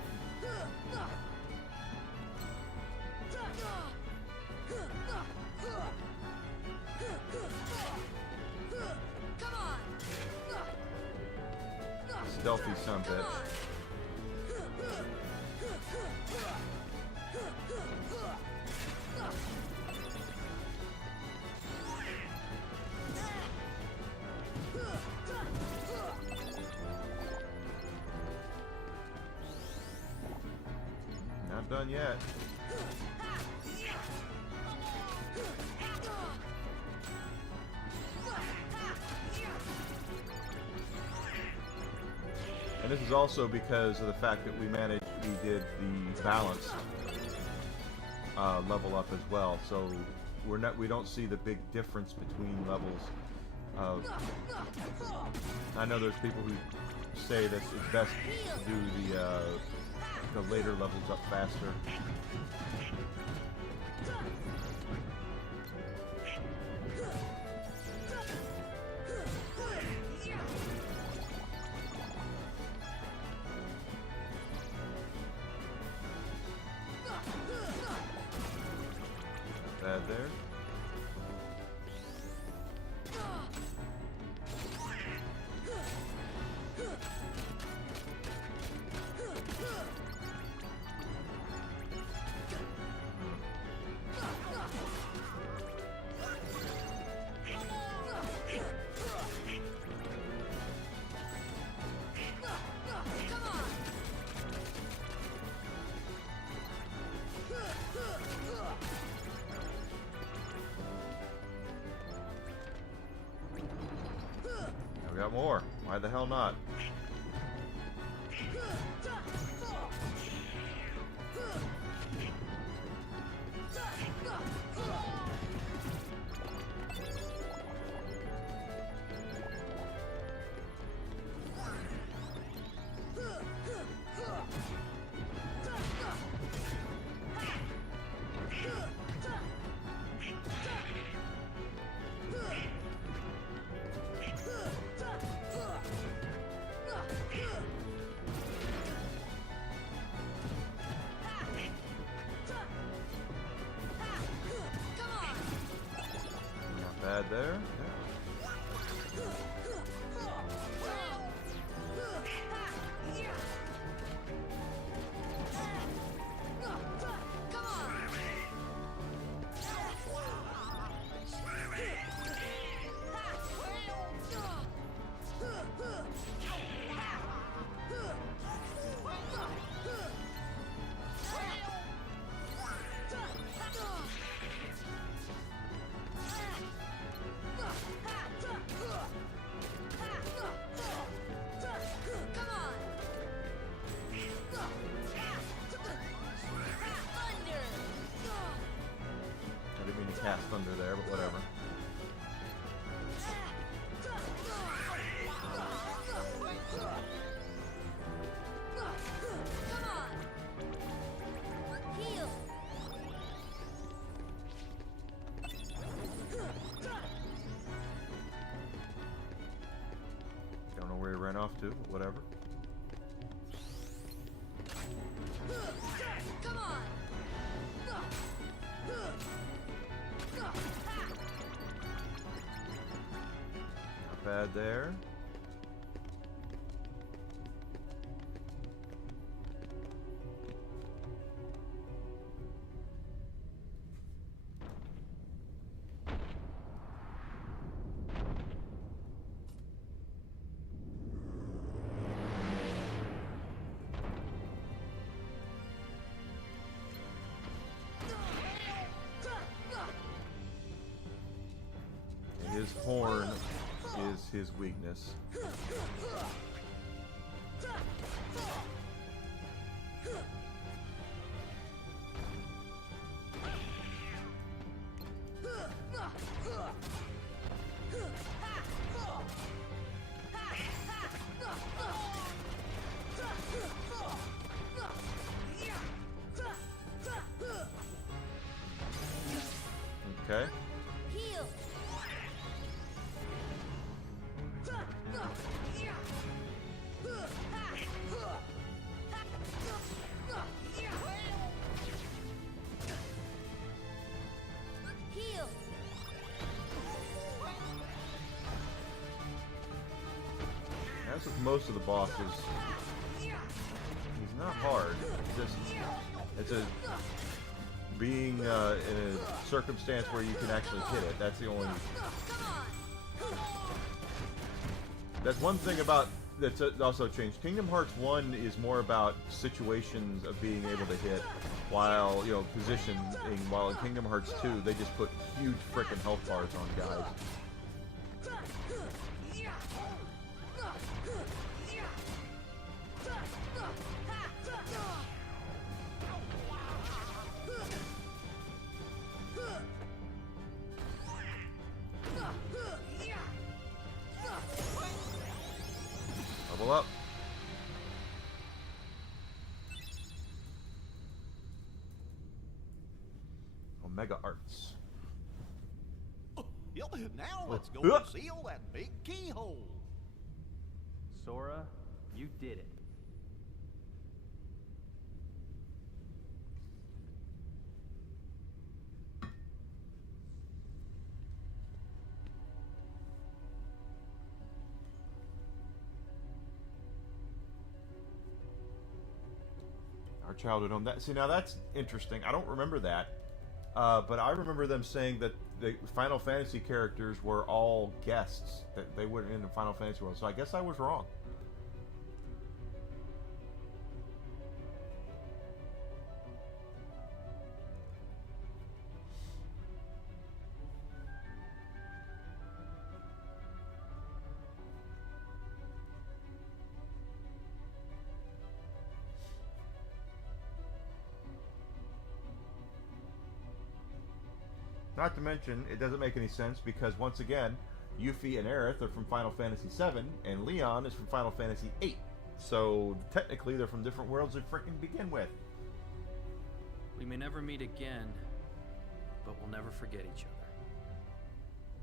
Stealthy son bitch. Not done yet. And this is also because of the fact that we did the balanced level up as well. So we don't see the big difference between levels. I know there's people who say that it's best to do the later levels up faster. Bad there. We got more. Why the hell not? Not bad there. Yeah. I didn't mean to cast thunder there, but whatever. Don't know where he ran off to, but whatever. Not bad there. His horn is his weakness. Okay. As with most of the bosses, he's not hard. It's a being in a circumstance where you can actually hit it. That's the only. That's one thing about that's also changed. Kingdom Hearts 1 is more about situations of being able to hit, while positioning. While in Kingdom Hearts 2, they just put huge frickin' health bars on guys. Level up. Omega Arts. Yep, now let's go Huh. and seal that big keyhole. Sora, you did it. Our childhood home. That, see, now that's interesting. I don't remember that, but I remember them saying that the Final Fantasy characters were all guests. That they weren't in the Final Fantasy world. So I guess I was wrong. Not to mention, it doesn't make any sense because, once again, Yuffie and Aerith are from Final Fantasy VII, and Leon is from Final Fantasy VIII. So, technically, they're from different worlds to freaking begin with. We may never meet again, but we'll never forget each other.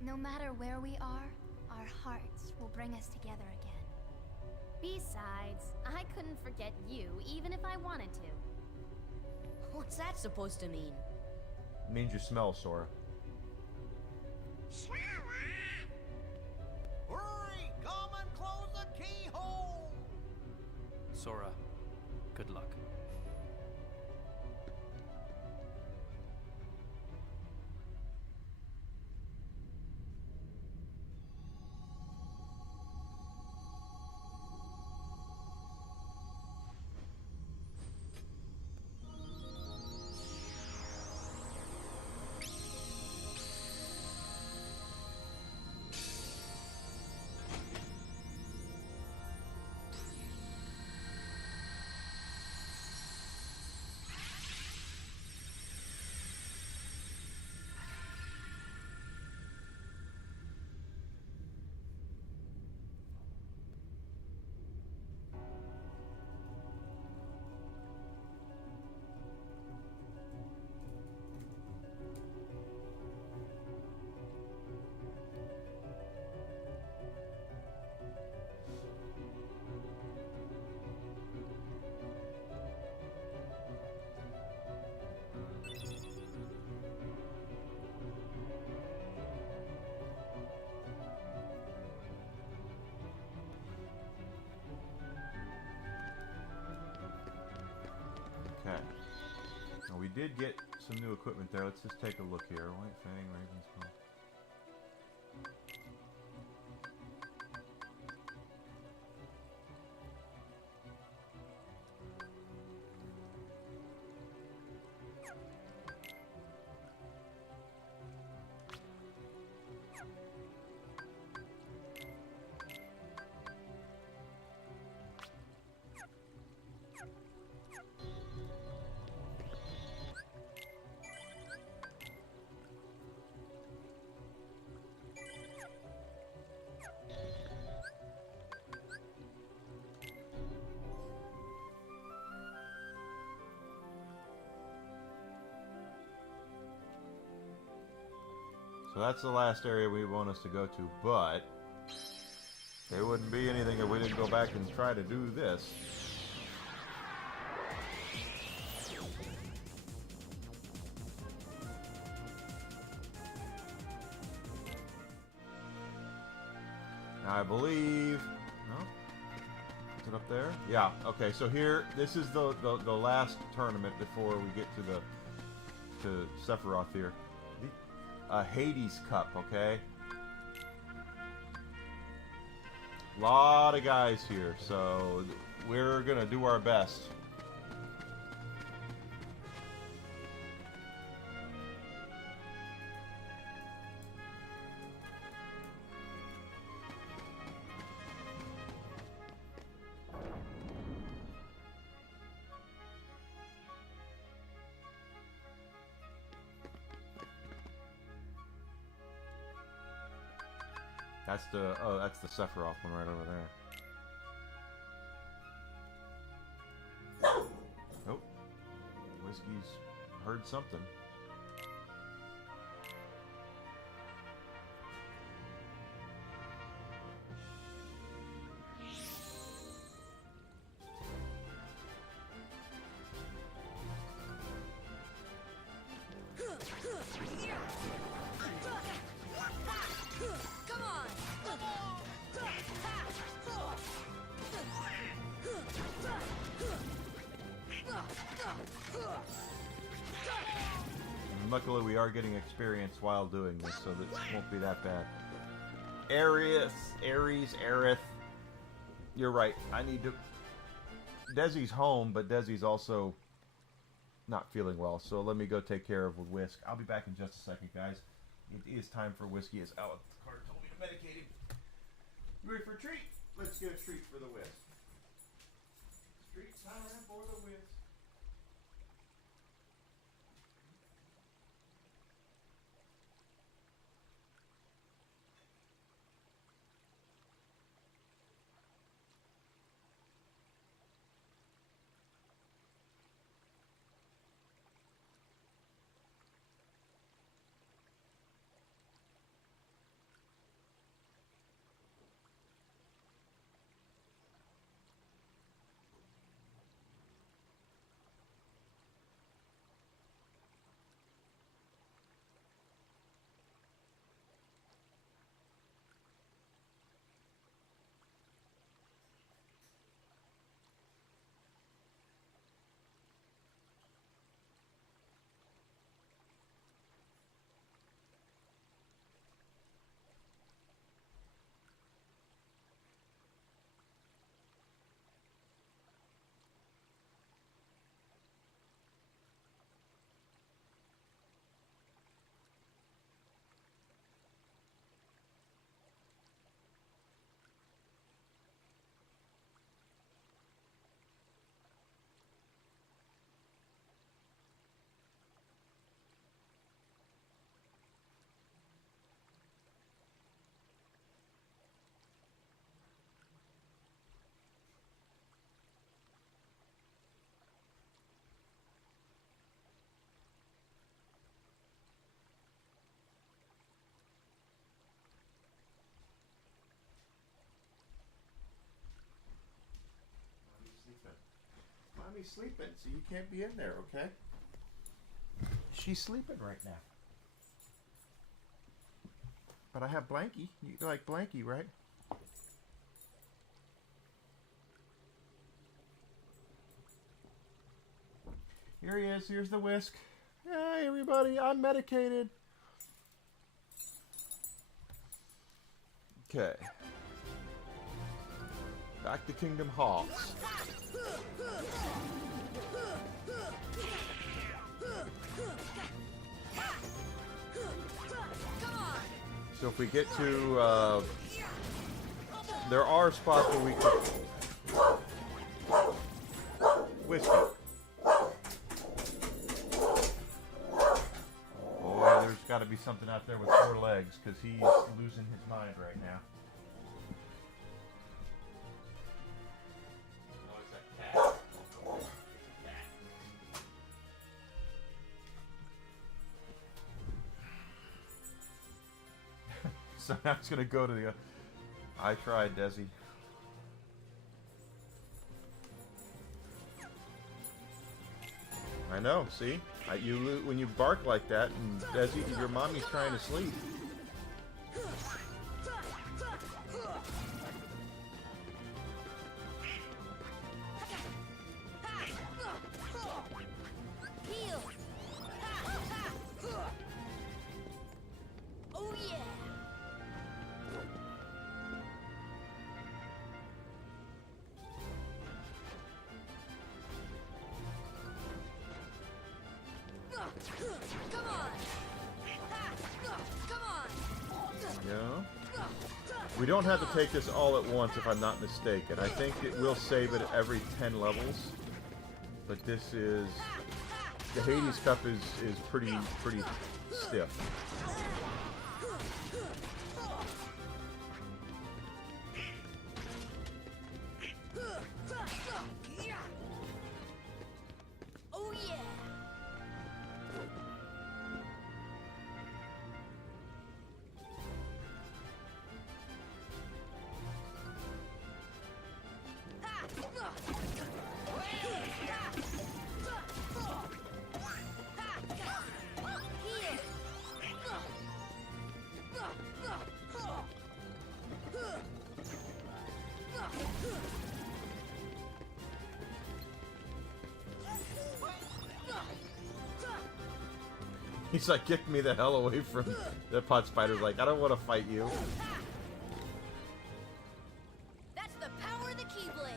No matter where we are, our hearts will bring us together again. Besides, I couldn't forget you, even if I wanted to. What's that supposed to mean? It means you smell, Sora. Hurry! Come and close the keyhole! Sora, good luck. Okay. Now we did get some new equipment there. Let's just take a look here. White Fang, Raven's Claw. So that's the last area we want us to go to, but there wouldn't be anything if we didn't go back and try to do this. Now I believe... No? Is it up there? Yeah, okay, so here, this is the last tournament before we get to Sephiroth here. Hades Cup, okay? Lot of guys here, so we're gonna do our best. That's the, oh, that's the Sephiroth one right over there. Nope. Whiskey's heard something. Luckily, we are getting experience while doing this, so that won't be that bad. Aerith. You're right. I need to... Desi's home, but Desi's also not feeling well, so let me go take care of Whisk. I'll be back in just a second, guys. It is time for Whiskey, as Alex Carter told me to medicate him. You ready for a treat? Let's get a treat for the Whisk. Treat time for the Whisk. Mommy's sleeping, so you can't be in there, okay? She's sleeping right now. But I have Blanky. You like Blanky, right? Here he is. Here's the whisk. Hey, everybody. I'm medicated. Okay. Back to Kingdom Hearts. So if we get to, there are spots where we can... Whiskey. Boy, there's got to be something out there with 4 legs, because he's losing his mind right now. Oh, it's a cat. So now it's gonna go to the. I tried, Desi. I know. See, when you bark like that, and Desi, your mommy's trying to sleep. We don't have to take this all at once, if I'm not mistaken. I think it will save it every 10 levels. But this is... The Hades Cup is pretty stiff. He's like, get me the hell away from the pot spider's like, I don't want to fight you. That's the power of the Keyblade.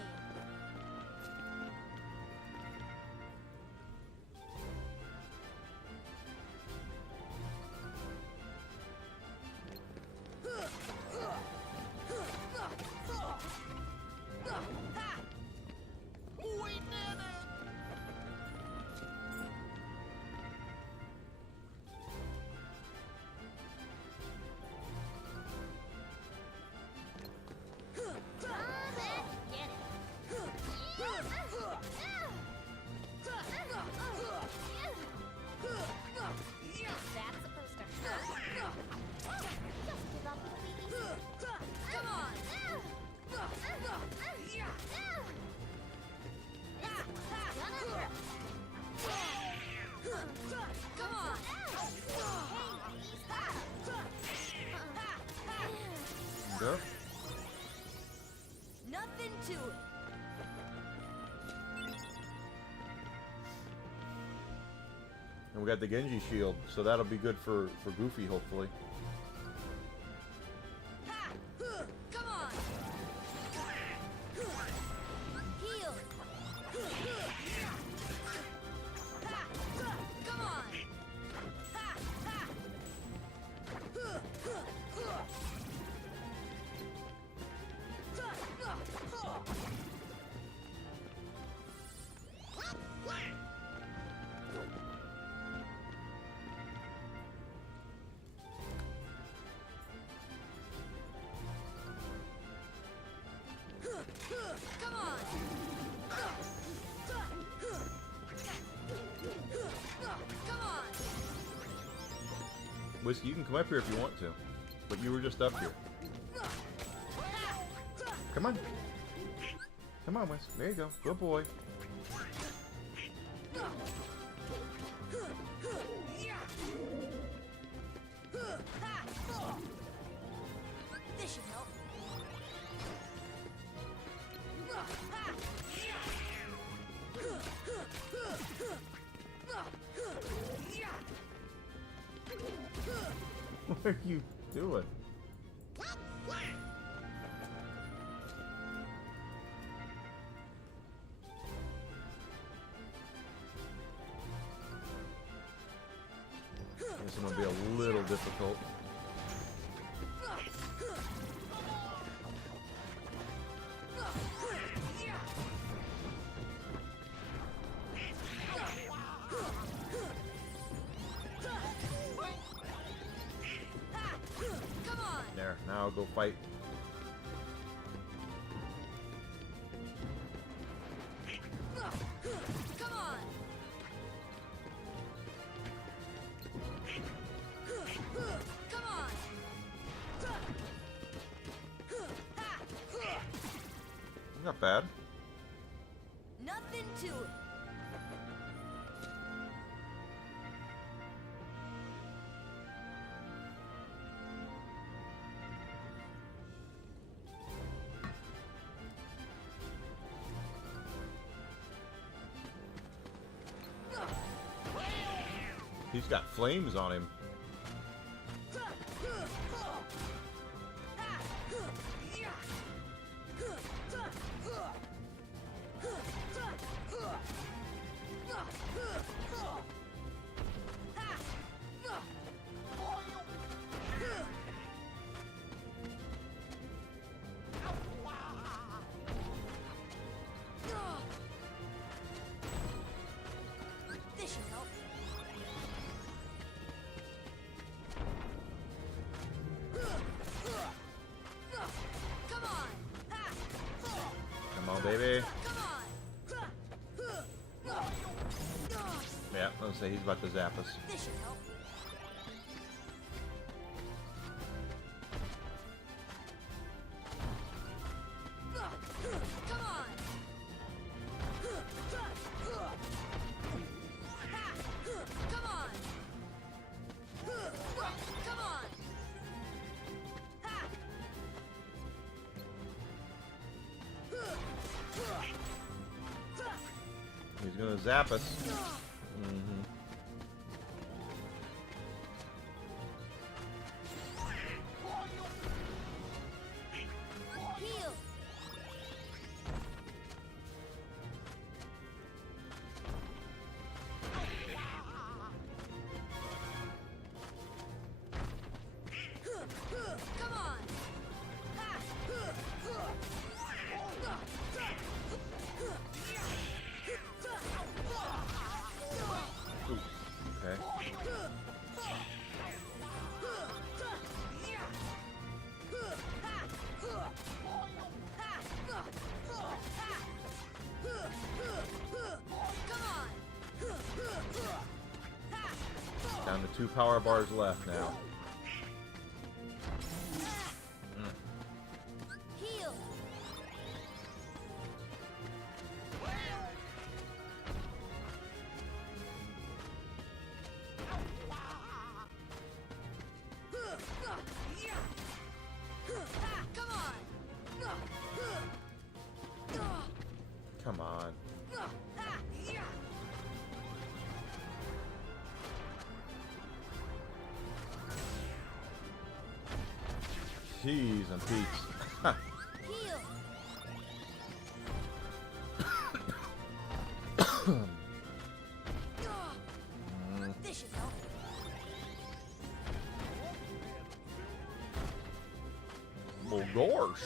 Go. Nothing to it. And we got the Genji shield, so that'll be good for Goofy, hopefully. Come on. Heal. Come on. Come on. Come on. Whiskey, you can come up here if you want to, but you were just up here. Come on. Come on, Whiskey. There you go. Good boy. This should help. What are you doing? This one will be a little difficult. There, now I'll go fight. Come on. Come on. Not bad. Nothing to it. He's got flames on him. This should help. Come on. Come on, baby. Come on. Yeah, let's say he's about to zap us. This should help. Come on. Come on. Come on. He's gonna zap us. Mm-hmm. Heal. Come on. Ooh, okay. Down to 2 power bars left now. Heal. Come on. Come on. Jeez and Pete's. Heal. This should help. Well, gosh.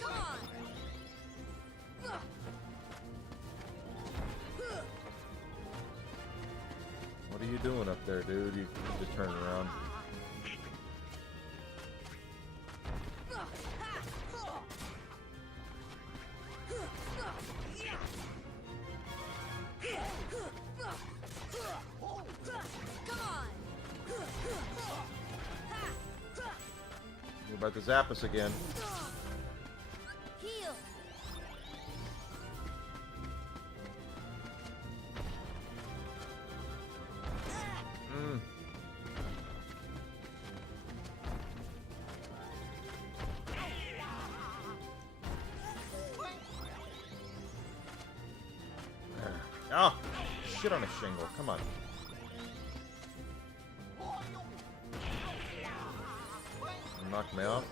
Come on. What are you doing up there, dude? You just turn around. Come on. You're about to zap us again. Heal. shit on a shingle. Come on. Knock me off.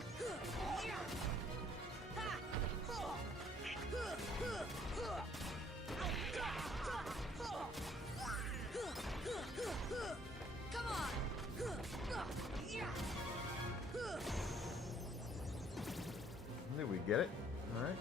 Did we get it? All right.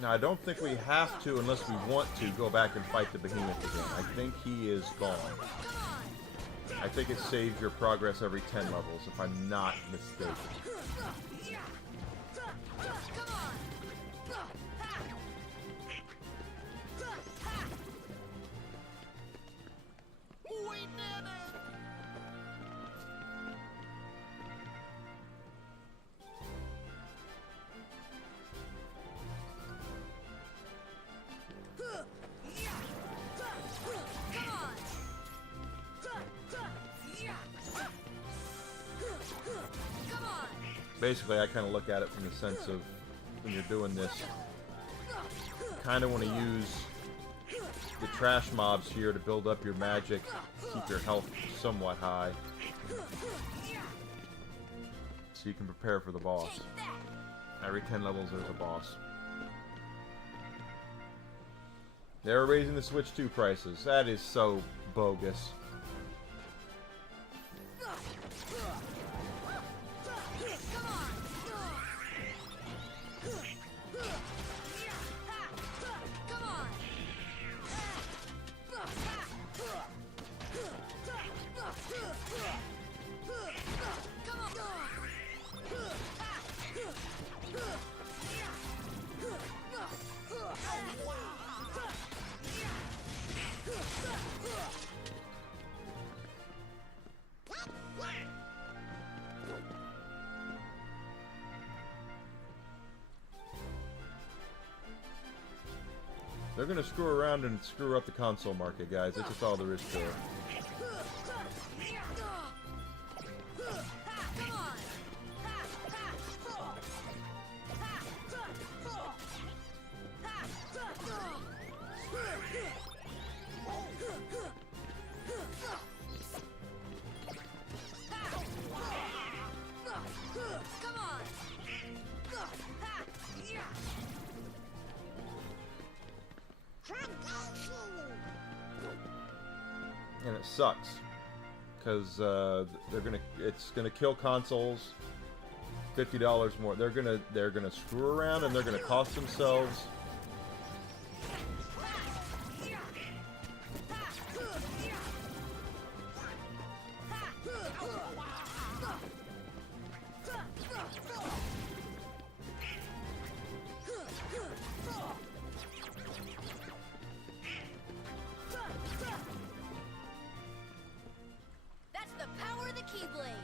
Now, I don't think we have to, unless we want to, go back and fight the behemoth again. I think he is gone. I think it saves your progress every 10 levels, if I'm not mistaken. We did it! Basically, I kind of look at it from the sense of when you're doing this, kind of want to use the trash mobs here to build up your magic, keep your health somewhat high, so you can prepare for the boss. Every 10 levels there's a boss. They're raising the Switch 2 prices. That is so bogus. They're gonna screw around and screw up the console market, guys. That's just all there is to it. And it sucks because it's gonna kill consoles. $50 more. They're gonna screw around and they're gonna cost themselves. That's the power of the Keyblade.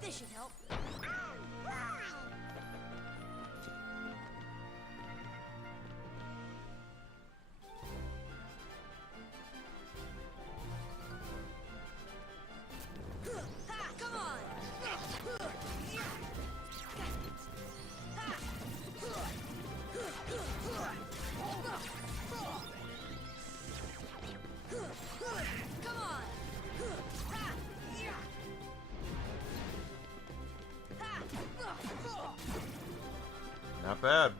This should help. Come on! Come on! Not bad.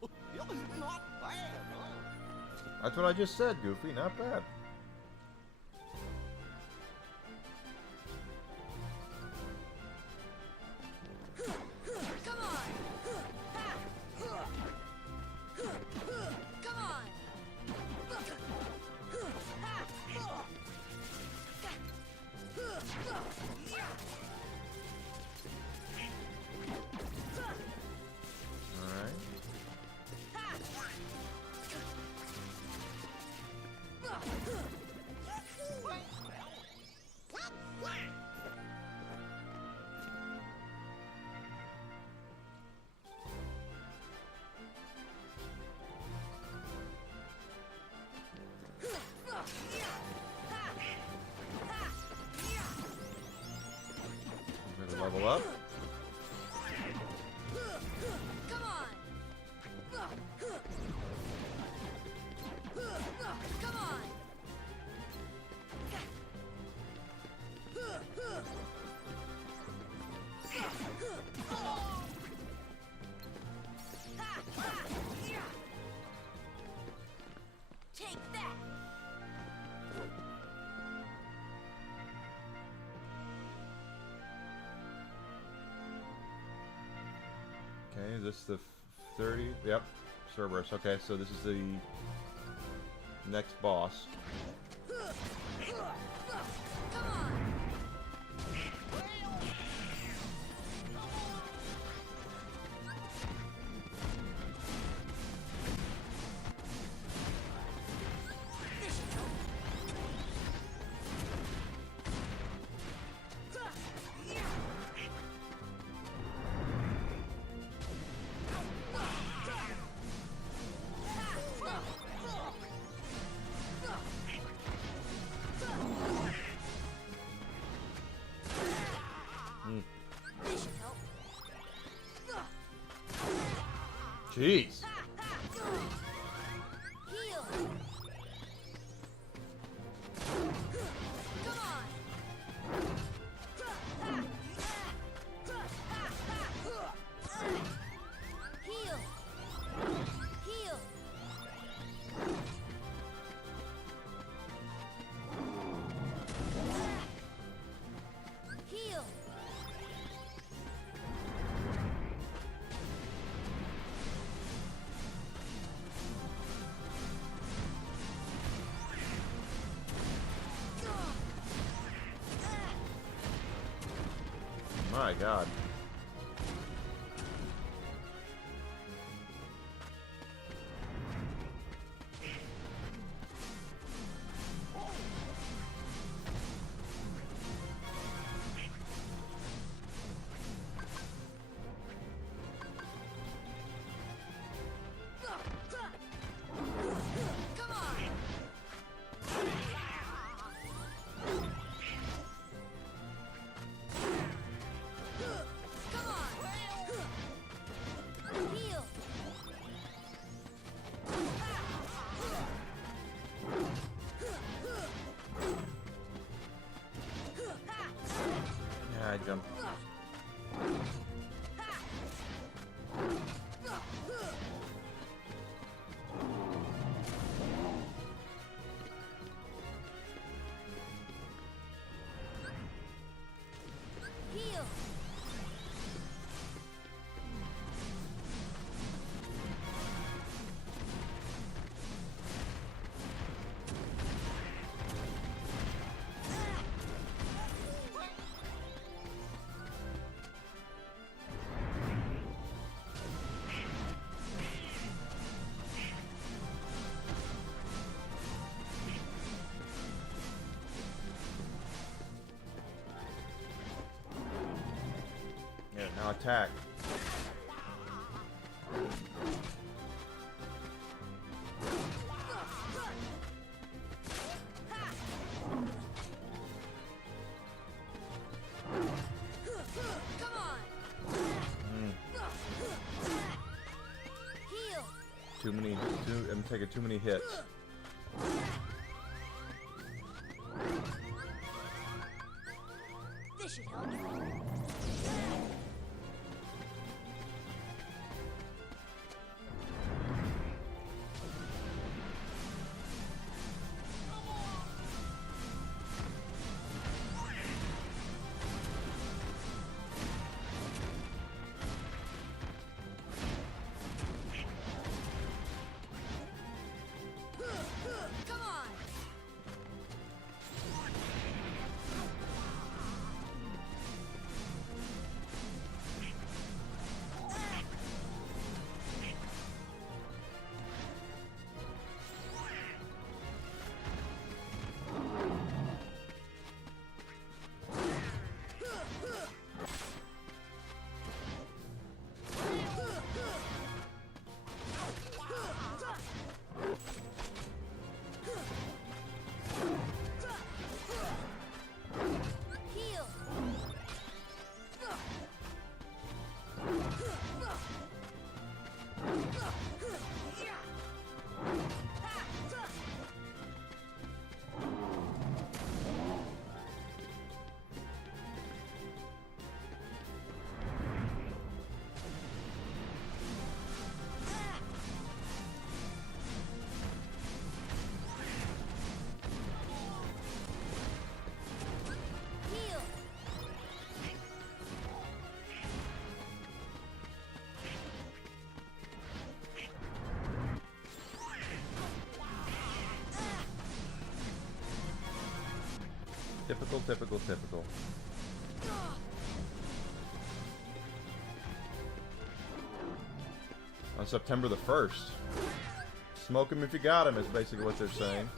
Not bad, huh? That's what I just said, Goofy. Not bad. up. Come on! Come on! Take that! Okay, is this the 30? Yep, Cerberus. Okay, so this is the next boss. Come on! This should help. This should help. Jeez. Heal! Come on! Heal! Heal! Heal! My God. Come on! Come on! Heal! Yeah, I jumped. Heal! Yeah, now attack. Come on! Heal! I'm taking too many hits. This should help. Come on! Typical, typical, typical. On September the 1st. Smoke him if you got him is basically what they're saying.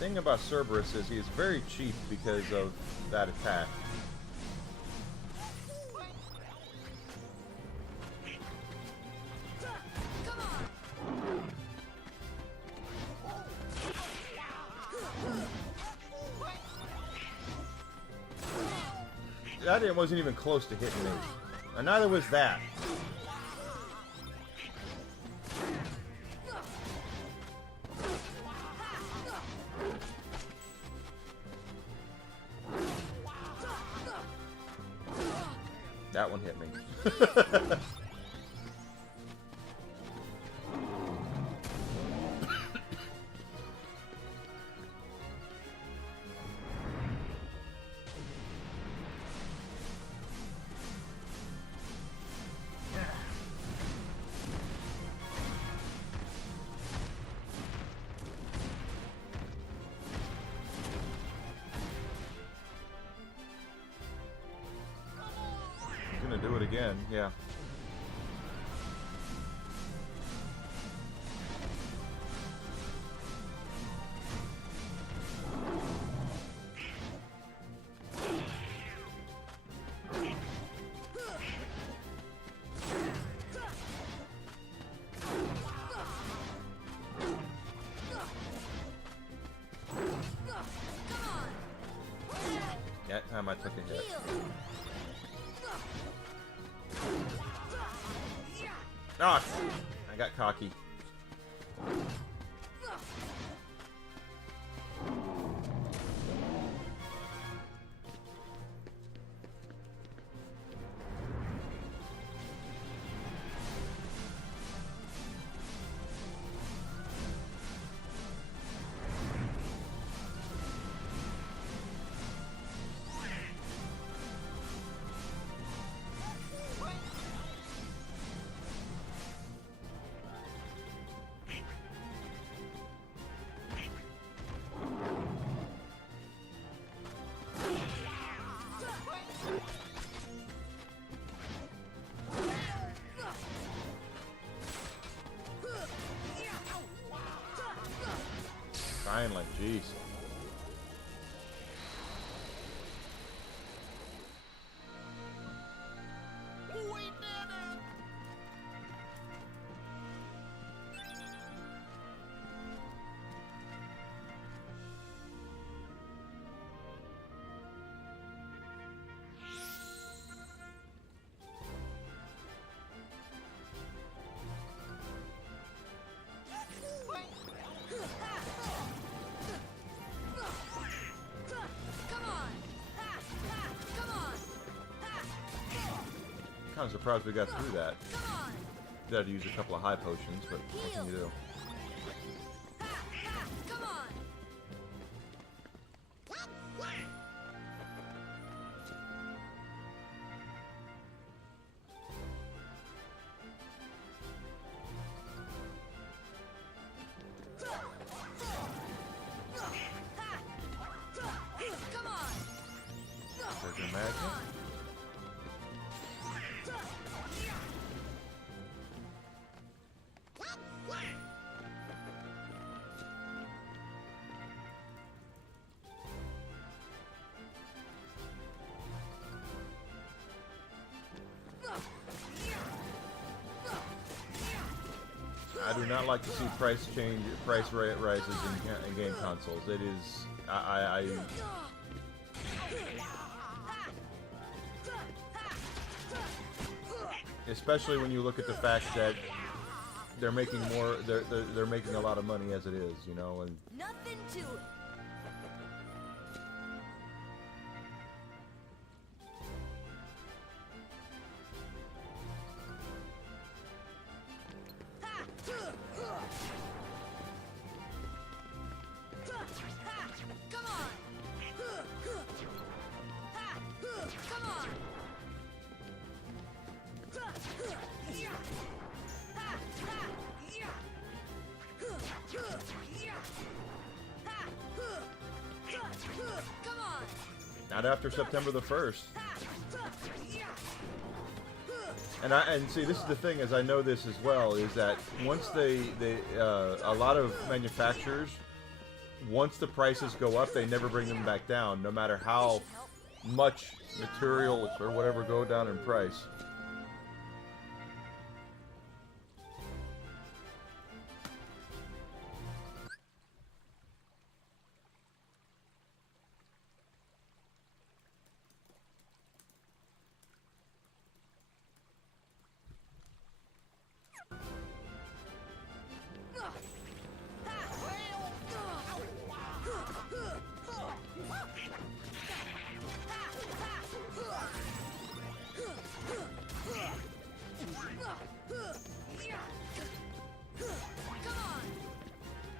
The thing about Cerberus is he is very cheap because of that attack. That wasn't even close to hitting me. And neither was that. That one hit me. Gonna do it again, yeah. That time I took a hit. Ah, I got cocky. Finally, jeez. We did it! Kind of surprised we got through that. We had to use a couple of high potions, but what can you do? There's a magnet. I do not like to see price rises in game consoles. It is, especially when you look at the fact that they're making more. They're making a lot of money as it is, you know, and Nothing to it. Come on! Come on! Come on! not after September the 1st. And see, this is the thing, as I know this as well, is that once a lot of manufacturers, once the prices go up, they never bring them back down, no matter how much material or whatever go down in price.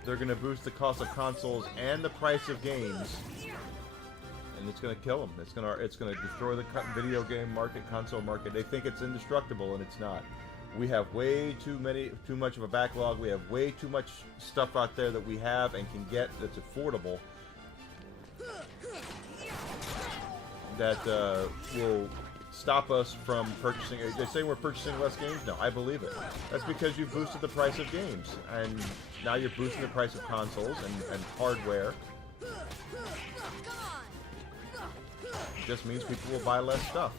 They're going to boost the cost of consoles and the price of games, and it's going to kill them. It's going to destroy the video game market, console market. They think it's indestructible, and it's not. We have way too much of a backlog. We have way too much stuff out there that we have and can get that's affordable, that will stop us from purchasing. They say we're purchasing less games. No, I believe it. That's because you've boosted the price of games, and now you're boosting the price of consoles and hardware. It just means people will buy less stuff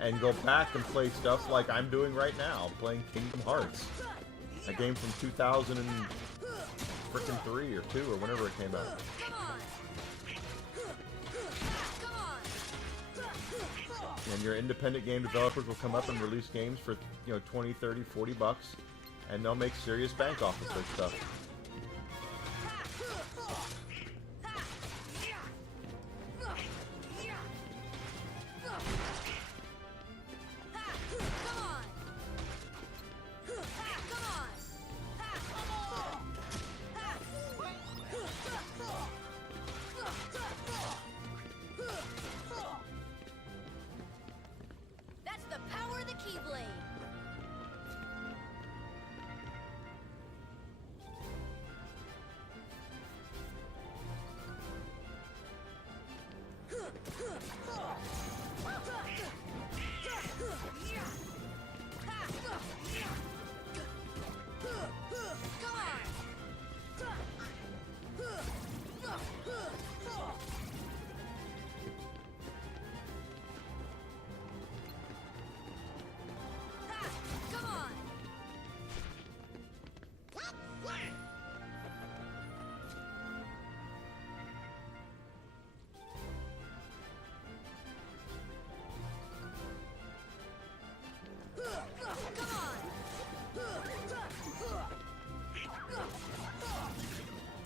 and go back and play stuff like I'm doing right now, playing Kingdom Hearts, a game from 2003 or 2 or whenever it came out. And your independent game developers will come up and release games for, 20, 30, 40 bucks, and they'll make serious bank off of their stuff. That's the power of the Keyblade. Come on!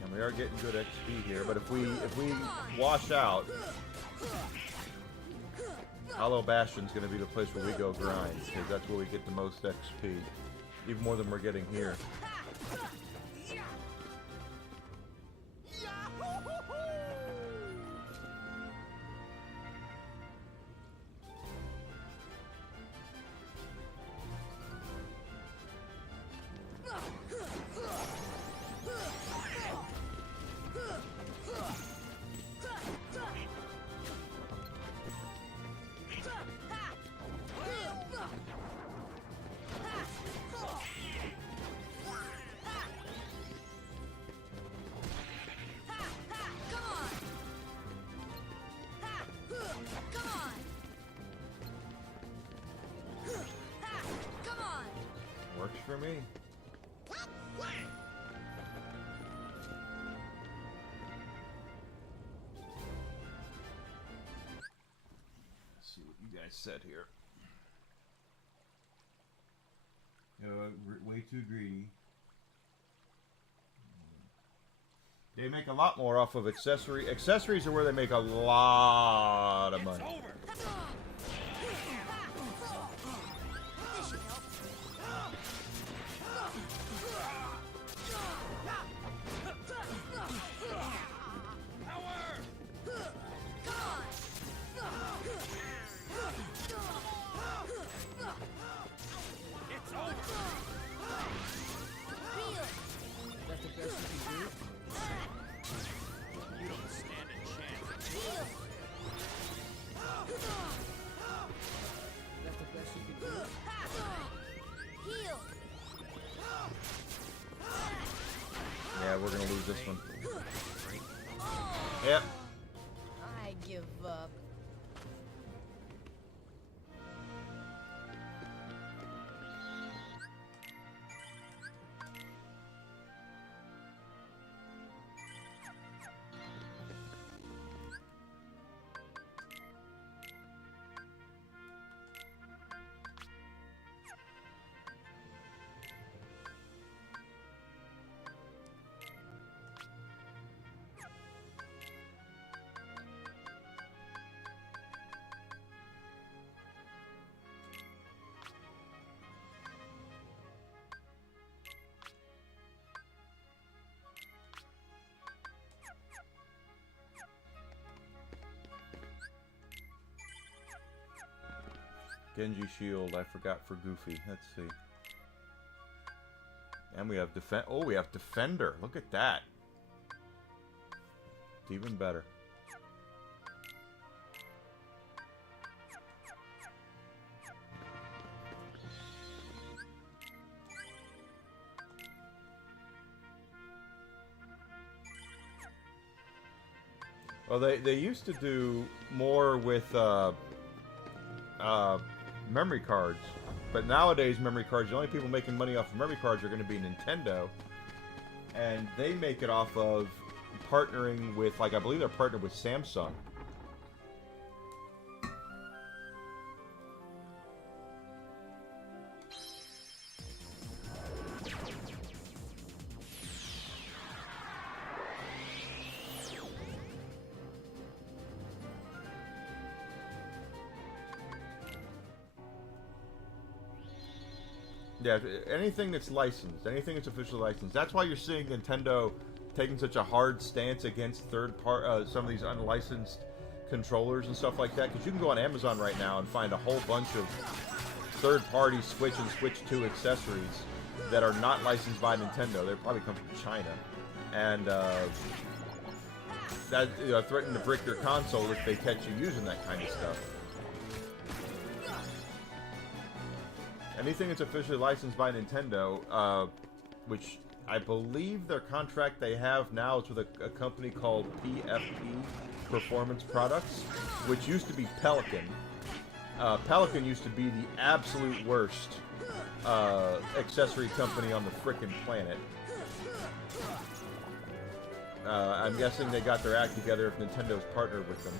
And we are getting good XP here, but if we wash out, Hollow Bastion's going to be the place where we go grind, because that's where we get the most XP, even more than we're getting here. Works for me. Let's see what you guys said here. Way too greedy. They make a lot more off of accessory. Accessories are where they make a lot of money. Yeah, we're gonna lose this one. Yep. I give up. Genji Shield, I forgot for Goofy. Let's see. And we have we have Defender. Look at that. It's even better. Well, they used to do more with memory cards, but nowadays memory cards, the only people making money off of memory cards are going to be Nintendo, and they make it off of partnering with, like, I believe they're partnered with Samsung. Yeah, anything that's licensed, anything that's officially licensed. That's why you're seeing Nintendo taking such a hard stance against some of these unlicensed controllers and stuff like that. Because you can go on Amazon right now and find a whole bunch of third-party Switch and Switch 2 accessories that are not licensed by Nintendo. They probably come from China, and that threaten to brick your console if they catch you using that kind of stuff. Anything that's officially licensed by Nintendo, which I believe their contract they have now is with a company called PFP, Performance Products, which used to be Pelican. Pelican used to be the absolute worst accessory company on the frickin' planet. I'm guessing they got their act together if Nintendo's partnered with them.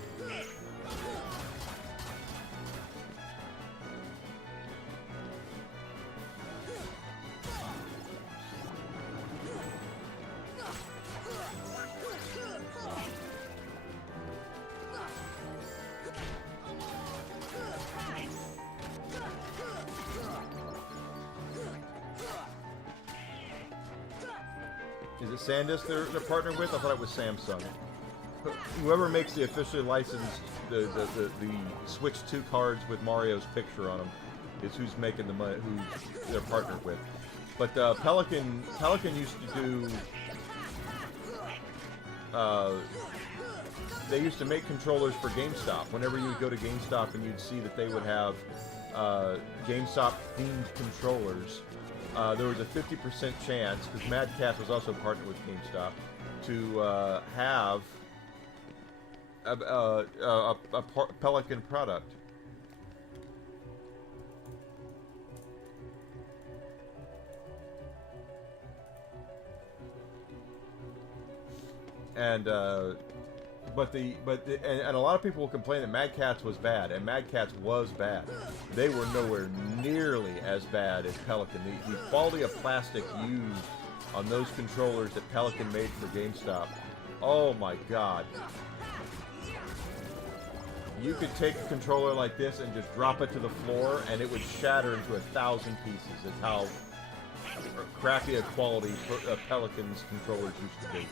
Is it SanDisk they're partnered with? I thought it was Samsung. Whoever makes the officially licensed the Switch 2 cards with Mario's picture on them is who's making the money, who they're partnered with. But Pelican used to do. They used to make controllers for GameStop. Whenever you would go to GameStop and you'd see that they would have GameStop themed controllers. There was a 50% chance, because Mad Catz was also partnered with GameStop, to have a Pelican product. And and a lot of people will complain that Mad Catz was bad, and Mad Catz was bad. They were nowhere nearly as bad as Pelican. The quality of plastic used on those controllers that Pelican made for GameStop Oh my god. You could take a controller like this and just drop it to the floor and it would shatter into 1,000 pieces. It's how crappy a quality Pelican's controllers used to be.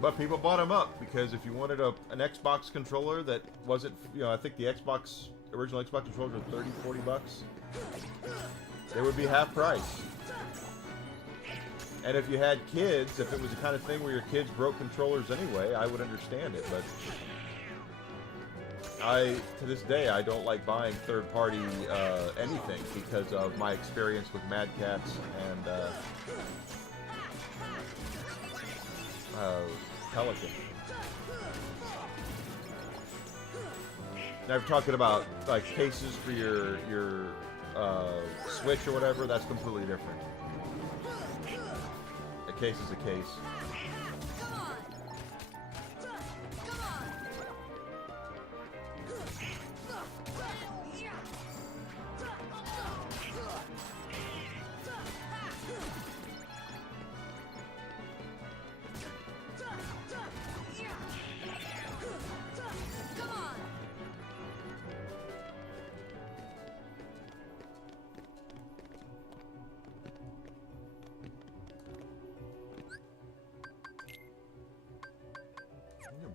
But people bought them up because if you wanted an Xbox controller that wasn't, I think the original Xbox controllers were 30, 40 bucks. They would be half price. And if you had kids, if it was the kind of thing where your kids broke controllers anyway, I would understand it. But to this day, I don't like buying third-party anything because of my experience with Mad Catz and Pelican. Now, if you're talking about like cases for your Switch or whatever, that's completely different. A case is a case.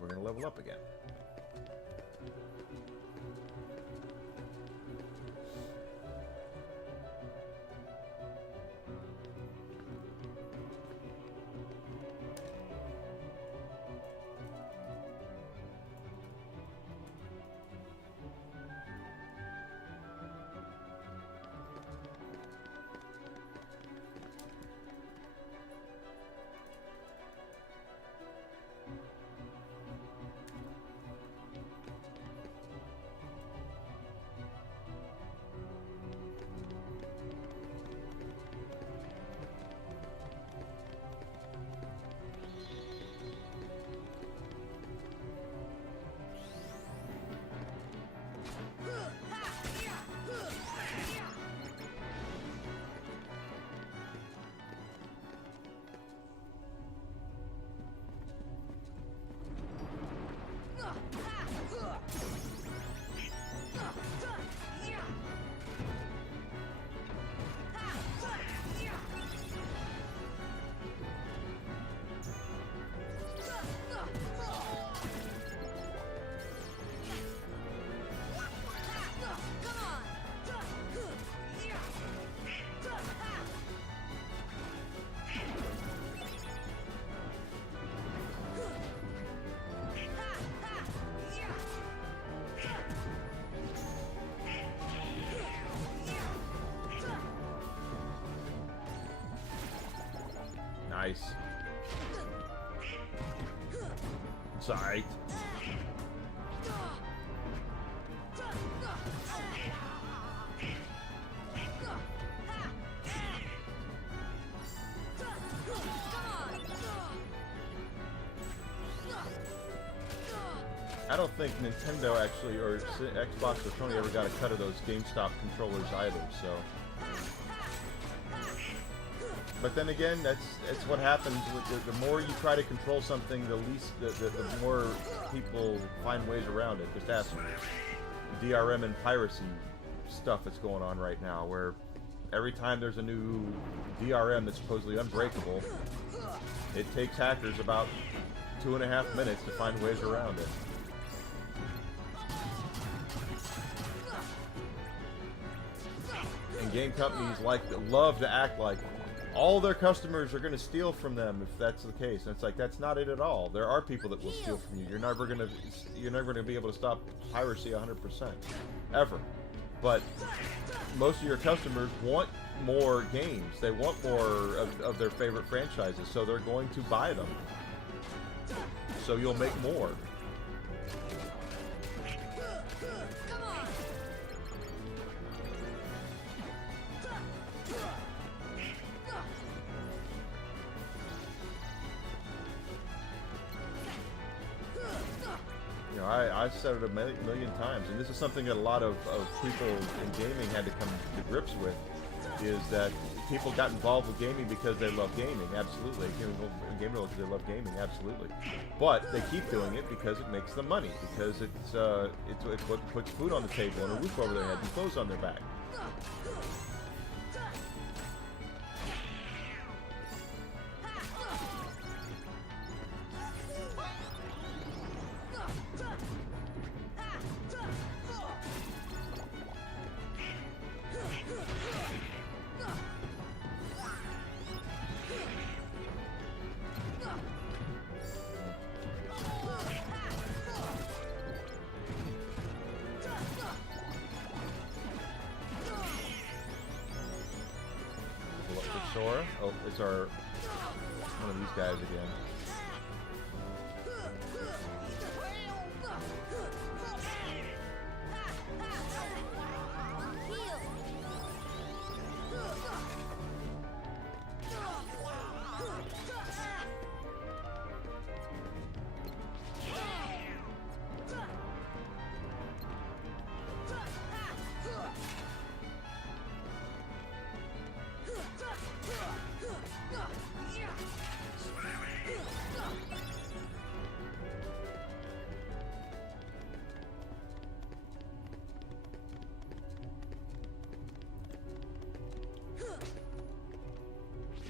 We're gonna level up again. Nice. Sorry. I don't think Nintendo actually, or Xbox or Sony ever got a cut of those GameStop controllers either, so. But then again, that's what happens. The more you try to control something, the more people find ways around it. Just ask DRM and piracy stuff that's going on right now, where every time there's a new DRM that's supposedly unbreakable, it takes hackers about 2.5 minutes to find ways around it. And game companies love to act like all their customers are going to steal from them if that's the case. And it's like, that's not it at all. There are people that will steal from you. You're never going to be able to stop piracy 100%, ever. But most of your customers want more games. They want more of their favorite franchises, so they're going to buy them. So you'll make more. I've said it a million times, and this is something that a lot of people in gaming had to come to grips with, is that people got involved with gaming because they love gaming, absolutely. Gaming because they love gaming, absolutely. But they keep doing it because it makes them money, because it's what puts food on the table and a roof over their head and clothes on their back. Sora? Oh, it's our one of these guys again.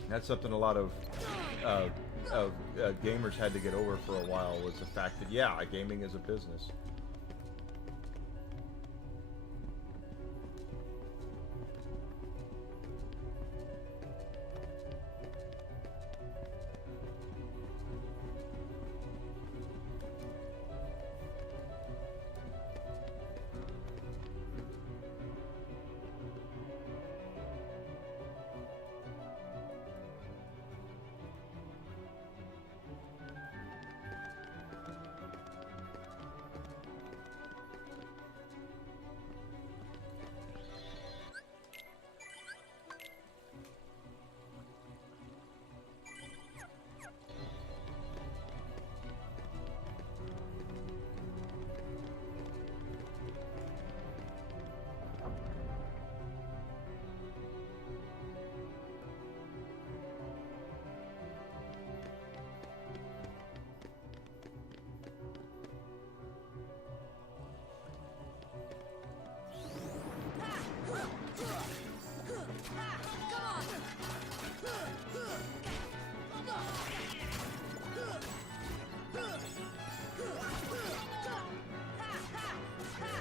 That's something a lot of gamers had to get over for a while, was the fact that, yeah, gaming is a business.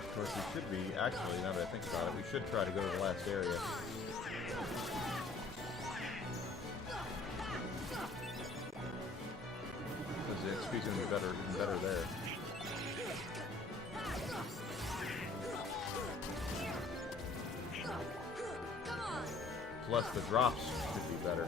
Of course, we should be, actually, now that I think about it, we should try to go to the last area. Because the XP's going to be better, even better there. Plus, the drops should be better.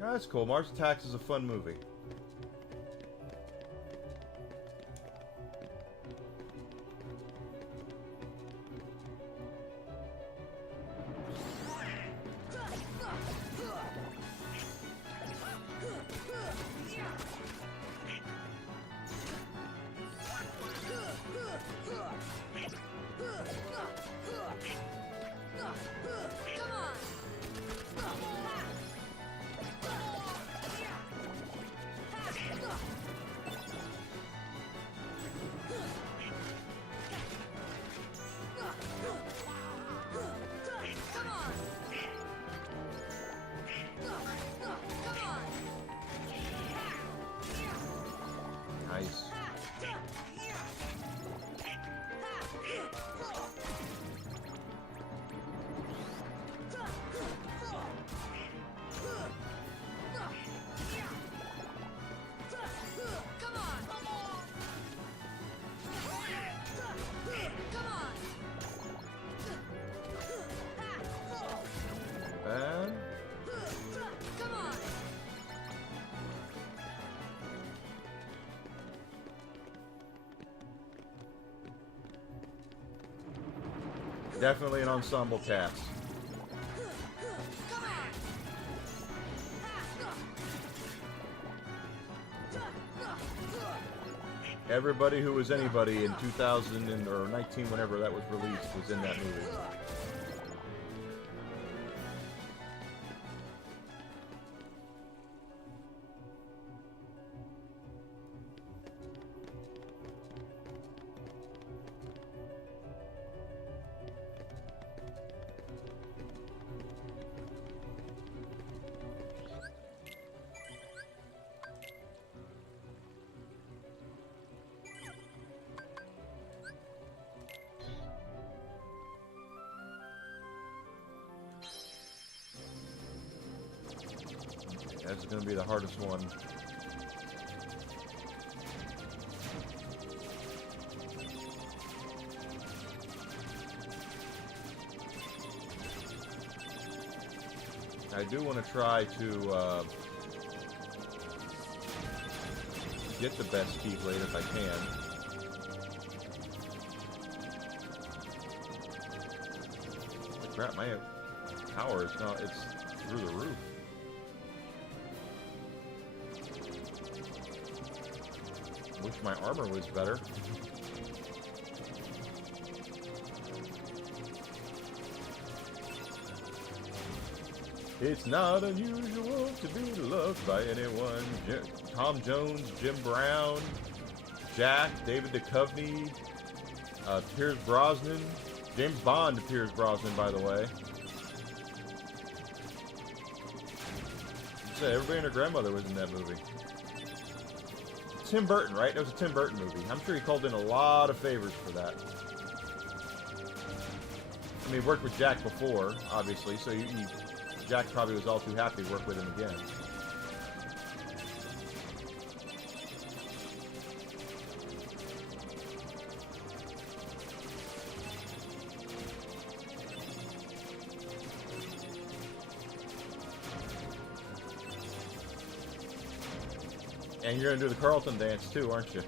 Oh, that's cool. Mars Attacks is a fun movie. Definitely an ensemble cast. Everybody who was anybody in 2000 or 19, whenever that was released, was in that movie. That's going to be the hardest one. I do want to try to get the best Keyblade if I can. Crap, my power is not, it's through the roof. Wish my armor was better. It's not unusual to be loved by anyone. Tom Jones, Jim Brown, Jack, David Duchovny, Pierce Brosnan, James Bond, Pierce Brosnan, by the way. So everybody and their grandmother was in that movie. Tim Burton, right? That was a Tim Burton movie. I'm sure he called in a lot of favors for that. I mean, he worked with Jack before, obviously, so Jack probably was all too happy to work with him again. And you're going to do the Carlton dance too, aren't you?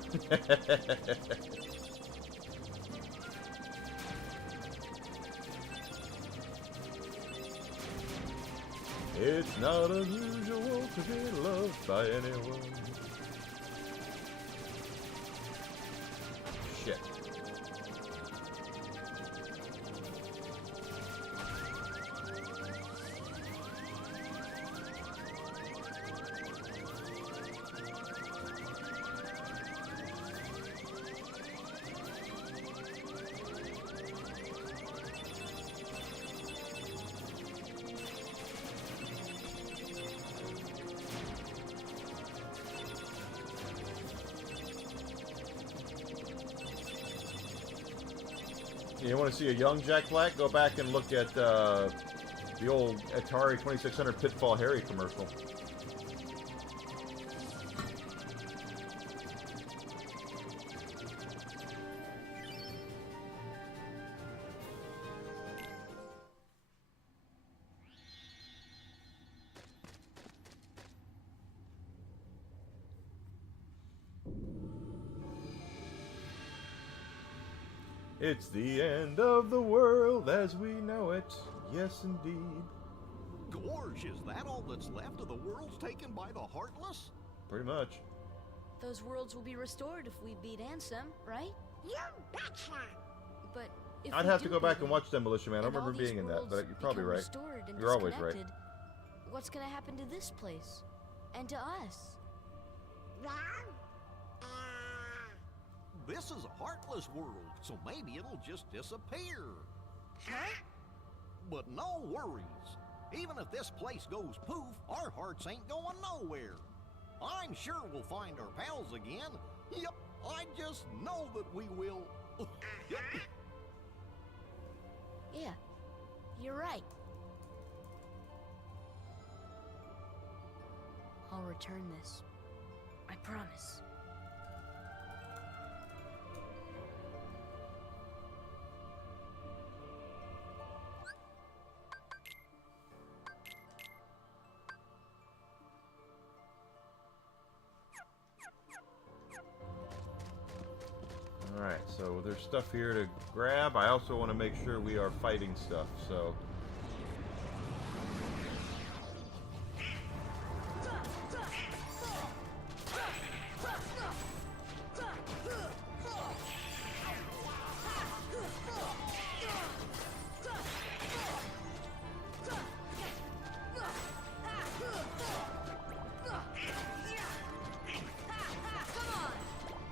It's not unusual to be loved by anyone. Shit. You want to see a young Jack Black? Go back and look at the old Atari 2600 Pitfall Harry commercial. It's the end of the world as we know it. Yes, indeed. Gorge, is that all that's left of the worlds taken by the Heartless? Pretty much. Those worlds will be restored if we beat Ansem, right? You betcha! But if I'd we have to do go back beat and watch Demolition Man. I and remember all these being in that, but worlds you're probably become right. restored and You're always right. disconnected, what's gonna happen to this place? And to us? This is a Heartless world, so maybe it'll just disappear. Huh? But no worries. Even if this place goes poof, our hearts ain't going nowhere. I'm sure we'll find our pals again. Yep, I just know that we will. Yeah, you're right. I'll return this. I promise. Alright, so there's stuff here to grab. I also want to make sure we are fighting stuff, so...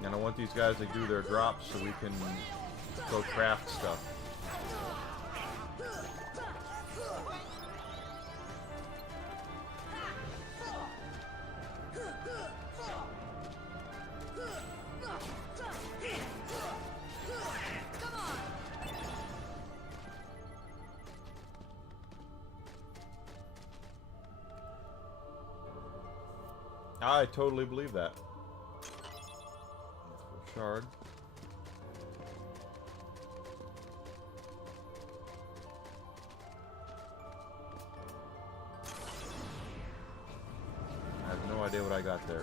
And I want these guys to do their drops so we can go craft stuff. I totally believe that. Shard. I have no idea what I got there.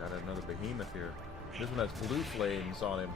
Got another behemoth here. This one has blue flames on him.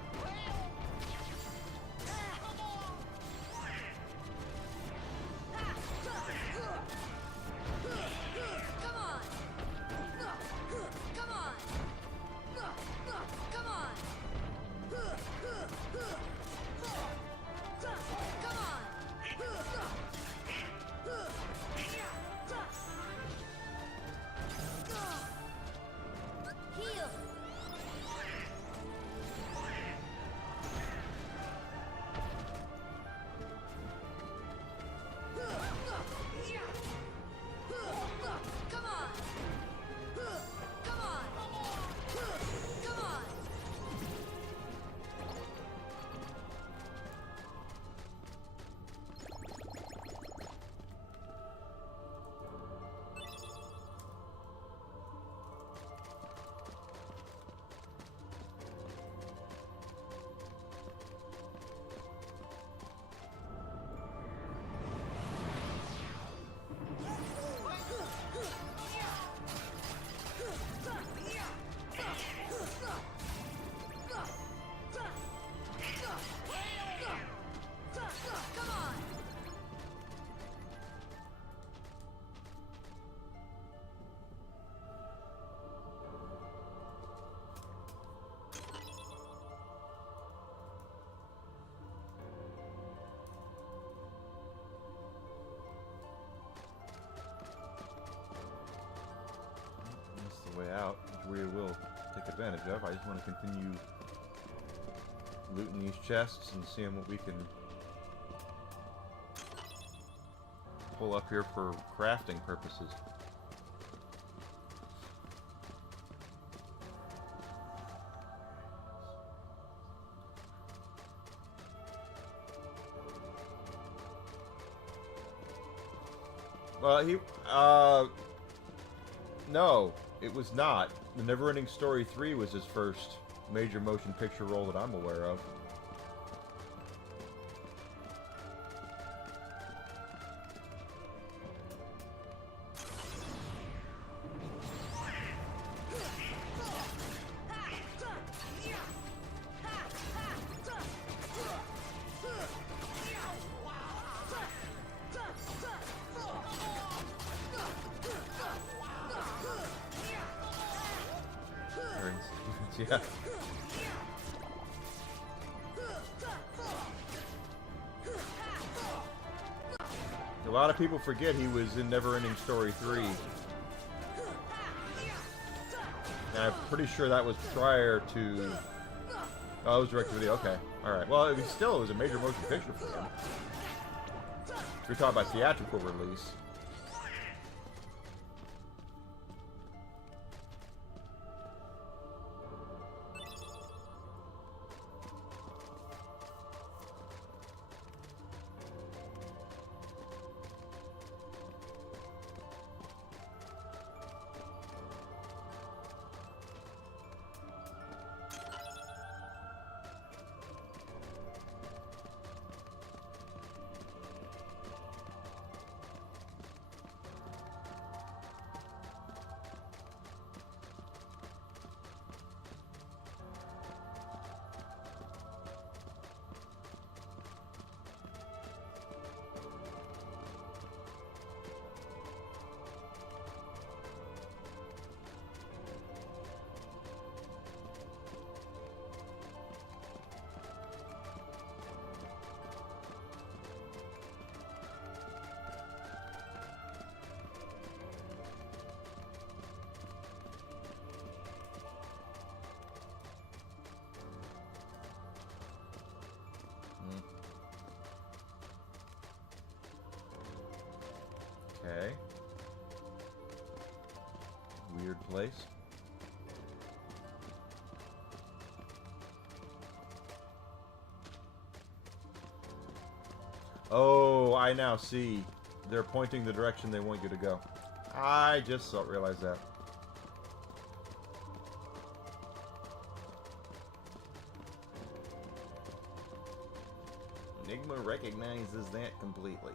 Way out, which we will take advantage of. I just want to continue looting these chests and seeing what we can pull up here for crafting purposes. No, it was not. The Neverending Story 3 was his first major motion picture role that I'm aware of. Yeah. A lot of people forget he was in Neverending Story 3. And I'm pretty sure that was prior to... Oh, it was direct to video. Okay. Alright. Well, it was a major motion picture for him. We're talking about theatrical release. Okay. Weird place. Oh, I now see. They're pointing the direction they want you to go. I just realized that. Enigma recognizes that completely.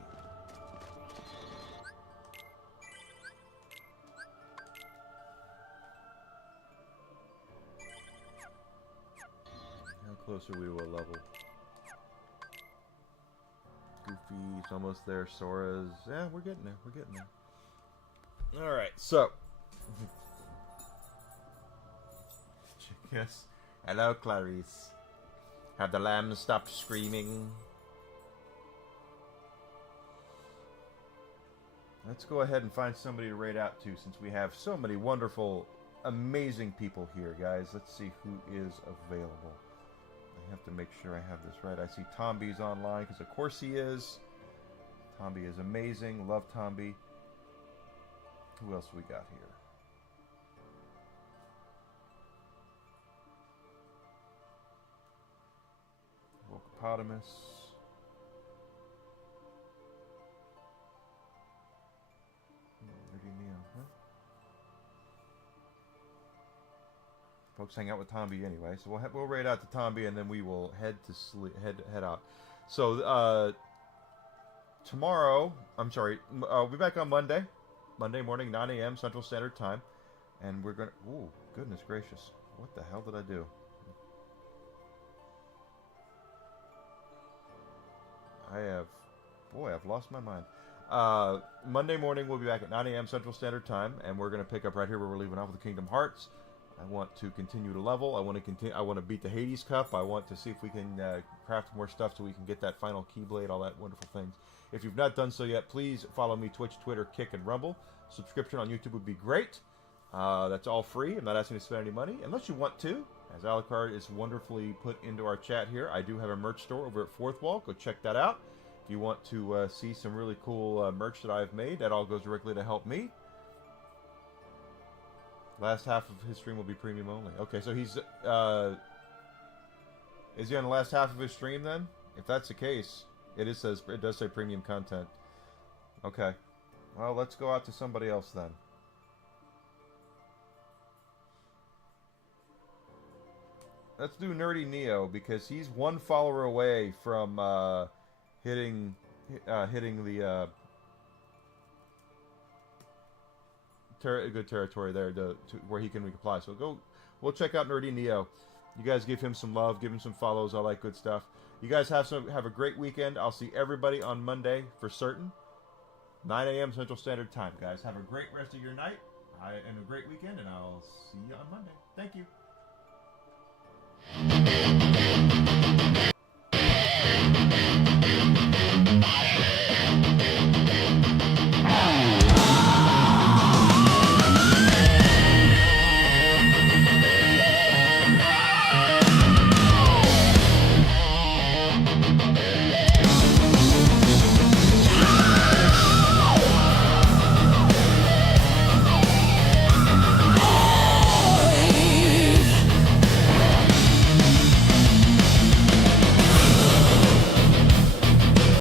How close are we to a level? Goofy's almost there. Sora's... Yeah, we're getting there. We're getting there. Alright, so... Yes. Hello, Clarice. Have the lambs stopped screaming? Let's go ahead and find somebody to raid out to, since we have so many wonderful, amazing people here, guys. Let's see who is available. I have to make sure I have this right. I see Tombi's online, because of course he is. Tombi is amazing. Love Tombi. Who else we got here? Wokopotamus. Folks hang out with Tombi anyway, so we'll raid out to Tombi and then we will head to sleep, head out. So tomorrow, I'll be back on Monday morning, 9 a.m. Central Standard Time, and we're gonna. Ooh, goodness gracious! What the hell did I do? I've lost my mind. Monday morning we'll be back at 9 a.m. Central Standard Time, and we're gonna pick up right here where we're leaving off with the Kingdom Hearts. I want to continue to level. I want to continue. I want to beat the Hades Cup. I want to see if we can craft more stuff so we can get that final Keyblade, all that wonderful things. If you've not done so yet, please follow me Twitch, Twitter, Kick, and Rumble. Subscription on YouTube would be great. That's all free. I'm not asking you to spend any money unless you want to. As Alucard is wonderfully put into our chat here, I do have a merch store over at Fourth Wall. Go check that out. If you want to see some really cool merch that I've made, that all goes directly to help me. Last half of his stream will be premium only. Okay, so he's, is he on the last half of his stream then? If that's the case, it does say premium content. Okay. Well, let's go out to somebody else then. Let's do Nerdy Neo, because he's one follower away from, hitting the, good territory there to where he can reply. So we'll check out Nerdy Neo. You guys give him some love, give him some follows, all that good stuff. You guys have a great weekend. I'll see everybody on Monday for certain. 9 a.m. Central Standard Time, guys. Have a great rest of your night and a great weekend, and I'll see you on Monday. Thank you.